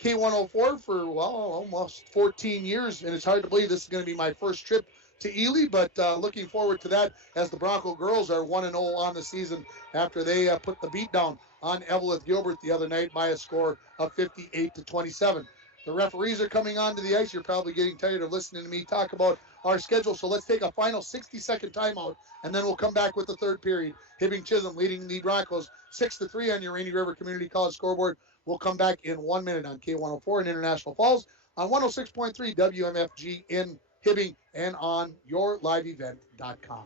K104 for, almost 14 years, and it's hard to believe this is going to be my first trip to Ely, but looking forward to that as the Bronco girls are 1-0 on the season after they put the beat down on Evelyn Gilbert the other night by a score of 58-27. The referees are coming onto the ice. You're probably getting tired of listening to me talk about our schedule, so let's take a final 60-second timeout, and then we'll come back with the third period. Hibbing Chisholm leading the Broncos 6-3 on your Rainy River Community College scoreboard. We'll come back in 1 minute on K104 in International Falls, on 106.3 WMFG in Hibbing, and on yourliveevent.com.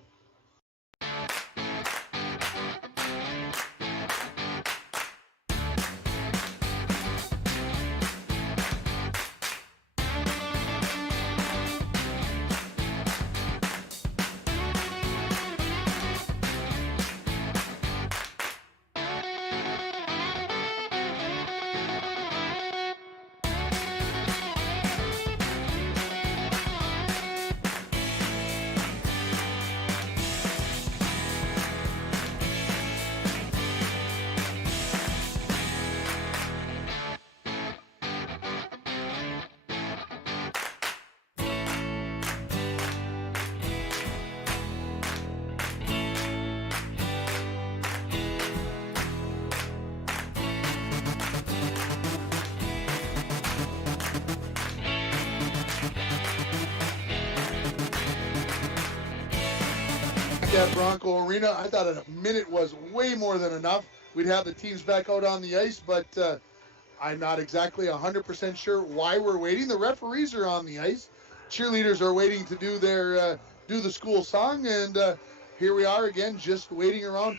At Bronco Arena, I thought a minute was way more than enough. We'd have the teams back out on the ice, but I'm not exactly 100% sure why we're waiting. The referees are on the ice. Cheerleaders are waiting to do their do the school song, and here we are again, just waiting around.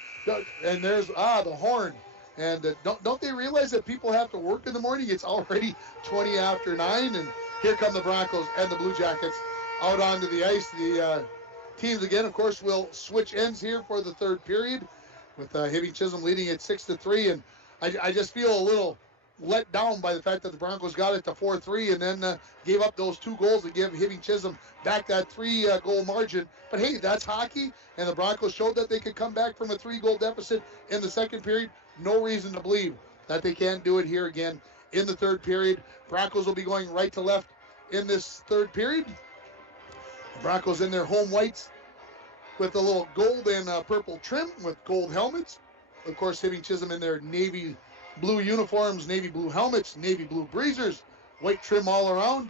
And there's the horn. And don't they realize that people have to work in the morning? It's already 20 after 9, and here come the Broncos and the Blue Jackets out onto the ice. The teams again, of course, will switch ends here for the third period, with Hibbing Chisholm leading at 6-3, and I just feel a little let down by the fact that the Broncos got it to 4-3 and then gave up those 2 goals to give Hibbing Chisholm back that 3-goal margin. But hey, that's hockey, and the Broncos showed that they could come back from a 3-goal deficit in the second period. No reason to believe that they can't do it here again in the third period. Broncos will be going right to left in this third period. The Broncos in their home whites with a little gold and purple trim with gold helmets. Of course, Hibbing Chisholm in their navy blue uniforms, navy blue helmets, navy blue breezers, white trim all around.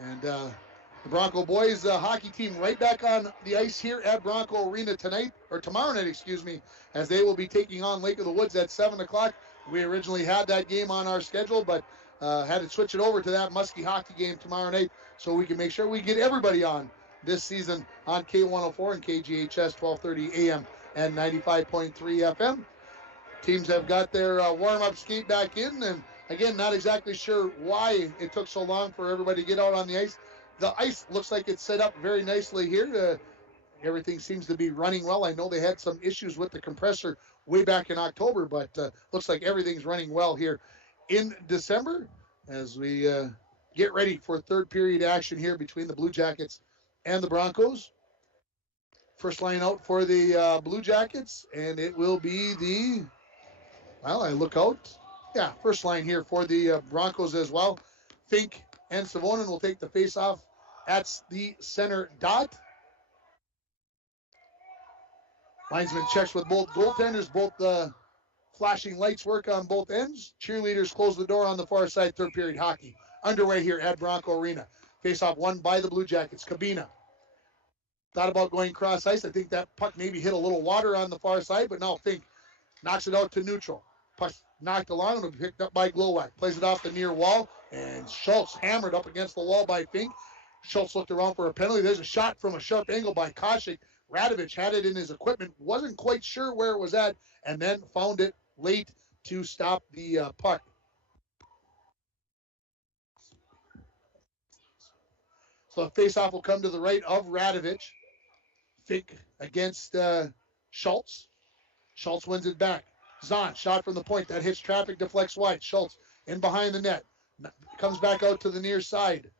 And the Bronco boys hockey team right back on the ice here at Bronco Arena tomorrow night, as they will be taking on Lake of the Woods at 7 o'clock. We originally had that game on our schedule, but had to switch it over to that Muskie hockey game tomorrow night so we can make sure we get everybody on this season on K104 and KGHS 1230 AM and 95.3 FM. Teams have got their warm-up skate back in, and again, not exactly sure why it took so long for everybody to get out on the ice. The ice looks like it's set up very nicely here. Everything seems to be running well. I know they had some issues with the compressor way back in October, but looks like everything's running well here in December as we get ready for third period action here between the Blue Jackets and the Broncos. First line out for the Blue Jackets, and it will be I look out. Yeah, first line here for the Broncos as well. Fink and Savonin will take the face-off at the center dot. Linesman checks with both goaltenders. Both flashing lights work on both ends. Cheerleaders close the door on the far side. Third period hockey underway here at Bronco Arena. Face-off won by the Blue Jackets. Cabina thought about going cross ice. I think that puck maybe hit a little water on the far side, but now Fink knocks it out to neutral. Puck knocked along and picked up by Glowak. Plays it off the near wall, and Schultz hammered up against the wall by Fink. Schultz looked around for a penalty. There's a shot from a sharp angle by Koshik. Radovich had it in his equipment, wasn't quite sure where it was at, and then found it late to stop the puck. So the faceoff will come to the right of Radovich. Fink against Schultz. Schultz wins it back. Zahn, shot from the point. That hits traffic, deflects wide. Schultz in behind the net. Comes back out to the near side.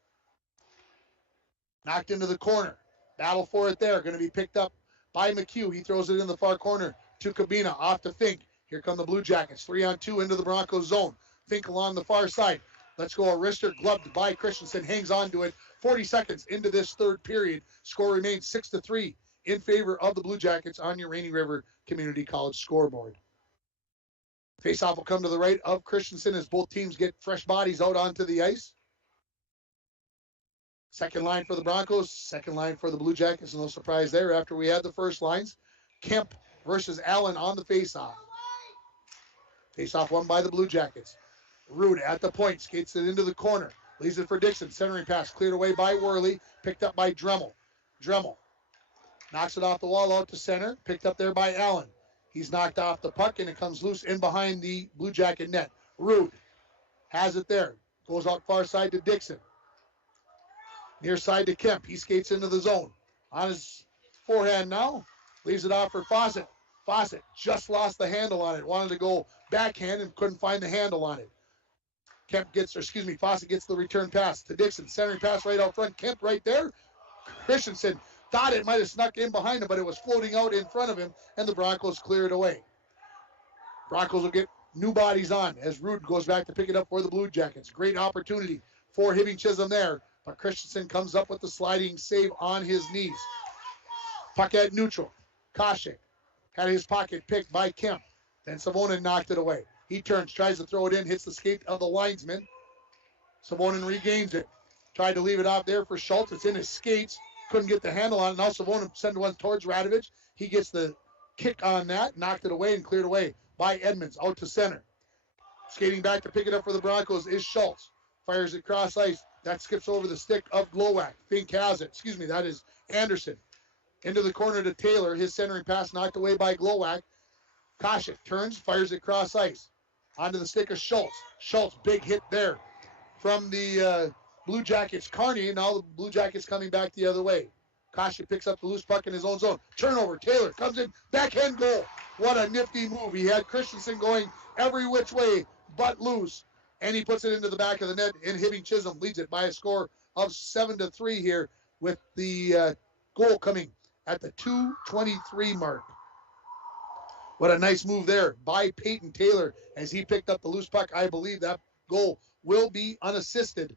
Knocked into the corner. Battle for it there. Going to be picked up by McHugh. He throws it in the far corner to Cabina. Off to Fink. Here come the Blue Jackets. 3-on-2 into the Broncos zone. Fink along the far side. Let's go. A wrister gloved by Christensen. Hangs on to it. 40 seconds into this third period. Score remains 6-3 in favor of the Blue Jackets on your Rainy River Community College scoreboard. Faceoff will come to the right of Christensen as both teams get fresh bodies out onto the ice. Second line for the Broncos, second line for the Blue Jackets. No surprise there after we had the first lines. Kemp versus Allen on the faceoff. Faceoff won by the Blue Jackets. Rude at the point, skates it into the corner. Leaves it for Dixon. Centering pass cleared away by Worley. Picked up by Dremel. Dremel knocks it off the wall out to center. Picked up there by Allen. He's knocked off the puck, and it comes loose in behind the Blue Jacket net. Rude has it there. Goes out far side to Dixon. Near side to Kemp. He skates into the zone. On his forehand now. Leaves it off for Fawcett. Fawcett just lost the handle on it. Wanted to go backhand and couldn't find the handle on it. Fawcett gets the return pass to Dixon. Centering pass right out front. Kemp right there. Christensen thought it might have snuck in behind him, but it was floating out in front of him, and the Broncos clear it away. Broncos will get new bodies on as Rude goes back to pick it up for the Blue Jackets. Great opportunity for Hibbing Chisholm there, but Christensen comes up with the sliding save on his knees. Puck at neutral. Koshik had his pocket picked by Kemp. Then Savonin knocked it away. He turns, tries to throw it in, hits the skate of the linesman. Savonin regains it. Tried to leave it out there for Schultz. It's in his skates. couldn't get the handle on it. Now Savonin sent one towards Radovich. He gets the kick on that, knocked it away and cleared away by Edmonds out to center. Skating back to pick it up for the Broncos is Schultz. Fires it cross ice. That skips over the stick of Glowacz. Fink has it. Excuse me, that is Anderson. Into the corner to Taylor. His centering pass knocked away by Glowacz. Koshik turns, fires it cross ice. Onto the stick of Schultz. Schultz, big hit there from the Blue Jackets. Carney, and now the Blue Jackets coming back the other way. Koshik picks up the loose puck in his own zone. Turnover. Taylor comes in. Backhand goal. What a nifty move. He had Christensen going every which way but loose. And he puts it into the back of the net. And Hibbing Chisholm leads it by a score of 7-3 here with the goal coming at the 2:23 mark. What a nice move there by Peyton Taylor as he picked up the loose puck. I believe that goal will be unassisted.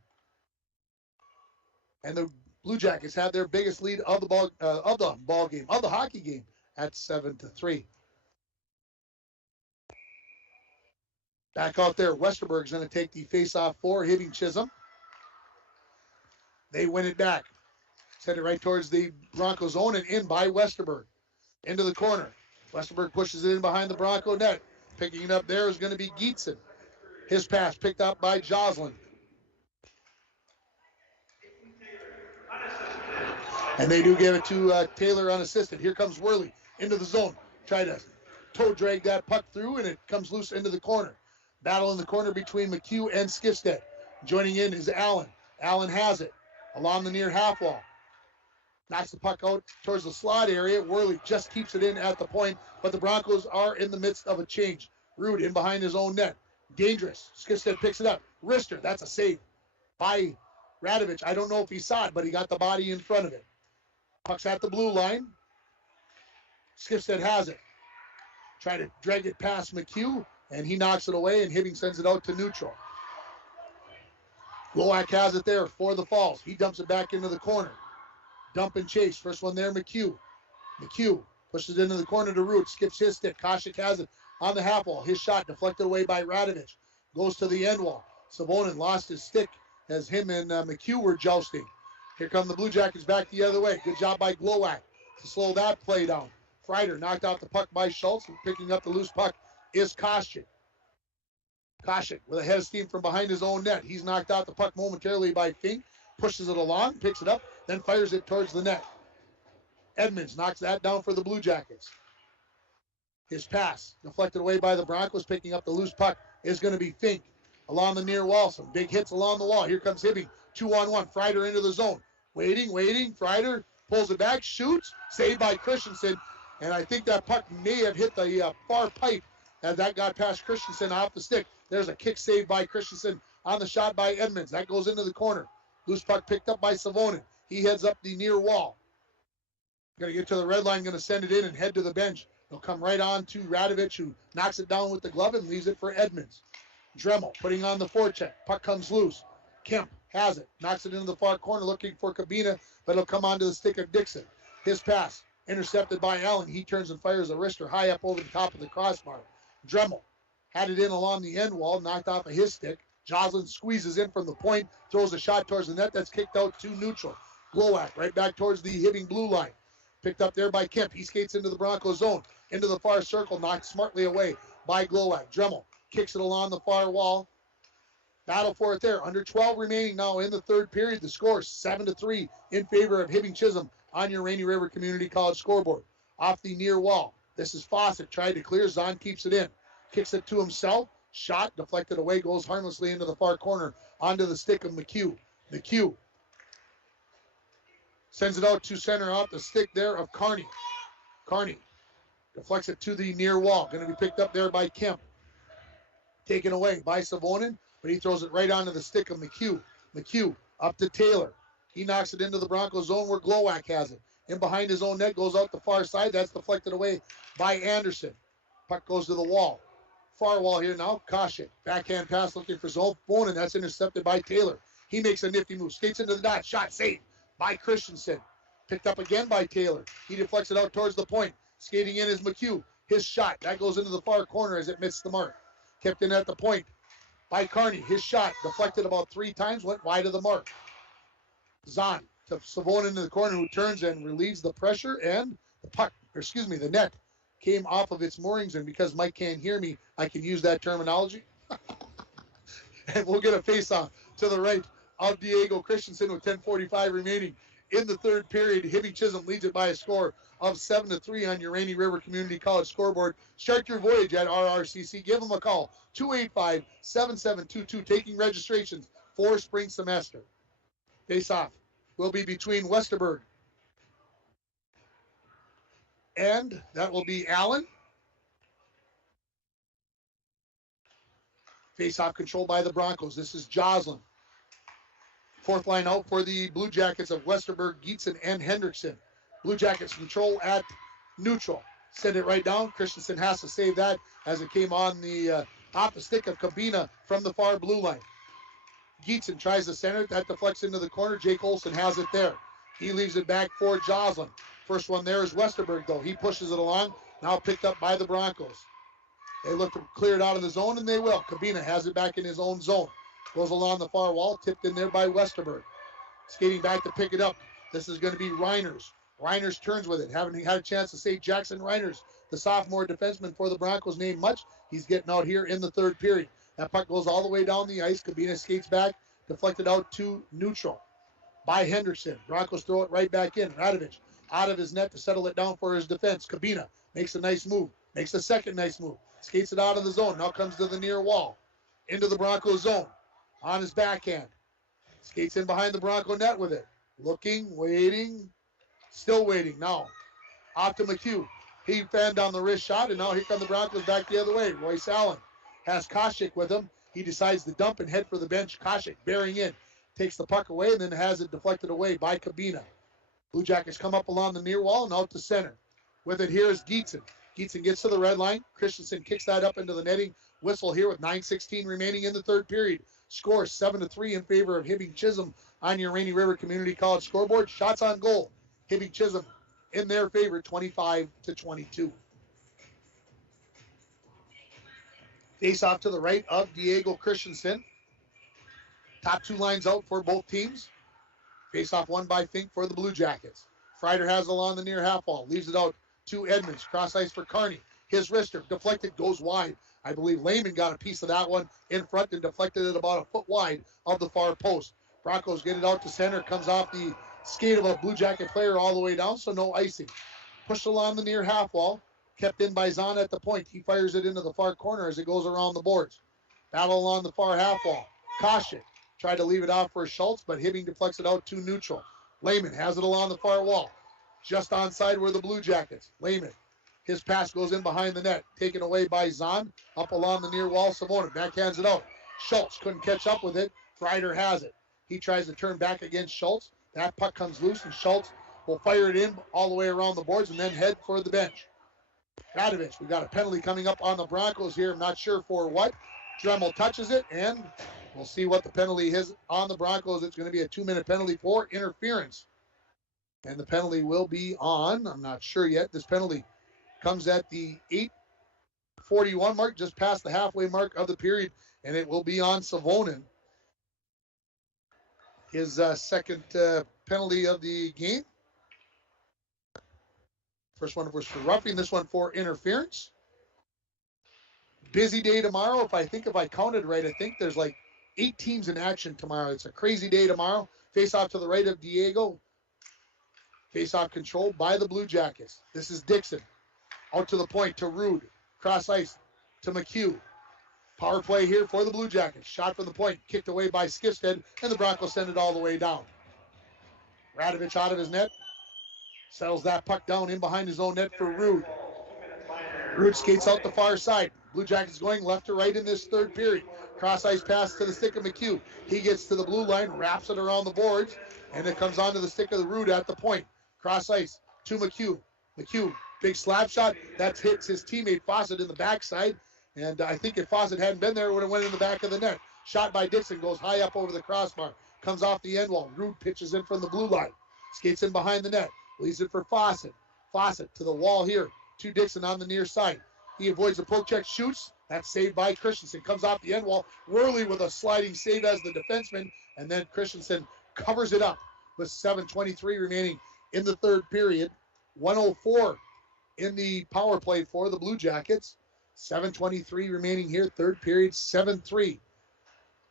And the Blue Jackets have their biggest lead of the hockey game at 7-3. Back out there, Westerberg's going to take the face-off for Hibbing Chisholm. They win it back. Send it right towards the Bronco zone and in by Westerberg. Into the corner. Westerberg pushes it in behind the Bronco net. Picking it up there is going to be Gietzen. His pass picked up by Joslin. And they do give it to Taylor unassisted. Here comes Worley into the zone. Try to toe drag that puck through, and it comes loose into the corner. Battle in the corner between McHugh and Skifstead. Joining in is Allen. Allen has it along the near half wall. Knocks the puck out towards the slot area. Worley just keeps it in at the point, but the Broncos are in the midst of a change. Rude in behind his own net. Dangerous. Skifstead picks it up. Rister, that's a save by Radovich. I don't know if he saw it, but he got the body in front of it. Puck's at the blue line. Skifstead has it. Try to drag it past McHugh, and he knocks it away, and Hibbing sends it out to neutral. Glowacz has it there for the Falls. He dumps it back into the corner. Dump and chase. First one there, McHugh. McHugh pushes it into the corner to Root. Skips his stick. Koshik has it on the half wall. His shot deflected away by Radovich. Goes to the end wall. Savonin lost his stick as him and McHugh were jousting. Here come the Blue Jackets back the other way. Good job by Glowacz to slow that play down. Kreider knocked out the puck by Schultz, and picking up the loose puck is Koshik. Koshik with a head of steam from behind his own net. He's knocked out the puck momentarily by Fink. Pushes it along, picks it up, then fires it towards the net. Edmonds knocks that down for the Blue Jackets. His pass deflected away by the Broncos. Picking up the loose puck is going to be Fink along the near wall. Some big hits along the wall. Here comes Hibbing. 2-on-1. Kreider into the zone. Waiting. Kreider pulls it back, shoots. Saved by Christensen. And I think that puck may have hit the far pipe as that got past Christensen off the stick. There's a kick saved by Christensen on the shot by Edmonds. That goes into the corner. Loose puck picked up by Savonin. He heads up the near wall. Going to get to the red line, going to send it in and head to the bench. He'll come right on to Radovich, who knocks it down with the glove and leaves it for Edmonds. Dremel putting on the forecheck. Puck comes loose. Kemp has it. Knocks it into the far corner looking for Kabina, but it'll come onto the stick of Dixon. His pass intercepted by Allen. He turns and fires a wrister high up over the top of the crossbar. Dremel had it in along the end wall, knocked off of his stick. Joslin squeezes in from the point, throws a shot towards the net. That's kicked out to neutral. Glowacz right back towards the Hibbing blue line. Picked up there by Kemp. He skates into the Bronco zone, into the far circle, knocked smartly away by Glowacz. Dremel kicks it along the far wall. Battle for it there. Under 12 remaining now in the third period. The score 7-3 in favor of Hibbing Chisholm on your Rainy River Community College scoreboard. Off the near wall. This is Fawcett. Tried to clear. Zahn keeps it in. Kicks it to himself. Shot deflected away. Goes harmlessly into the far corner onto the stick of McHugh. McHugh sends it out to center off the stick there of Carney. Carney deflects it to the near wall. Going to be picked up there by Kemp. Taken away by Savonin, but he throws it right onto the stick of McHugh. McHugh up to Taylor. He knocks it into the Broncos zone where Glowacz has it. In behind his own net, goes out the far side. That's deflected away by Anderson. Puck goes to the wall. Far wall here now. Koshik. Backhand pass looking for Savonin. That's intercepted by Taylor. He makes a nifty move. Skates into the dot. Shot saved by Christensen. Picked up again by Taylor. He deflects it out towards the point. Skating in is McHugh. His shot. That goes into the far corner as it missed the mark. Kept in at the point by Carney. His shot deflected about 3 times. Went wide of the mark. Zahn to Savonin into the corner, who turns and relieves the pressure, and the net came off of its moorings, and because Mike can't hear me, I can use that terminology. And we'll get a face-off to the right of Diego Christensen with 10:45 remaining in the third period. Hibbing Chisholm leads it by a score of 7-3 on your Rainy River Community College scoreboard. Start your voyage at RRCC. Give them a call, 285-7722, taking registrations for spring semester. Face-off will be between Westerberg and that will be Allen. Face-off controlled by the Broncos. This is Joslin. Fourth line out for the Blue Jackets of Westerberg, Gietzen, and Hendrickson. Blue Jackets control at neutral. Send it right down. Christensen has to save that as it came on the off the stick of Cabina from the far blue line. Gietzen tries to center it. That deflects into the corner. Jake Olson has it there. He leaves it back for Joslin. First one there is Westerberg, though. He pushes it along. Now picked up by the Broncos. They look to clear it out of the zone, and they will. Cabina has it back in his own zone. Goes along the far wall, tipped in there by Westerberg. Skating back to pick it up. This is going to be Reiners. Reiners turns with it. Haven't had a chance to say Jackson Reiners, the sophomore defenseman for the Broncos, named much. He's getting out here in the third period. That puck goes all the way down the ice. Cabina skates back, deflected out to neutral by Henderson. Broncos throw it right back in. Radovich out of his net to settle it down for his defense. Cabina makes a nice move. Makes a second nice move. Skates it out of the zone. Now comes to the near wall. Into the Broncos zone. On his backhand. Skates in behind the Bronco net with it. Looking, waiting, still waiting. Now, off to McHugh. He fanned down the wrist shot, and now here come the Broncos back the other way. Royce Allen has Koshik with him. He decides to dump and head for the bench. Koshik bearing in. Takes the puck away and then has it deflected away by Cabina. Blue Jackets come up along the near wall and out to center. With it here is Gietzen. Gietzen gets to the red line. Christensen kicks that up into the netting. Whistle here with 9:16 remaining in the third period. Score 7-3 in favor of Hibbing Chisholm on your Rainy River Community College scoreboard. Shots on goal. Hibbing Chisholm in their favor, 25-22. Face off to the right of Diego Christensen. Top two lines out for both teams. Face off won by Fink for the Blue Jackets. Freider has it along the near half wall. Leaves it out to Edmonds. Cross ice for Kearney. His wrister deflected, goes wide. I believe Lehman got a piece of that one in front and deflected it about a foot wide of the far post. Broncos get it out to center. Comes off the skate of a Blue Jacket player all the way down, so no icing. Pushed along the near half wall. Kept in by Zahn at the point. He fires it into the far corner as it goes around the boards. Battle along the far half wall. Koshik tried to leave it off for Schultz, but Hibbing deflects it out to neutral. Lehman has it along the far wall. Just onside were the Blue Jackets. Lehman. His pass goes in behind the net. Taken away by Zahn. Up along the near wall. Savonin backhands it out. Schultz couldn't catch up with it. Freider has it. He tries to turn back against Schultz. That puck comes loose, and Schultz will fire it in all the way around the boards and then head for the bench. Radovich, we got a penalty coming up on the Broncos here. I'm not sure for what. Dremel touches it, and we'll see what the penalty is on the Broncos. It's going to be a 2-minute penalty for interference. And the penalty will be on, I'm not sure yet. This penalty comes at the 8:41 mark, just past the halfway mark of the period, and it will be on Savonin. His second penalty of the game. First one was for roughing, this one for interference. Busy day tomorrow. If I counted right, I think there's like 8 teams in action tomorrow. It's a crazy day tomorrow. Face off to the right of Diego. Face off controlled by the Blue Jackets. This is Dixon. Out to the point to Rude. Cross ice to McHugh. Power play here for the Blue Jackets. Shot from the point. Kicked away by Skifstead. And the Broncos send it all the way down. Radovich out of his net. Settles that puck down in behind his own net for Rude. Rude skates out the far side. Blue Jackets going left to right in this third period. Cross ice pass to the stick of McHugh. He gets to the blue line, wraps it around the boards, and it comes onto the stick of the Rude at the point. Cross ice to McHugh. McHugh, big slap shot. That hits his teammate Fawcett in the backside. And I think if Fawcett hadn't been there, it would have went in the back of the net. Shot by Dixon, goes high up over the crossbar. Comes off the end wall. Rude pitches in from the blue line. Skates in behind the net. Leaves it for Fawcett. Fawcett to the wall here. To Dixon on the near side. He avoids the poke check, shoots. That's saved by Christensen. Comes off the end wall. Worley with a sliding save as the defenseman. And then Christensen covers it up. with 7:23 remaining in the third period. 104 in the power play for the Blue Jackets. 7:23 remaining here, third period, 7-3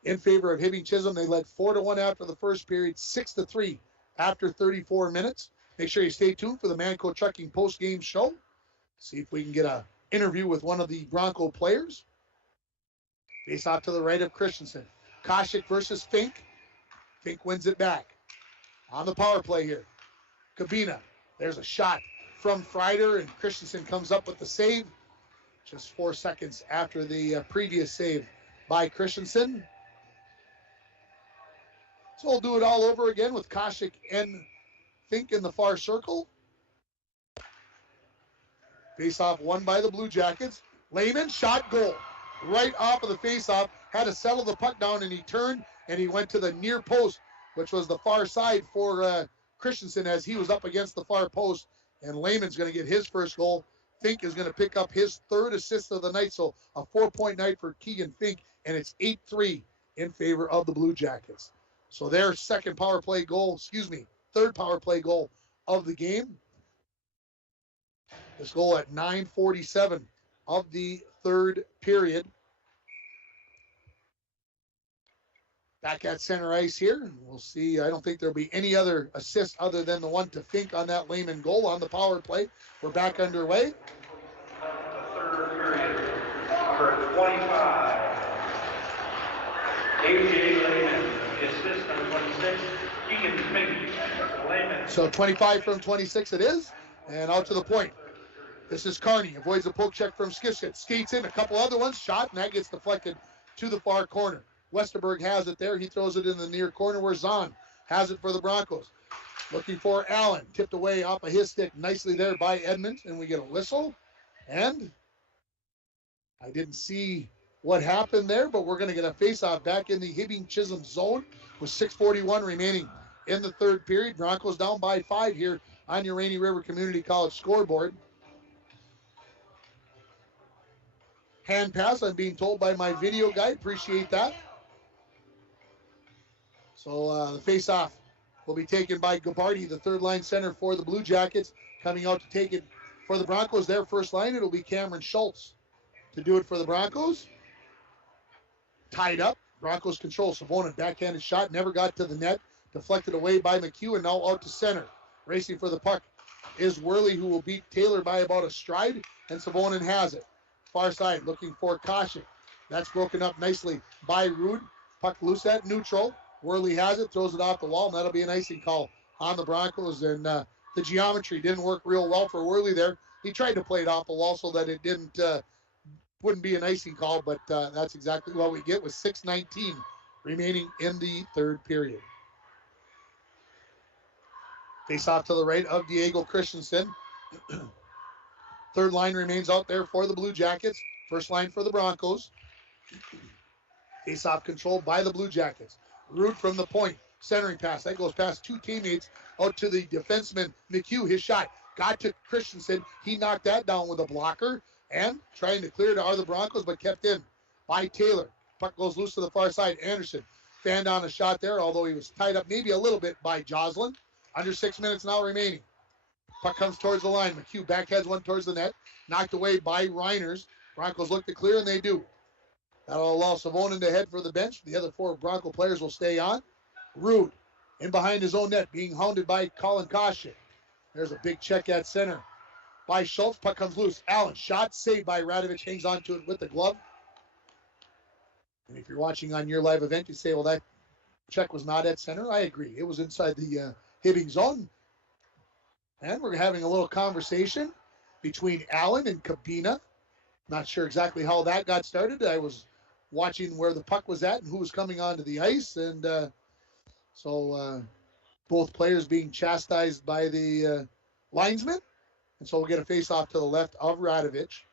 in favor of Hibbing Chisholm. They led 4-1 after the first period, 6-3 after 34 minutes. Make sure you stay tuned for the Manco Trucking post-game show. See if we can get an interview with one of the Bronco players. Face off to the right of Christensen. Koshik versus Fink. Fink wins it back. On the power play here, Kabina. There's a shot from Freider, and Christensen comes up with the save. Just 4 seconds after the previous save by Christensen. So we'll do it all over again with Koshik and Fink in the far circle. Face-off won by the Blue Jackets. Lehman, shot, goal. Right off of the face-off. Had to settle the puck down, and he turned, and he went to the near post, which was the far side for Christensen as he was up against the far post. And Lehman's going to get his first goal. Fink is going to pick up his third assist of the night, so a 4-point night for Keegan Fink, and it's 8-3 in favor of the Blue Jackets. So their third power play goal of the game. This goal at 9:47 of the third period. Back at center ice here. We'll see. I don't think there'll be any other assist other than the one to Fink on that Lehman goal on the power play. We're back underway. The third period, number 25, A.J. Lehman, assist number 26, Keegan Fink, Lehman. So 25 from 26 it is, and out to the point. This is Carney, avoids a poke check from Skishit, skates in, a couple other ones, shot, and that gets deflected to the far corner. Westerberg has it there. He throws it in the near corner where Zahn has it for the Broncos. Looking for Allen. Tipped away off of his stick nicely there by Edmund. And we get a whistle. And I didn't see what happened there, but we're going to get a face-off back in the Hibbing Chisholm zone with 6:41 remaining in the third period. Broncos down by 5 here on your Rainy River Community College scoreboard. Hand pass, I'm being told by my video guy. Appreciate that. So the face-off will be taken by Gabardi, the third-line center for the Blue Jackets. Coming out to take it for the Broncos. Their first line, it'll be Cameron Schultz to do it for the Broncos. Tied up. Broncos control. Savonin, backhanded shot, never got to the net. Deflected away by McHugh, and now out to center. Racing for the puck is Worley, who will beat Taylor by about a stride, and Savonin has it. Far side, looking for Koshik. That's broken up nicely by Rude. Puck loose at neutral. Worley has it, throws it off the wall, and that'll be an icing call on the Broncos. And the geometry didn't work real well for Worley there. He tried to play it off the wall so that it wouldn't be an icing call, but that's exactly what we get with 6:19 remaining in the third period. Face off to the right of Diego Christensen. Third line remains out there for the Blue Jackets. First line for the Broncos. Face off controlled by the Blue Jackets. Rude from the point. Centering pass. That goes past two teammates out to the defenseman, McHugh. His shot got to Christensen. He knocked that down with a blocker and trying to clear to the Broncos, but kept in by Taylor. Puck goes loose to the far side. Anderson fanned on a shot there, although he was tied up maybe a little bit by Joslin. Under 6 minutes now remaining. Puck comes towards the line. McHugh backheads one towards the net. Knocked away by Reiners. Broncos look to clear, and they do. That'll allow Savonin to head for the bench. The other four Bronco players will stay on. Rude in behind his own net, being hounded by Colin Koshik. There's a big check at center by Schultz. Puck comes loose. Allen, shot saved by Radovich, hangs on to it with the glove. And if you're watching on your live event, you say, well, that check was not at center. I agree. It was inside the Hibbing zone. And we're having a little conversation between Allen and Kabina. Not sure exactly how that got started. I was watching where the puck was at and who was coming onto the ice. And so both players being chastised by the linesman. And so we'll get a face-off to the left of Radovich.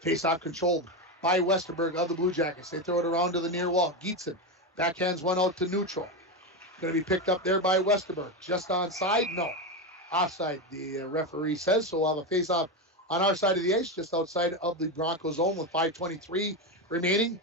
Face-off controlled by Westerberg of the Blue Jackets. They throw it around to the near wall. Gietzen backhands one out to neutral. Going to be picked up there by Westerberg. Just onside? No. Offside, the referee says. So we'll have a face-off on our side of the ice, just outside of the Bronco zone with 5:23 remaining.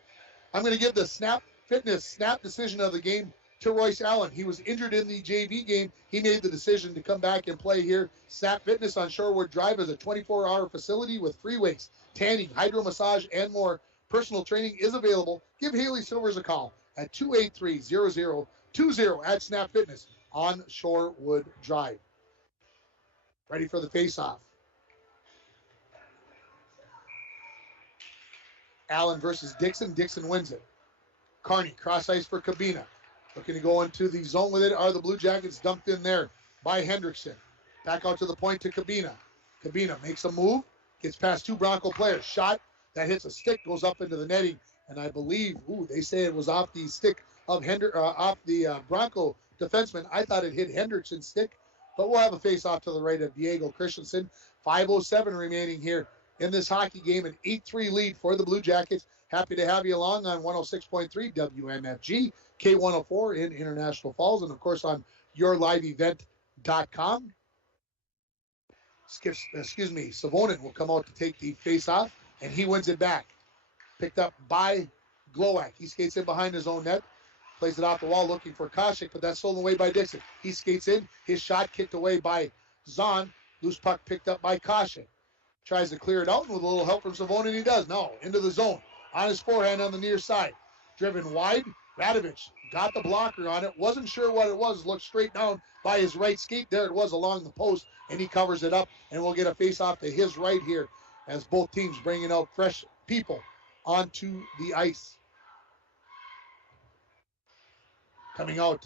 I'm going to give the snap Fitness snap decision of the game to Royce Allen. He was injured in the JV game. He made the decision to come back and play here. Snap Fitness on Shorewood Drive is a 24-hour facility with free weights, tanning, hydro massage, and more. Personal training is available. Give Haley Silvers a call at 283-0020 at Snap Fitness on Shorewood Drive. Ready for the face-off. Allen versus Dixon. Dixon wins it. Kearney, cross ice for Cabina. Looking to go into the zone with it are the Blue Jackets, dumped in there by Hendrickson. Back out to the point to Cabina. Cabina makes a move, gets past two Bronco players. Shot that hits a stick, goes up into the netting, and I believe, they say it was off the stick of off the Bronco defenseman. I thought it hit Hendrickson's stick, but we'll have a face-off to the right of Diego Christensen. 5:07 remaining here in this hockey game, an 8-3 lead for the Blue Jackets. Happy to have you along on 106.3 WMFG, K104 in International Falls, and of course on yourliveevent.com. Savonin will come out to take the face-off, and he wins it back. Picked up by Glowak. He skates in behind his own net, plays it off the wall looking for Koshik, but that's stolen away by Dixon. He skates in, his shot kicked away by Zahn. Loose puck picked up by Koshik. Tries to clear it out, and with a little help from Savonin, he does. No, into the zone. On his forehand on the near side. Driven wide. Radovich got the blocker on it. Wasn't sure what it was. Looked straight down by his right skate. There it was along the post, and he covers it up, and we'll get a face-off to his right here as both teams bringing out fresh people onto the ice. Coming out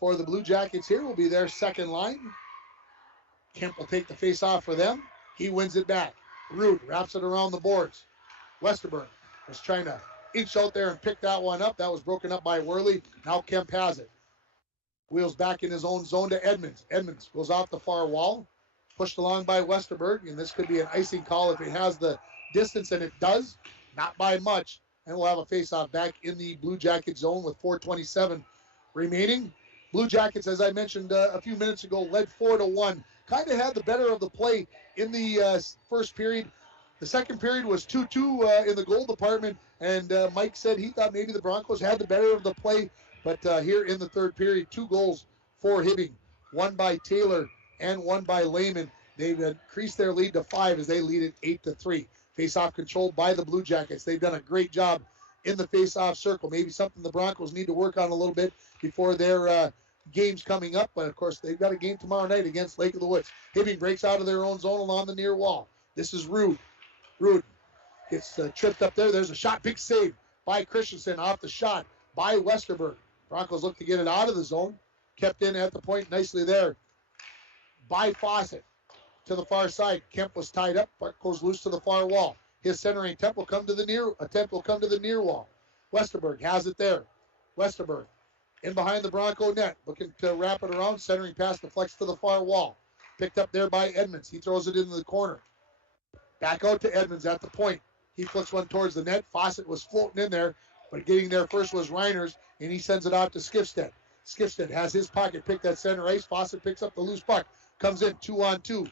for the Blue Jackets here will be their second line. Kemp will take the face-off for them. He wins it back. Rude wraps it around the boards. Westerberg was trying to inch out there and pick that one up. That was broken up by Worley. Now Kemp has it. Wheels back in his own zone to Edmonds. Edmonds goes off the far wall. Pushed along by Westerberg. And this could be an icing call if it has the distance, and it does. Not by much. And we'll have a face-off back in the Blue Jacket zone with 4:27 remaining. Blue Jackets, as I mentioned a few minutes ago, led 4-1. Kind of had the better of the play in the first period. The second period was 2-2 in the goal department, and Mike said he thought maybe the Broncos had the better of the play. But here in the third period, 2 goals for Hibbing, one by Taylor and one by Lehman. They've increased their lead to 5 as they lead it 8-3. Face-off controlled by the Blue Jackets. They've done a great job in the face-off circle. Maybe something the Broncos need to work on a little bit before their games coming up. But, of course, they've got a game tomorrow night against Lake of the Woods. Hibbing breaks out of their own zone along the near wall. This is Rude. Rude gets tripped up there. There's a shot. Big save by Christensen off the shot by Westerberg. Broncos look to get it out of the zone. Kept in at the point nicely there by Fawcett. To the far side. Kemp was tied up. Puck goes loose to the far wall. His centering attempt will come to the near wall. Westerberg has it there. Westerberg in behind the Bronco net, looking to wrap it around. Centering pass deflects to the far wall. Picked up there by Edmonds. He throws it into the corner. Back out to Edmonds at the point. He flips one towards the net. Fawcett was floating in there, but getting there first was Reiners, and he sends it out to Skifstead. Skifstead has his pocket picked at center ice. Fawcett picks up the loose puck. Comes in 2-on-2.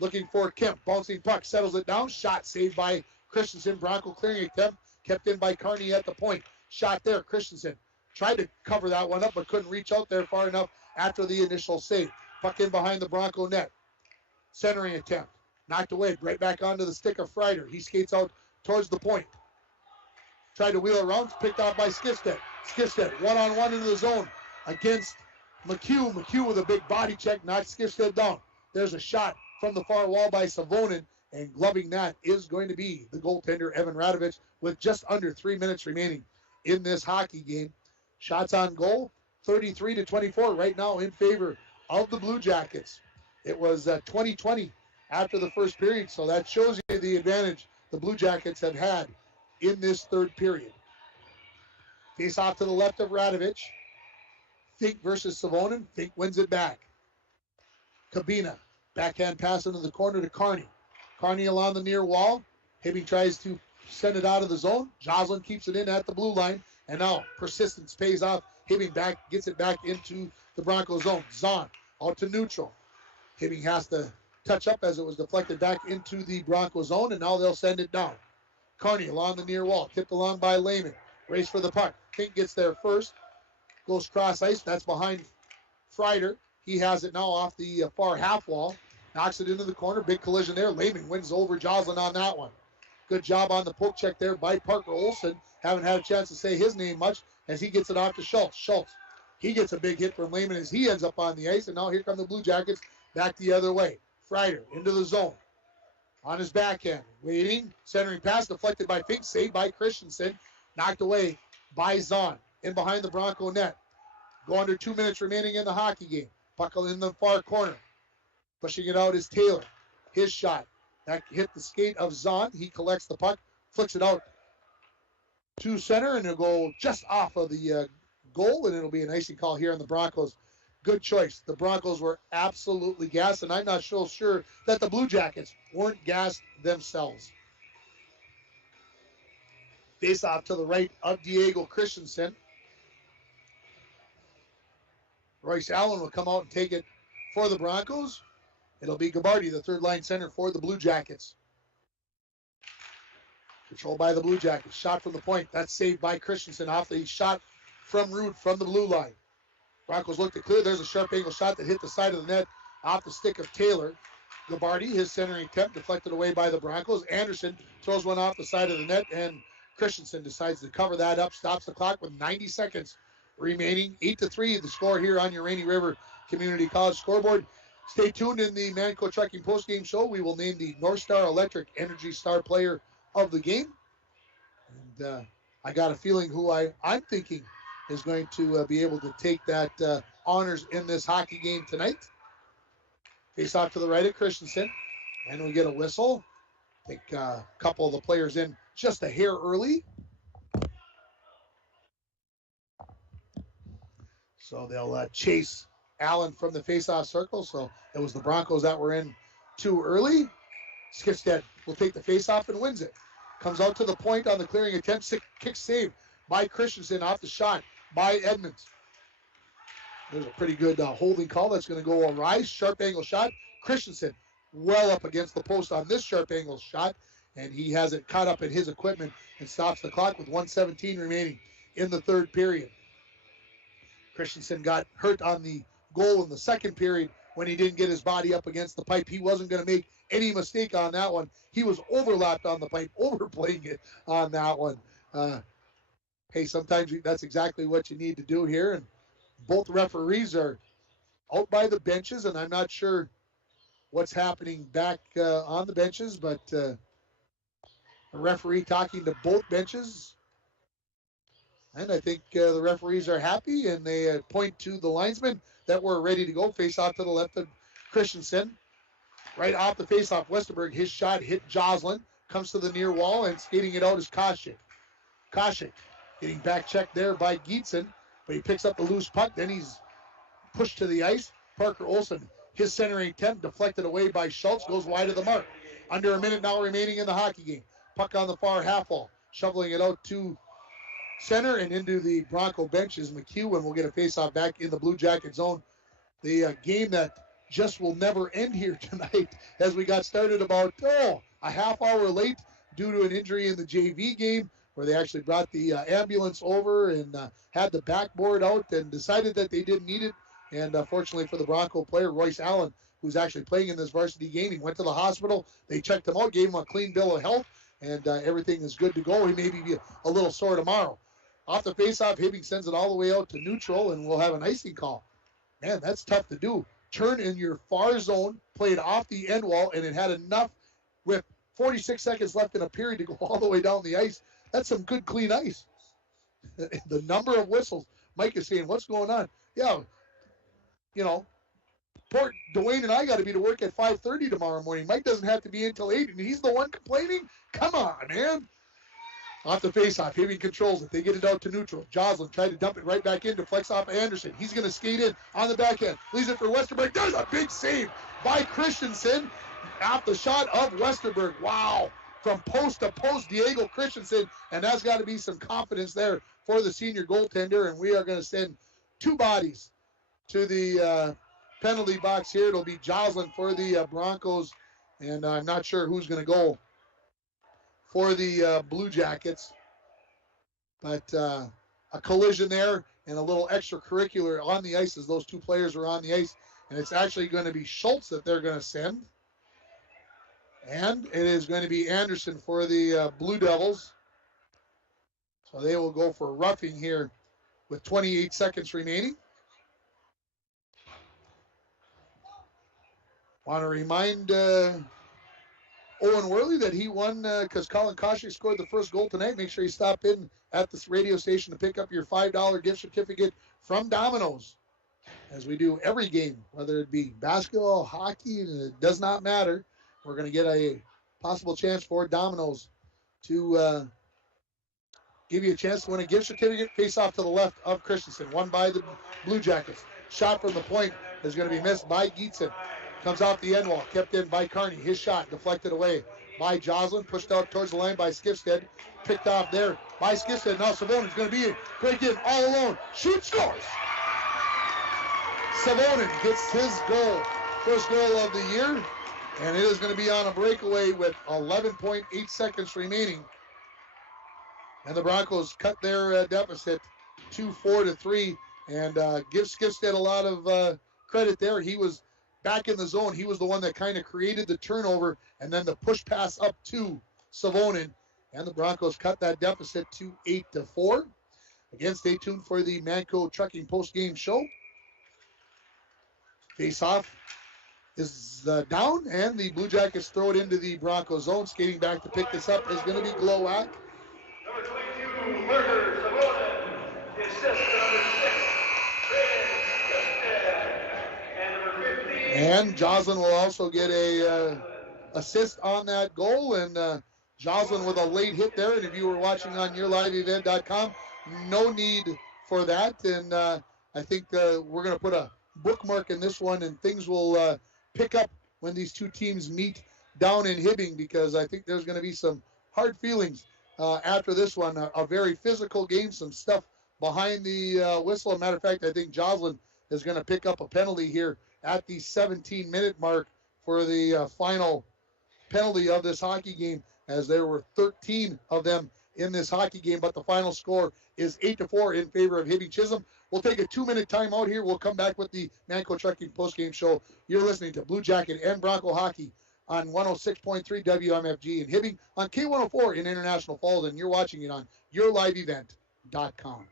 Looking for Kemp. Bouncing puck. Settles it down. Shot saved by Christensen. Bronco clearing attempt. Kept in by Kearney at the point. Shot there. Christensen tried to cover that one up, but couldn't reach out there far enough after the initial save. Puck in behind the Bronco net. Centering attempt. Knocked away. Right back onto the stick of Freider. He skates out towards the point. Tried to wheel around. Picked out by Skifstead. Skifstead one-on-one into the zone against McHugh. McHugh with a big body check. Knocks Skifstead down. There's a shot from the far wall by Savonin, and gloving that is going to be the goaltender, Evan Radovich, with just under 3 minutes remaining in this hockey game. Shots on goal, 33-24 right now in favor of the Blue Jackets. It was 20-20 after the first period, so that shows you the advantage the Blue Jackets have had in this third period. Face off to the left of Radovich. Fink versus Savonin. Fink wins it back. Cabina. Backhand pass into the corner to Kearney. Kearney along the near wall. Hibbing tries to send it out of the zone. Joslin keeps it in at the blue line. And now persistence pays off. Hibbing gets it back into the Bronco zone. Zahn out to neutral. Hibbing has to touch up as it was deflected back into the Bronco zone. And now they'll send it down. Kearney along the near wall. Tipped along by Lehman. Race for the puck. Fink gets there first. Goes cross ice. That's behind Frieder. He has it now off the far half wall. Knocks it into the corner. Big collision there. Lehman wins over Joslin on that one. Good job on the poke check there by Parker Olson. Haven't had a chance to say his name much as he gets it off to Schultz. Schultz, he gets a big hit from Lehman as he ends up on the ice. And now here come the Blue Jackets back the other way. Frieder into the zone. On his backhand. Waiting. Centering pass deflected by Fink. Saved by Christensen. Knocked away by Zahn. In behind the Bronco net. Go under 2 minutes remaining in the hockey game. Puck in the far corner. Pushing it out is Taylor. His shot. That hit the skate of Zahn. He collects the puck. Flicks it out to center. And it'll go just off of the goal. And it'll be an icing call here on the Broncos. Good choice. The Broncos were absolutely gassed. And I'm not so sure that the Blue Jackets weren't gassed themselves. Face off to the right of Diego Christensen. Royce Allen will come out and take it for the Broncos. It'll be Gabarty, the third line center for the Blue Jackets. Controlled by the Blue Jackets. Shot from the point. That's saved by Christensen off the shot from Rude from the blue line. Broncos look to clear. There's a sharp angle shot that hit the side of the net off the stick of Taylor. Gabarty, his centering attempt deflected away by the Broncos. Anderson throws one off the side of the net, and Christensen decides to cover that up. Stops the clock with 90 seconds remaining. 8-3 the score here on your Rainy River Community College scoreboard. Stay tuned in the Manco Trucking postgame show. We will name the North Star Electric Energy Star Player of the game. And I got a feeling who I'm thinking is going to be able to take that honors in this hockey game tonight. Face off to the right of Christensen. And we get a whistle. Take a couple of the players in just a hair early. So they'll chase Allen from the face-off circle. So it was the Broncos that were in too early. Skipstead will take the face-off and wins it. Comes out to the point on the clearing attempt. Kick saved by Christensen off the shot by Edmonds. There's a pretty good holding call. That's going to go a rise. Sharp angle shot. Christensen well up against the post on this sharp angle shot. And he has it caught up in his equipment and stops the clock with 1:17 remaining in the third period. Christensen got hurt on the goal in the second period when he didn't get his body up against the pipe. He wasn't going to make any mistake on that one. He was overlapped on the pipe, overplaying it on that one. Hey, sometimes that's exactly what you need to do here. And both referees are out by the benches, and I'm not sure what's happening back on the benches, but a referee talking to both benches. And I think the referees are happy, and they point to the linesmen that were ready to go. Face off to the left of Christensen. Right off the face-off, Westerberg, his shot hit Joslin. Comes to the near wall, and skating it out is Koshik. Koshik getting back checked there by Gietzen, but he picks up the loose puck. Then he's pushed to the ice. Parker Olson, his centering attempt deflected away by Schultz, goes wide of the mark. Under a minute now remaining in the hockey game. Puck on the far half wall. Shoveling it out to center and into the Bronco benches. McEwen will get a faceoff back in the Blue Jacket zone. The game that just will never end here tonight, as we got started about a half hour late due to an injury in the JV game, where they actually brought the ambulance over and had the backboard out and decided that they didn't need it. And fortunately for the Bronco player, Royce Allen, who's actually playing in this varsity game, he went to the hospital. They checked him out, gave him a clean bill of health, and everything is good to go. He may be a little sore tomorrow. Off the faceoff, Hibbing sends it all the way out to neutral, and we'll have an icing call. Man, that's tough to do. Turn in your far zone, play it off the end wall, and it had enough with 46 seconds left in a period to go all the way down the ice. That's some good, clean ice. The number of whistles. Mike is saying, what's going on? Yeah, you know, poor Dwayne and I got to be to work at 5:30 tomorrow morning. Mike doesn't have to be until 8, and he's the one complaining? Come on, man. Off the faceoff, Hibbing controls it. They get it out to neutral. Joslin tried to dump it right back in, deflects off Anderson. He's going to skate in on the backhand. Leaves it for Westerberg. There's a big save by Christensen off the shot of Westerberg. Wow. From post to post, Diego Christensen. And that's got to be some confidence there for the senior goaltender. And we are going to send two bodies to the penalty box here. It'll be Joslin for the Broncos. And I'm not sure who's going to go for the Blue Jackets. but a collision there and a little extracurricular on the ice as those two players are on the ice. And it's actually going to be Schultz that they're going to send. And it is going to be Anderson for the Blue Devils. So they will go for roughing here with 28 seconds remaining. Want to remind Owen Worley that he won because Colin Koshik scored the first goal tonight. Make sure you stop in at this radio station to pick up your $5 gift certificate from Domino's. As we do every game, whether it be basketball, hockey, it does not matter. We're going to get a possible chance for Domino's to give you a chance to win a gift certificate. Face off to the left of Christensen, won by the Blue Jackets. Shot from the point is going to be missed by Gietzen. Comes off the end wall, kept in by Carney. His shot deflected away by Joslin, pushed out towards the line by Skifstead. Picked off there by Skifstead. Now Savonin's going to be break in all alone. Shoot, scores! Savonin gets his goal, first goal of the year, and it is going to be on a breakaway with 11.8 seconds remaining. And the Broncos cut their deficit to 4-3, and give Skifstead a lot of credit there. He was back in the zone. He was the one that kind of created the turnover and then the push pass up to Savonin. And the Broncos cut that deficit to 8-4. Again, stay tuned for the Manco Trucking post-game show. Face-off is down, and the Blue Jackets throw it into the Broncos zone. Skating back to pick this up is going to be Glowak. Number 22, Murder Savonin. The assist to number 6, and number 15. And Joslin will also get a assist on that goal, and Joslin with a late hit there. And if you were watching on yourliveevent.com, no need for that. And I think we're going to put a bookmark in this one, and things will pick up when these two teams meet down in Hibbing, because I think there's going to be some hard feelings after this one. A very physical game, some stuff behind the whistle. As a matter of fact, I think Joslin is going to pick up a penalty here at the 17-minute mark for the final penalty of this hockey game, as there were 13 of them in this hockey game, but the final score is 8-4 in favor of Hibbing Chisholm. We'll take a 2-minute timeout here. We'll come back with the Manco Trucking postgame show. You're listening to Blue Jacket and Bronco Hockey on 106.3 WMFG in Hibbing, on K104 in International Falls, and you're watching it on yourliveevent.com.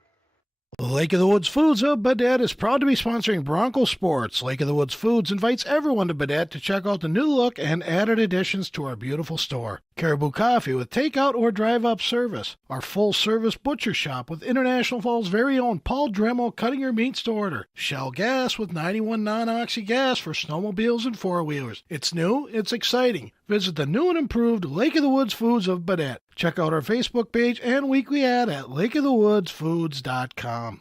Lake of the Woods Foods of Baudette is proud to be sponsoring Bronco Sports. Lake of the Woods Foods invites everyone to Baudette to check out the new look and added additions to our beautiful store. Caribou Coffee with takeout or drive-up service. Our full-service butcher shop with International Falls' very own Paul Dremel cutting your meats to order. Shell Gas with 91 non-oxy gas for snowmobiles and four-wheelers. It's new, it's exciting. Visit the new and improved Lake of the Woods Foods of Baudette. Check out our Facebook page and weekly ad at lakeofthewoodsfoods.com.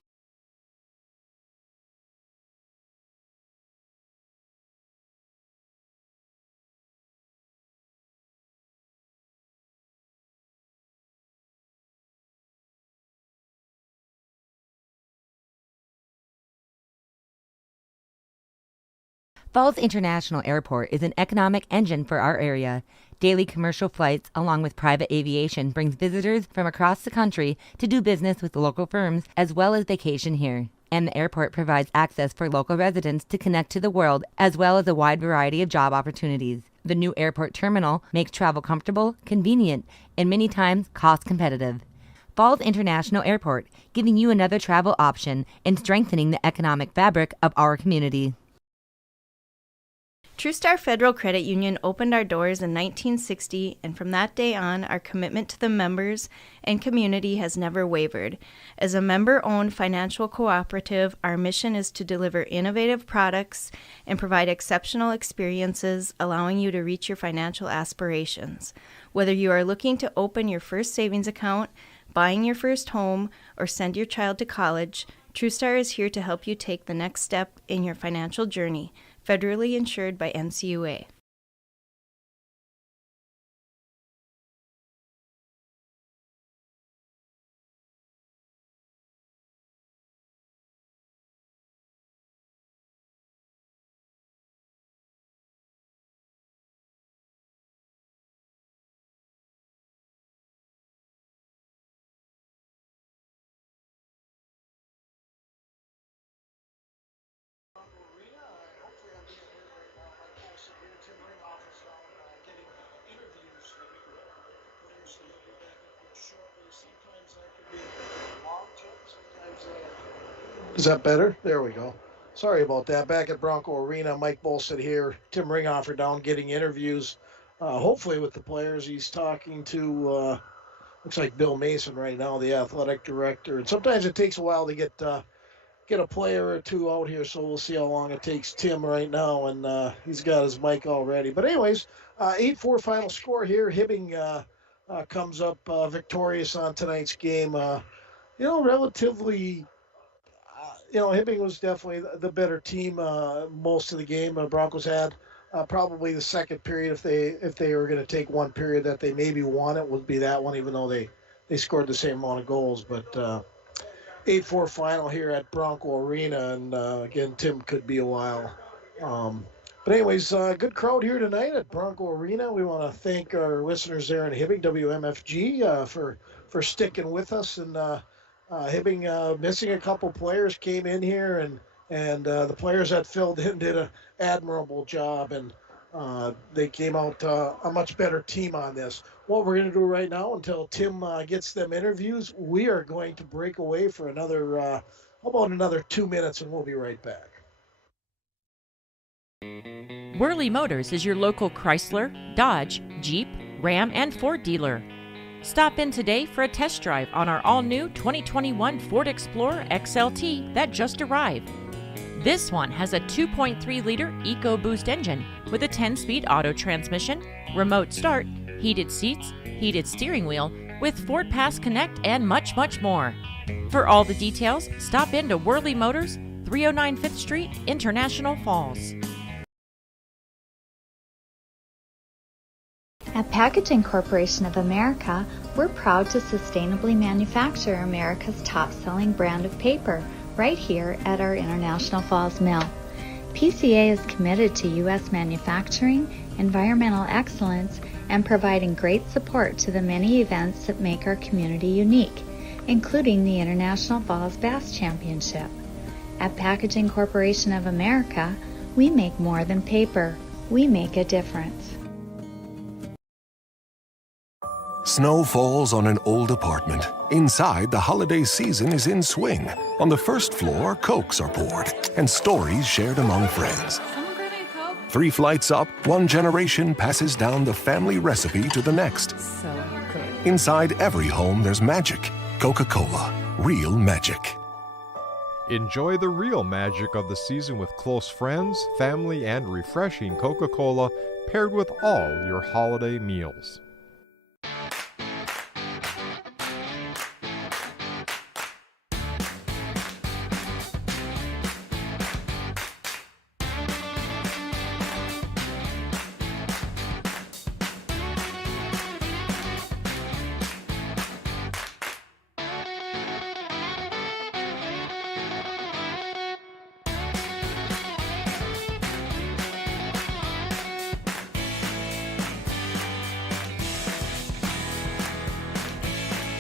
Falls International Airport is an economic engine for our area. Daily commercial flights, along with private aviation, brings visitors from across the country to do business with local firms as well as vacation here. And the airport provides access for local residents to connect to the world as well as a wide variety of job opportunities. The new airport terminal makes travel comfortable, convenient, and many times cost competitive. Falls International Airport, giving you another travel option and strengthening the economic fabric of our community. TrueStar Federal Credit Union opened our doors in 1960, and from that day on, our commitment to the members and community has never wavered. As a member-owned financial cooperative, our mission is to deliver innovative products and provide exceptional experiences, allowing you to reach your financial aspirations. Whether you are looking to open your first savings account, buying your first home, or send your child to college, TrueStar is here to help you take the next step in your financial journey. Federally insured by NCUA. Is that better? There we go. Sorry about that. Back at Bronco Arena, Mike Bolstead here. Tim Ringhofer down getting interviews, hopefully with the players. He's talking to, looks like Bill Mason right now, the athletic director. And sometimes it takes a while to get a player or two out here, so we'll see how long it takes Tim right now. And he's got his mic all ready. But anyways, 8-4 final score here. Hibbing comes up victorious on tonight's game. Relatively... Hibbing was definitely the better team most of the game. Broncos had probably the second period. If they were going to take one period that they maybe won, it would be that one, even though they scored the same amount of goals. But 8-4 final here at Bronco Arena, and again, Tim could be a while. But anyways, good crowd here tonight at Bronco Arena. We want to thank our listeners there in Hibbing, WMFG, for sticking with us. And Hibbing missing a couple players came in here, and the players that filled in did an admirable job, and they came out a much better team on this. What we're going to do right now until Tim gets them interviews, we are going to break away for another 2 minutes, and we'll be right back. Worley Motors is your local Chrysler, Dodge, Jeep, Ram, and Ford dealer. Stop in today for a test drive on our all-new 2021 Ford Explorer XLT that just arrived. This one has a 2.3-liter EcoBoost engine with a 10-speed auto transmission, remote start, heated seats, heated steering wheel, with Ford Pass Connect, and much, much more. For all the details, stop in to Worley Motors, 309 5th Street, International Falls. At Packaging Corporation of America, we're proud to sustainably manufacture America's top-selling brand of paper right here at our International Falls Mill. PCA is committed to U.S. manufacturing, environmental excellence, and providing great support to the many events that make our community unique, including the International Falls Bass Championship. At Packaging Corporation of America, we make more than paper. We make a difference. Snow falls on an old apartment. Inside, the holiday season is in swing. On the first floor, Cokes are poured and stories shared among friends. 3 flights up, one generation passes down the family recipe to the next. So good. Inside every home, there's magic. Coca-Cola, real magic. Enjoy the real magic of the season with close friends, family, and refreshing Coca-Cola paired with all your holiday meals.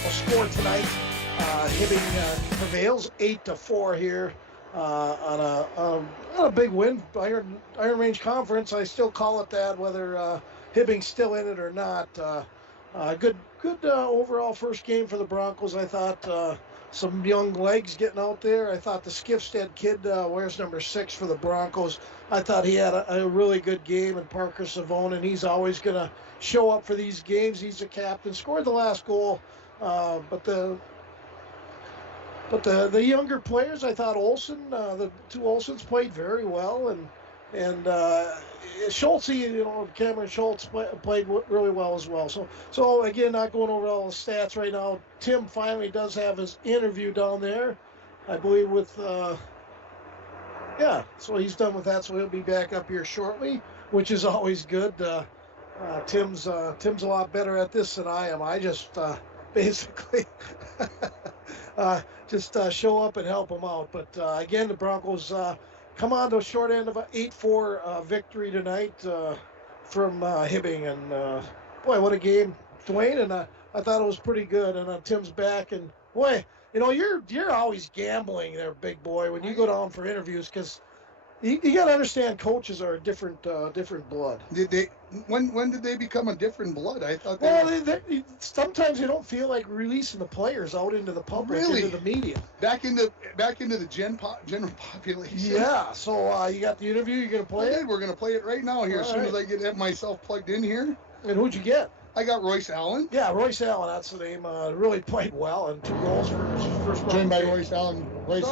Score tonight. Hibbing prevails 8-4 here on a big win. Iron Range Conference, I still call it that, whether Hibbing's still in it or not. Good overall first game for the Broncos. I thought some young legs getting out there. I thought the Skifstead kid wears number 6 for the Broncos. I thought he had a really good game, and Parker Savone, and he's always going to show up for these games. He's the captain. Scored the last goal. But the younger players, I thought Olsen, the two Olsens played very well, and Schultz, Cameron Schultz played really well as well. So again, not going over all the stats right now. Tim finally does have his interview down there, I believe with, so he's done with that, so he'll be back up here shortly, which is always good. Tim's a lot better at this than I am. I just basically show up and help them out. But again, the Broncos come on to a short end of an 8-4 victory tonight from Hibbing. And boy, what a game, Dwayne. And I thought it was pretty good. And Tim's back. And boy, you're always gambling there, big boy, when you go down for interviews, because You got to understand, coaches are a different blood. Did they? When did they become a different blood? I thought. Sometimes they don't feel like releasing the players out into the public, into the media, back into the general population. Yeah. So you got the interview. You're gonna play it. We're gonna play it right now here. As soon as I get myself plugged in here. And who'd you get? I got Royce Allen. Yeah, Royce Allen. That's the name. Really played well, and 2 goals for his first round. Joined by Royce Allen. Royce,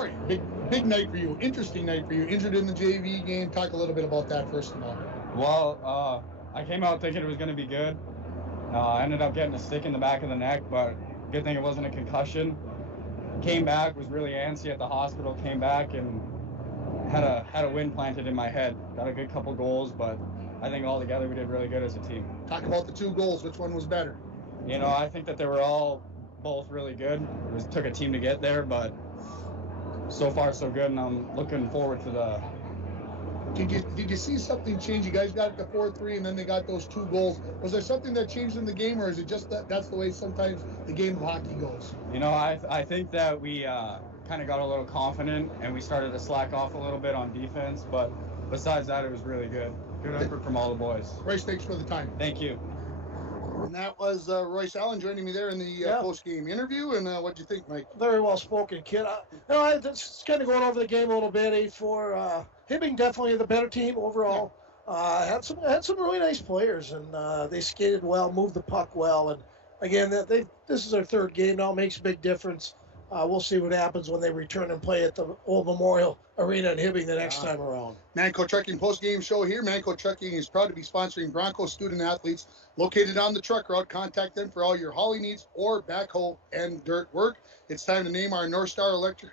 big night for you. Interesting night for you. Injured in the JV game. Talk a little bit about that first of all. Well, I came out thinking it was going to be good. I ended up getting a stick in the back of the neck, but good thing it wasn't a concussion. Came back, was really antsy at the hospital. Came back and had a wind planted in my head. Got a good couple goals, but I think all together we did really good as a team. Talk about the 2 goals. Which one was better? You know, I think that they were all both really good. It took a team to get there, but so far so good, and I'm looking forward to the. Did you see something change? You guys got the 4-3, and then they got those 2 goals. Was there something that changed in the game, or is it just that's the way sometimes the game of hockey goes? You know, I think that we kind of got a little confident, and we started to slack off a little bit on defense, but besides that, it was really good. Good effort from all the boys. Royce, thanks for the time. Thank you. And that was Royce Allen joining me there in the post-game interview. And what'd you think, Mike? Very well spoken, kid. Just kind of going over the game a little bit. 8-4. Hibbing definitely the better team overall. Had some really nice players, and they skated well, moved the puck well. And again, this is their 3rd game now. Makes a big difference. We'll see what happens when they return and play at the Old Memorial Arena in Hibbing the next time around. Manco Trucking post-game show here. Manco Trucking is proud to be sponsoring Bronco student athletes located on the truck route. Contact them for all your hauling needs or backhoe and dirt work. It's time to name our North Star Electric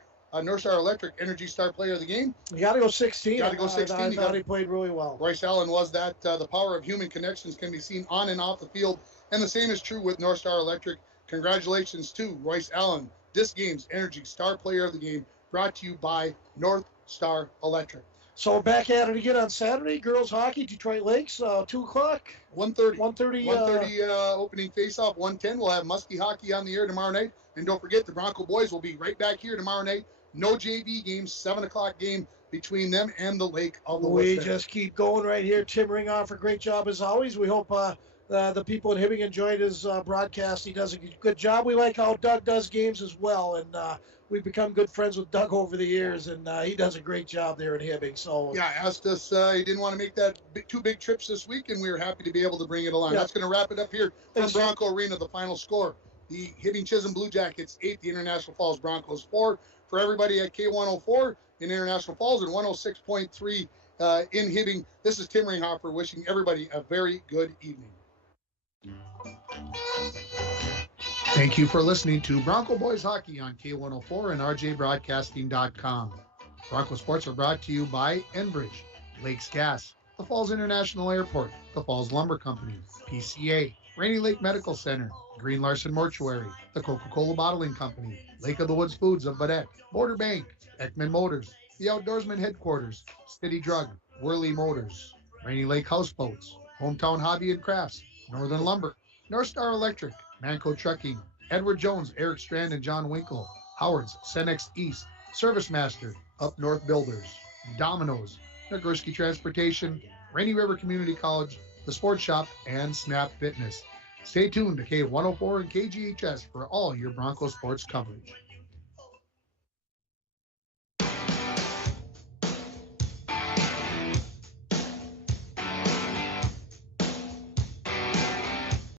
Energy Star Player of the game. You got to go 16. Got to go 16. I thought he played really well. Royce Allen was that. The power of human connections can be seen on and off the field, and the same is true with North Star Electric. Congratulations to Royce Allen, this game's Energy Star Player of the game, brought to you by North Star Electric. So back at it again on Saturday. Girls hockey, Detroit Lakes, 2 o'clock. 1:30. 1:30 opening face-off. 1:10. We'll have Muskie hockey on the air tomorrow night. And don't forget, the Bronco boys will be right back here tomorrow night. No JV games, 7 o'clock game between them and the Lake of the Woods. We just keep going right here. Tim Ringoff, great job as always. We hope the people in Hibbing enjoyed his broadcast. He does a good job. We like how Doug does games as well, and we've become good friends with Doug over the years, and he does a great job there in Hibbing. So yeah, asked us. He didn't want to make that 2 big trips this week, and we were happy to be able to bring it along. Yeah. That's going to wrap it up here from Bronco Arena. The final score: the Hibbing Chisholm Blue Jackets 8, the International Falls Broncos 4. For everybody at K104 in International Falls and 106.3 in Hibbing, this is Tim Ringhoffer wishing everybody a very good evening. Thank you for listening to Bronco Boys Hockey on K104 and RJBroadcasting.com. Bronco Sports are brought to you by Enbridge, Lakes Gas, the Falls International Airport, the Falls Lumber Company, PCA, Rainy Lake Medical Center, Green Larson Mortuary, the Coca-Cola Bottling Company, Lake of the Woods Foods of Badette, Border Bank, Ekman Motors, the Outdoorsman Headquarters, City Drug, Whirly Motors, Rainy Lake Houseboats, Hometown Hobby and Crafts, Northern Lumber, North Star Electric, Manco Trucking, Edward Jones, Eric Strand and John Winkle, Howard's, Cenex East, Service Master, Up North Builders, Domino's, Nagurski Transportation, Rainy River Community College, The Sports Shop, and Snap Fitness. Stay tuned to K104 and KGHS for all your Bronco sports coverage.